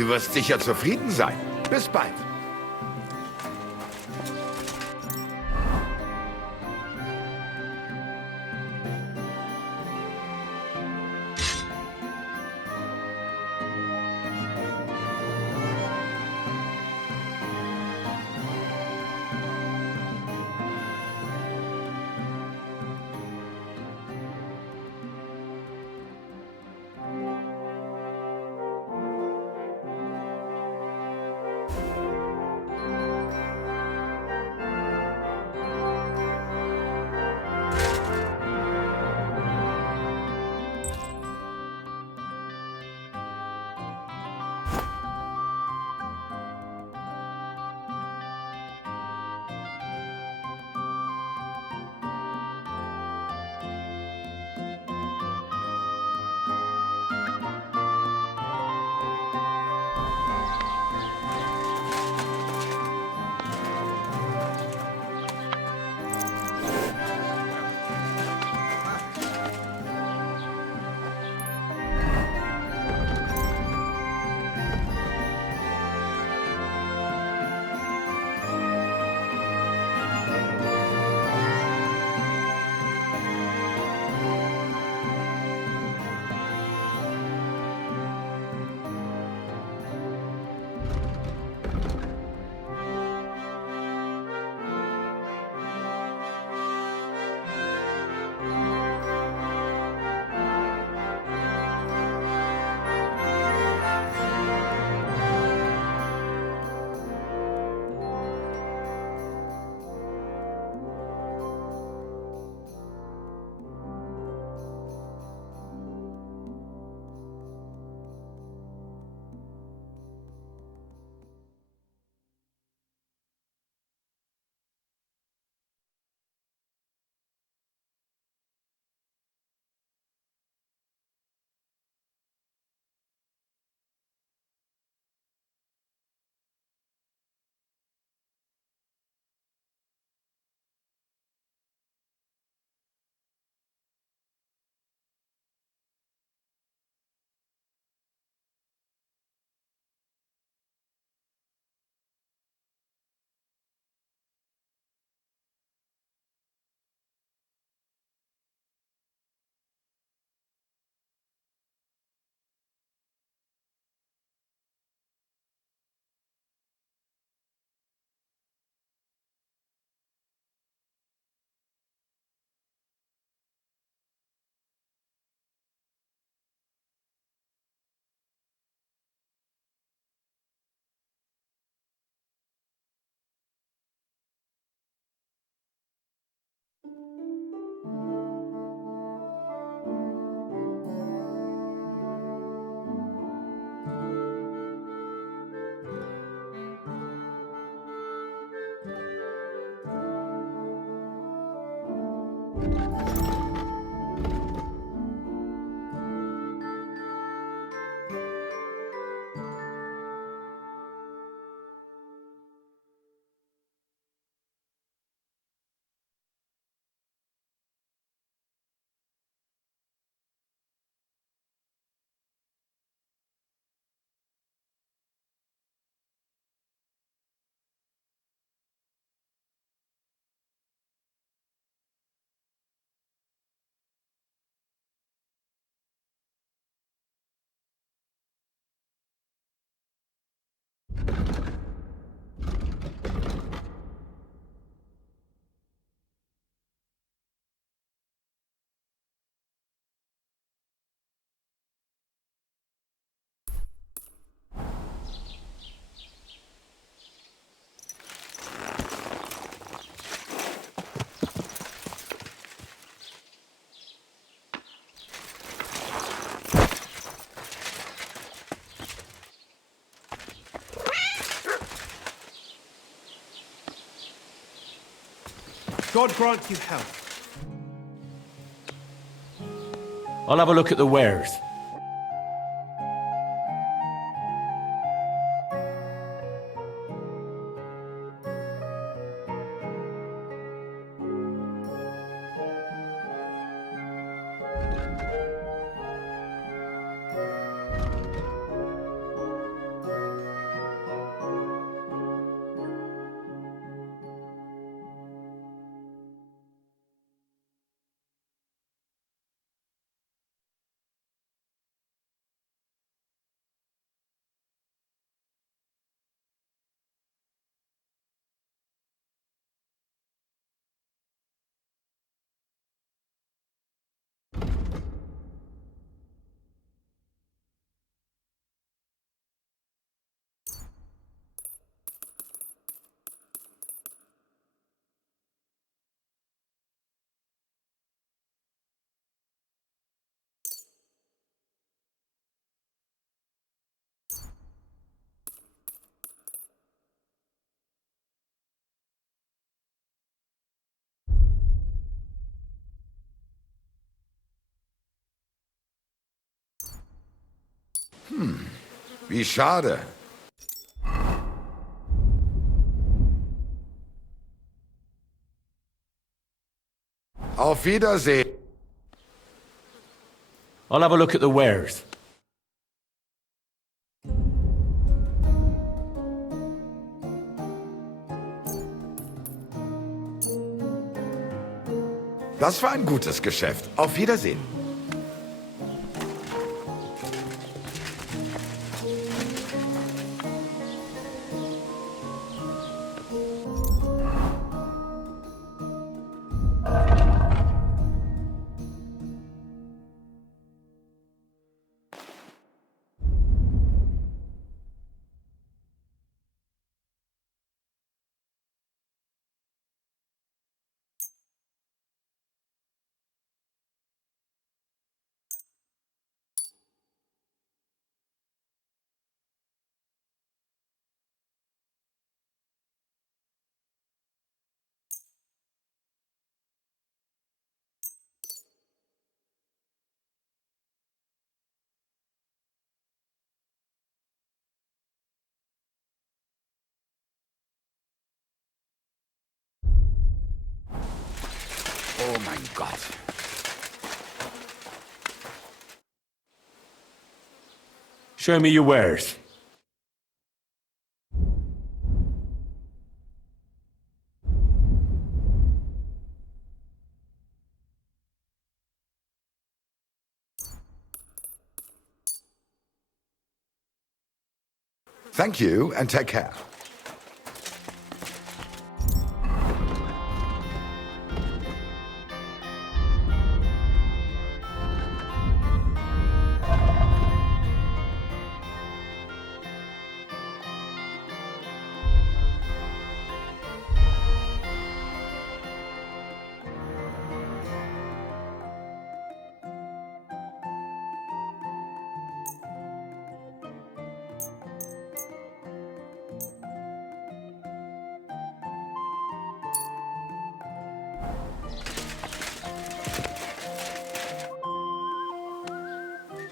Du wirst sicher zufrieden sein. Bis bald. God grant you health. I'll have a look at the wares. Wie schade. Auf Wiedersehen. I'll have a look at the wares. Das war ein gutes Geschäft. Auf Wiedersehen. Oh mein Gott. Show me your wares. Thank you and take care.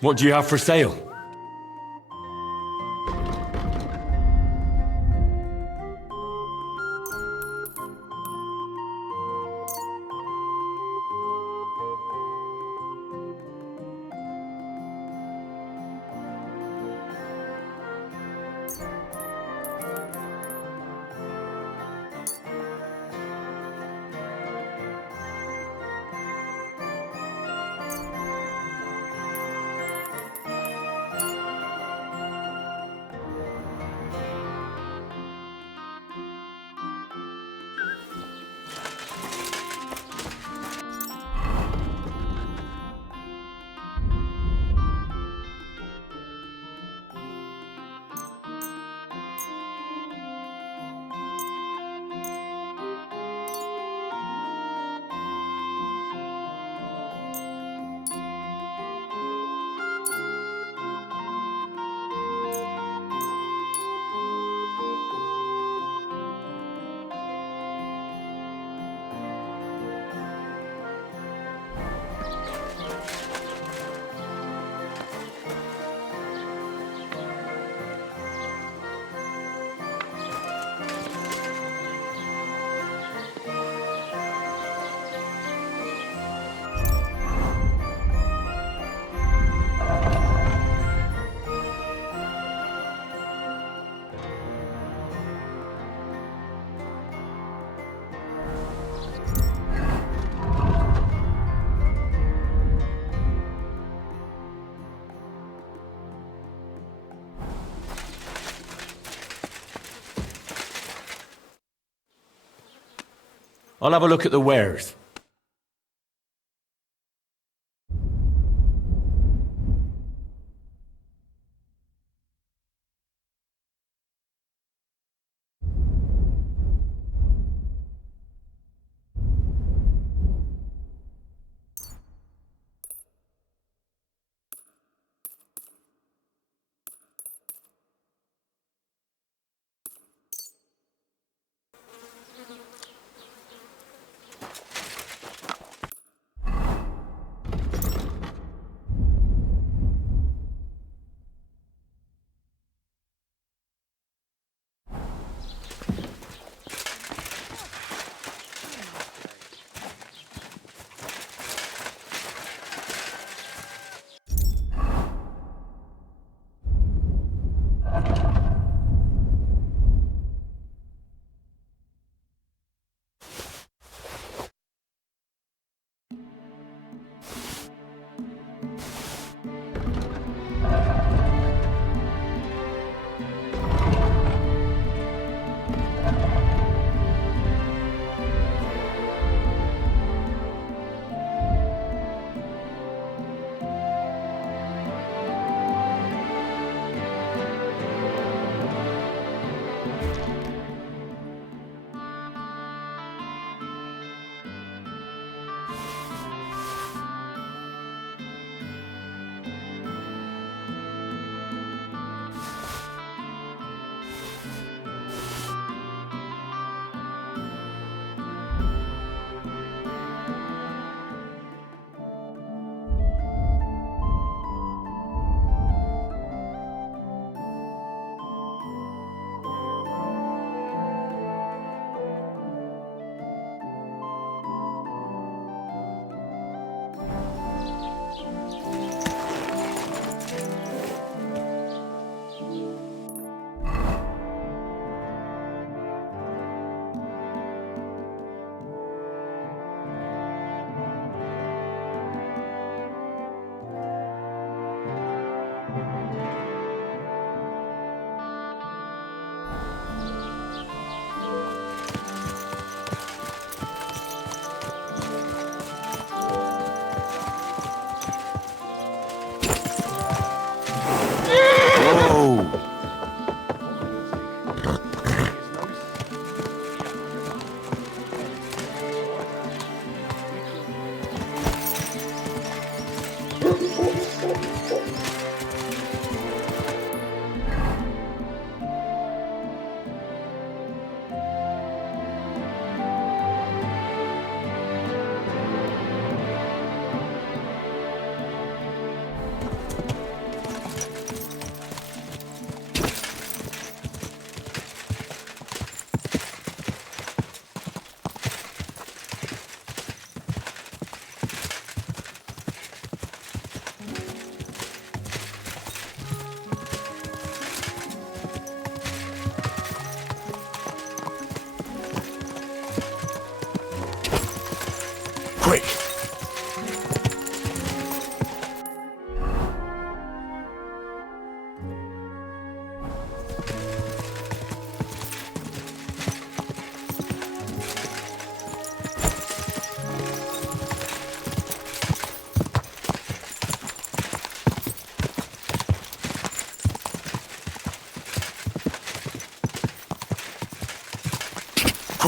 What do you have for sale? I'll have a look at the wares.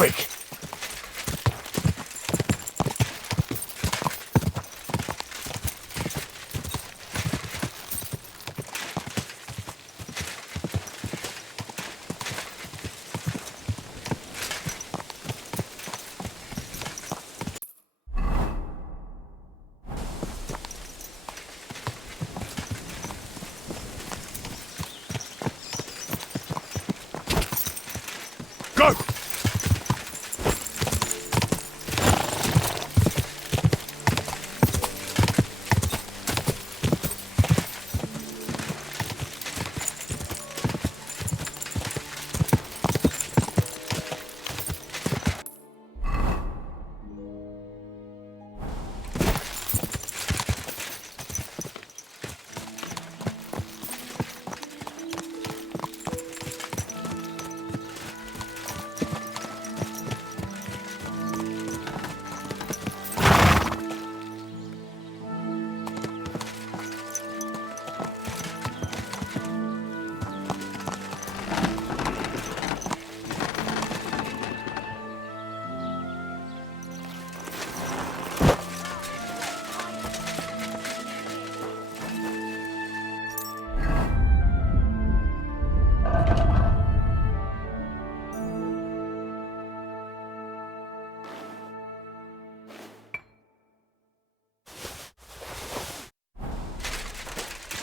quick. Go!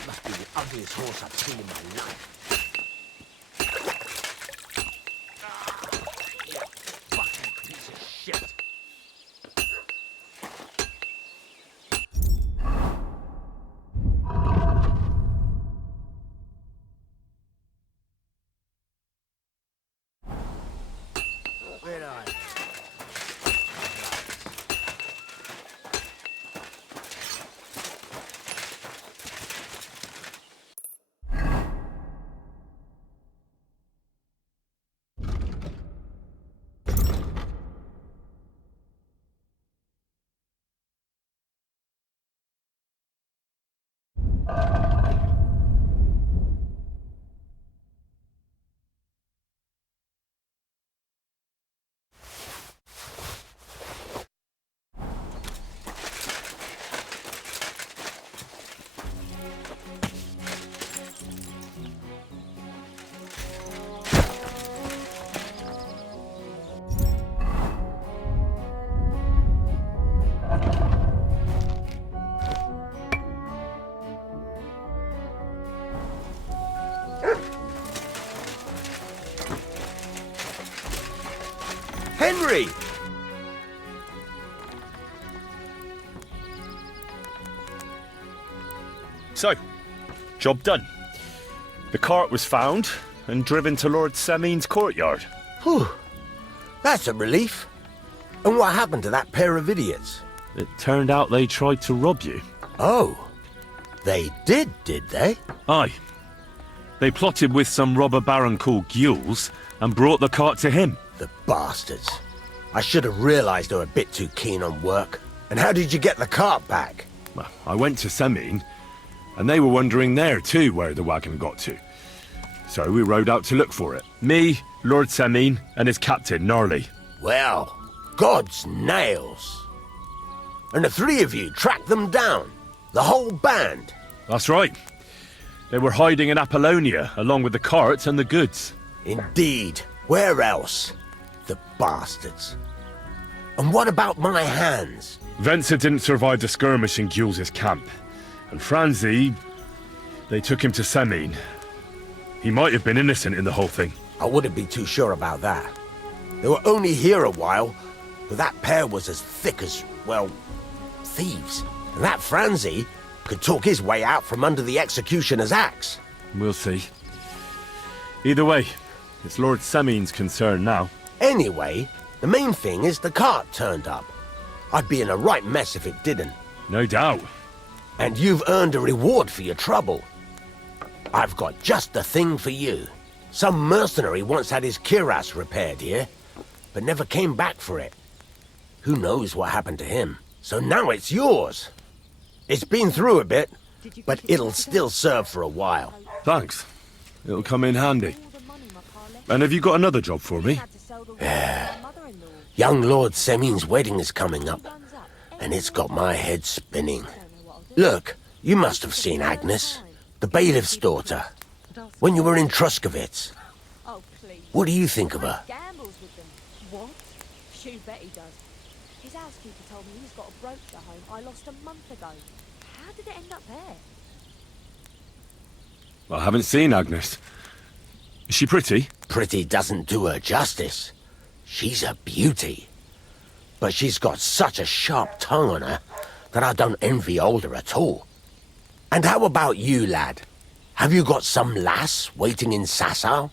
Must be the ugliest horse I've seen in my life. You fucking piece of shit. Where are you? Henry! So, job done. The cart was found and driven to Lord Semmene's courtyard. Whew. That's a relief. And what happened to that pair of idiots? It turned out they tried to rob you. Oh. They did they? Aye. They plotted with some robber baron called Gules and brought the cart to him. The bastards. I should have realised they were a bit too keen on work. And how did you get the cart back? Well, I went to Semmene, and they were wondering there too where the wagon got to. So we rode out to look for it. Me, Lord Semmene, and his captain, Gnarly. Well, God's nails. And the three of you tracked them down? The whole band? That's right. They were hiding in Apollonia, along with the carts and the goods. Indeed. Where else? The bastards. And what about my hands? Venser didn't survive the skirmish in Gules' camp. And Franzi, they took him to Semmene. He might have been innocent in the whole thing. I wouldn't be too sure about that. They were only here a while, but that pair was as thick as, well, thieves. And that Franzi could talk his way out from under the executioner's axe. We'll see. Either way, it's Lord Semmene's concern now. Anyway, the main thing is the cart turned up. I'd be in a right mess if it didn't. No doubt. And you've earned a reward for your trouble. I've got just the thing for you. Some mercenary once had his cuirass repaired here, but never came back for it. Who knows what happened to him? So now it's yours. It's been through a bit, but it'll still serve for a while. Thanks. It'll come in handy. And have you got another job for me? Young Lord Semin's wedding is coming up, and it's got my head spinning. Look, you must have seen Agnes, the bailiff's daughter, when you were in Truskovitz. Oh, please. What do you think of her? Gambles with them. What? You bet he does. His housekeeper told me he's got a brooch at home I lost a month ago. How did it end up there? I haven't seen Agnes. Is she pretty? Pretty doesn't do her justice. She's a beauty. But she's got such a sharp tongue on her that I don't envy older at all. And how about you, lad? Have you got some lass waiting in Sasau?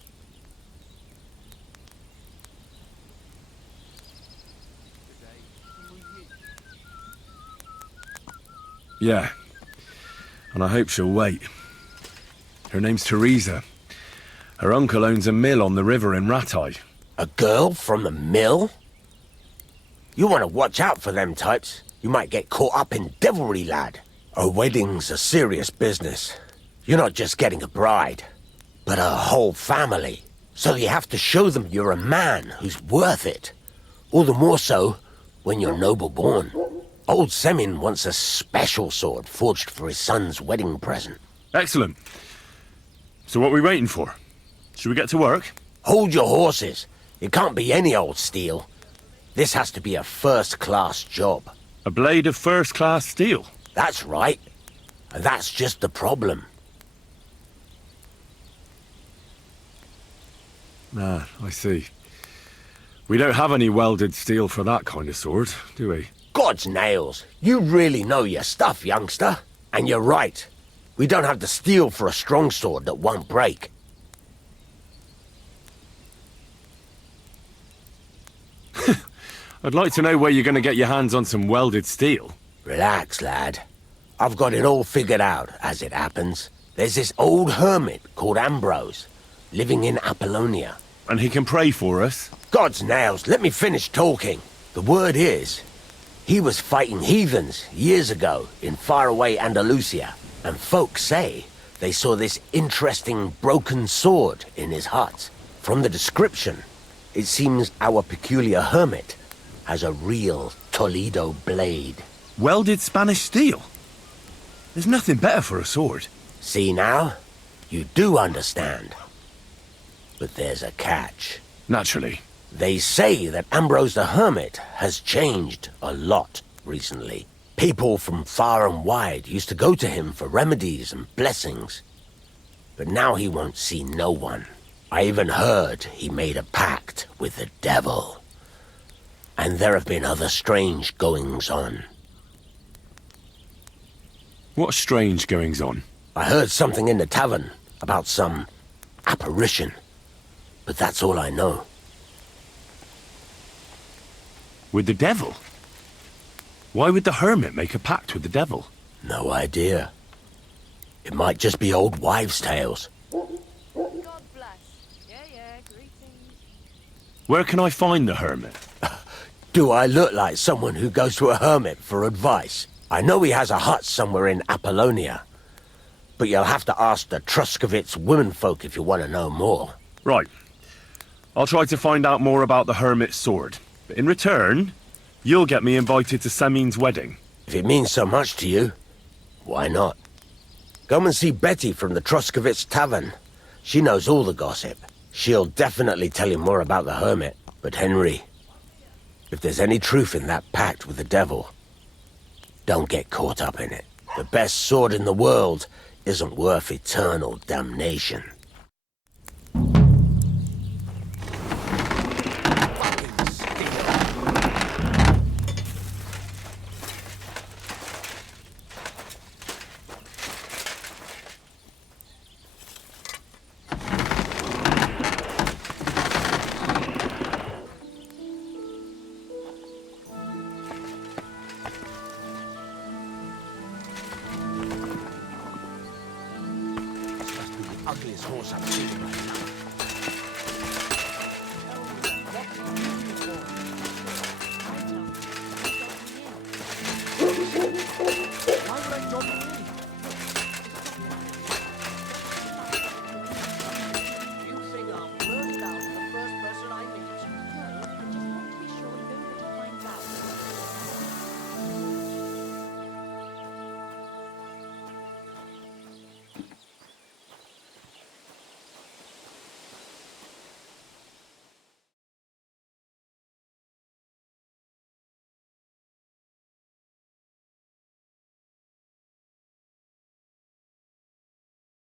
Yeah. And I hope she'll wait. Her name's Teresa. Her uncle owns a mill on the river in Ratai. A girl from the mill? You want to watch out for them types. You might get caught up in devilry, lad. A wedding's a serious business. You're not just getting a bride, but a whole family. So you have to show them you're a man who's worth it. All the more so when you're noble-born. Old Semin wants a special sword forged for his son's wedding present. Excellent. So what are we waiting for? Should we get to work? Hold your horses. It can't be any old steel. This has to be a first-class job. A blade of first-class steel? That's right. And that's just the problem. Ah, I see. We don't have any welded steel for that kind of sword, do we? God's nails. You really know your stuff, youngster. And you're right. We don't have the steel for a strong sword that won't break. I'd like to know where you're going to get your hands on some welded steel. Relax, lad. I've got it all figured out, as it happens. There's this old hermit called Ambrose, living in Apollonia. And he can pray for us? God's nails, let me finish talking. The word is, he was fighting heathens years ago in faraway Andalusia, and folks say they saw this interesting broken sword in his hut. From the description, it seems our peculiar hermit has a real Toledo blade. Welded Spanish steel? There's nothing better for a sword. See now? You do understand. But there's a catch. Naturally. They say that Ambrose the Hermit has changed a lot recently. People from far and wide used to go to him for remedies and blessings. But now he won't see no one. I even heard he made a pact with the devil. And there have been other strange goings-on. What strange goings-on? I heard something in the tavern about some apparition. But that's all I know. With the devil? Why would the hermit make a pact with the devil? No idea. It might just be old wives' tales. God bless. Yeah, greetings. Where can I find the hermit? Do I look like someone who goes to a hermit for advice? I know he has a hut somewhere in Apollonia. But you'll have to ask the Truskovitz womenfolk if you want to know more. Right. I'll try to find out more about the hermit's sword. But in return, you'll get me invited to Semin's wedding. If it means so much to you, why not? Come and see Betty from the Truskovitz Tavern. She knows all the gossip. She'll definitely tell you more about the hermit. But Henry, if there's any truth in that pact with the devil, don't get caught up in it. The best sword in the world isn't worth eternal damnation. Ugliest horse I've seen in my life.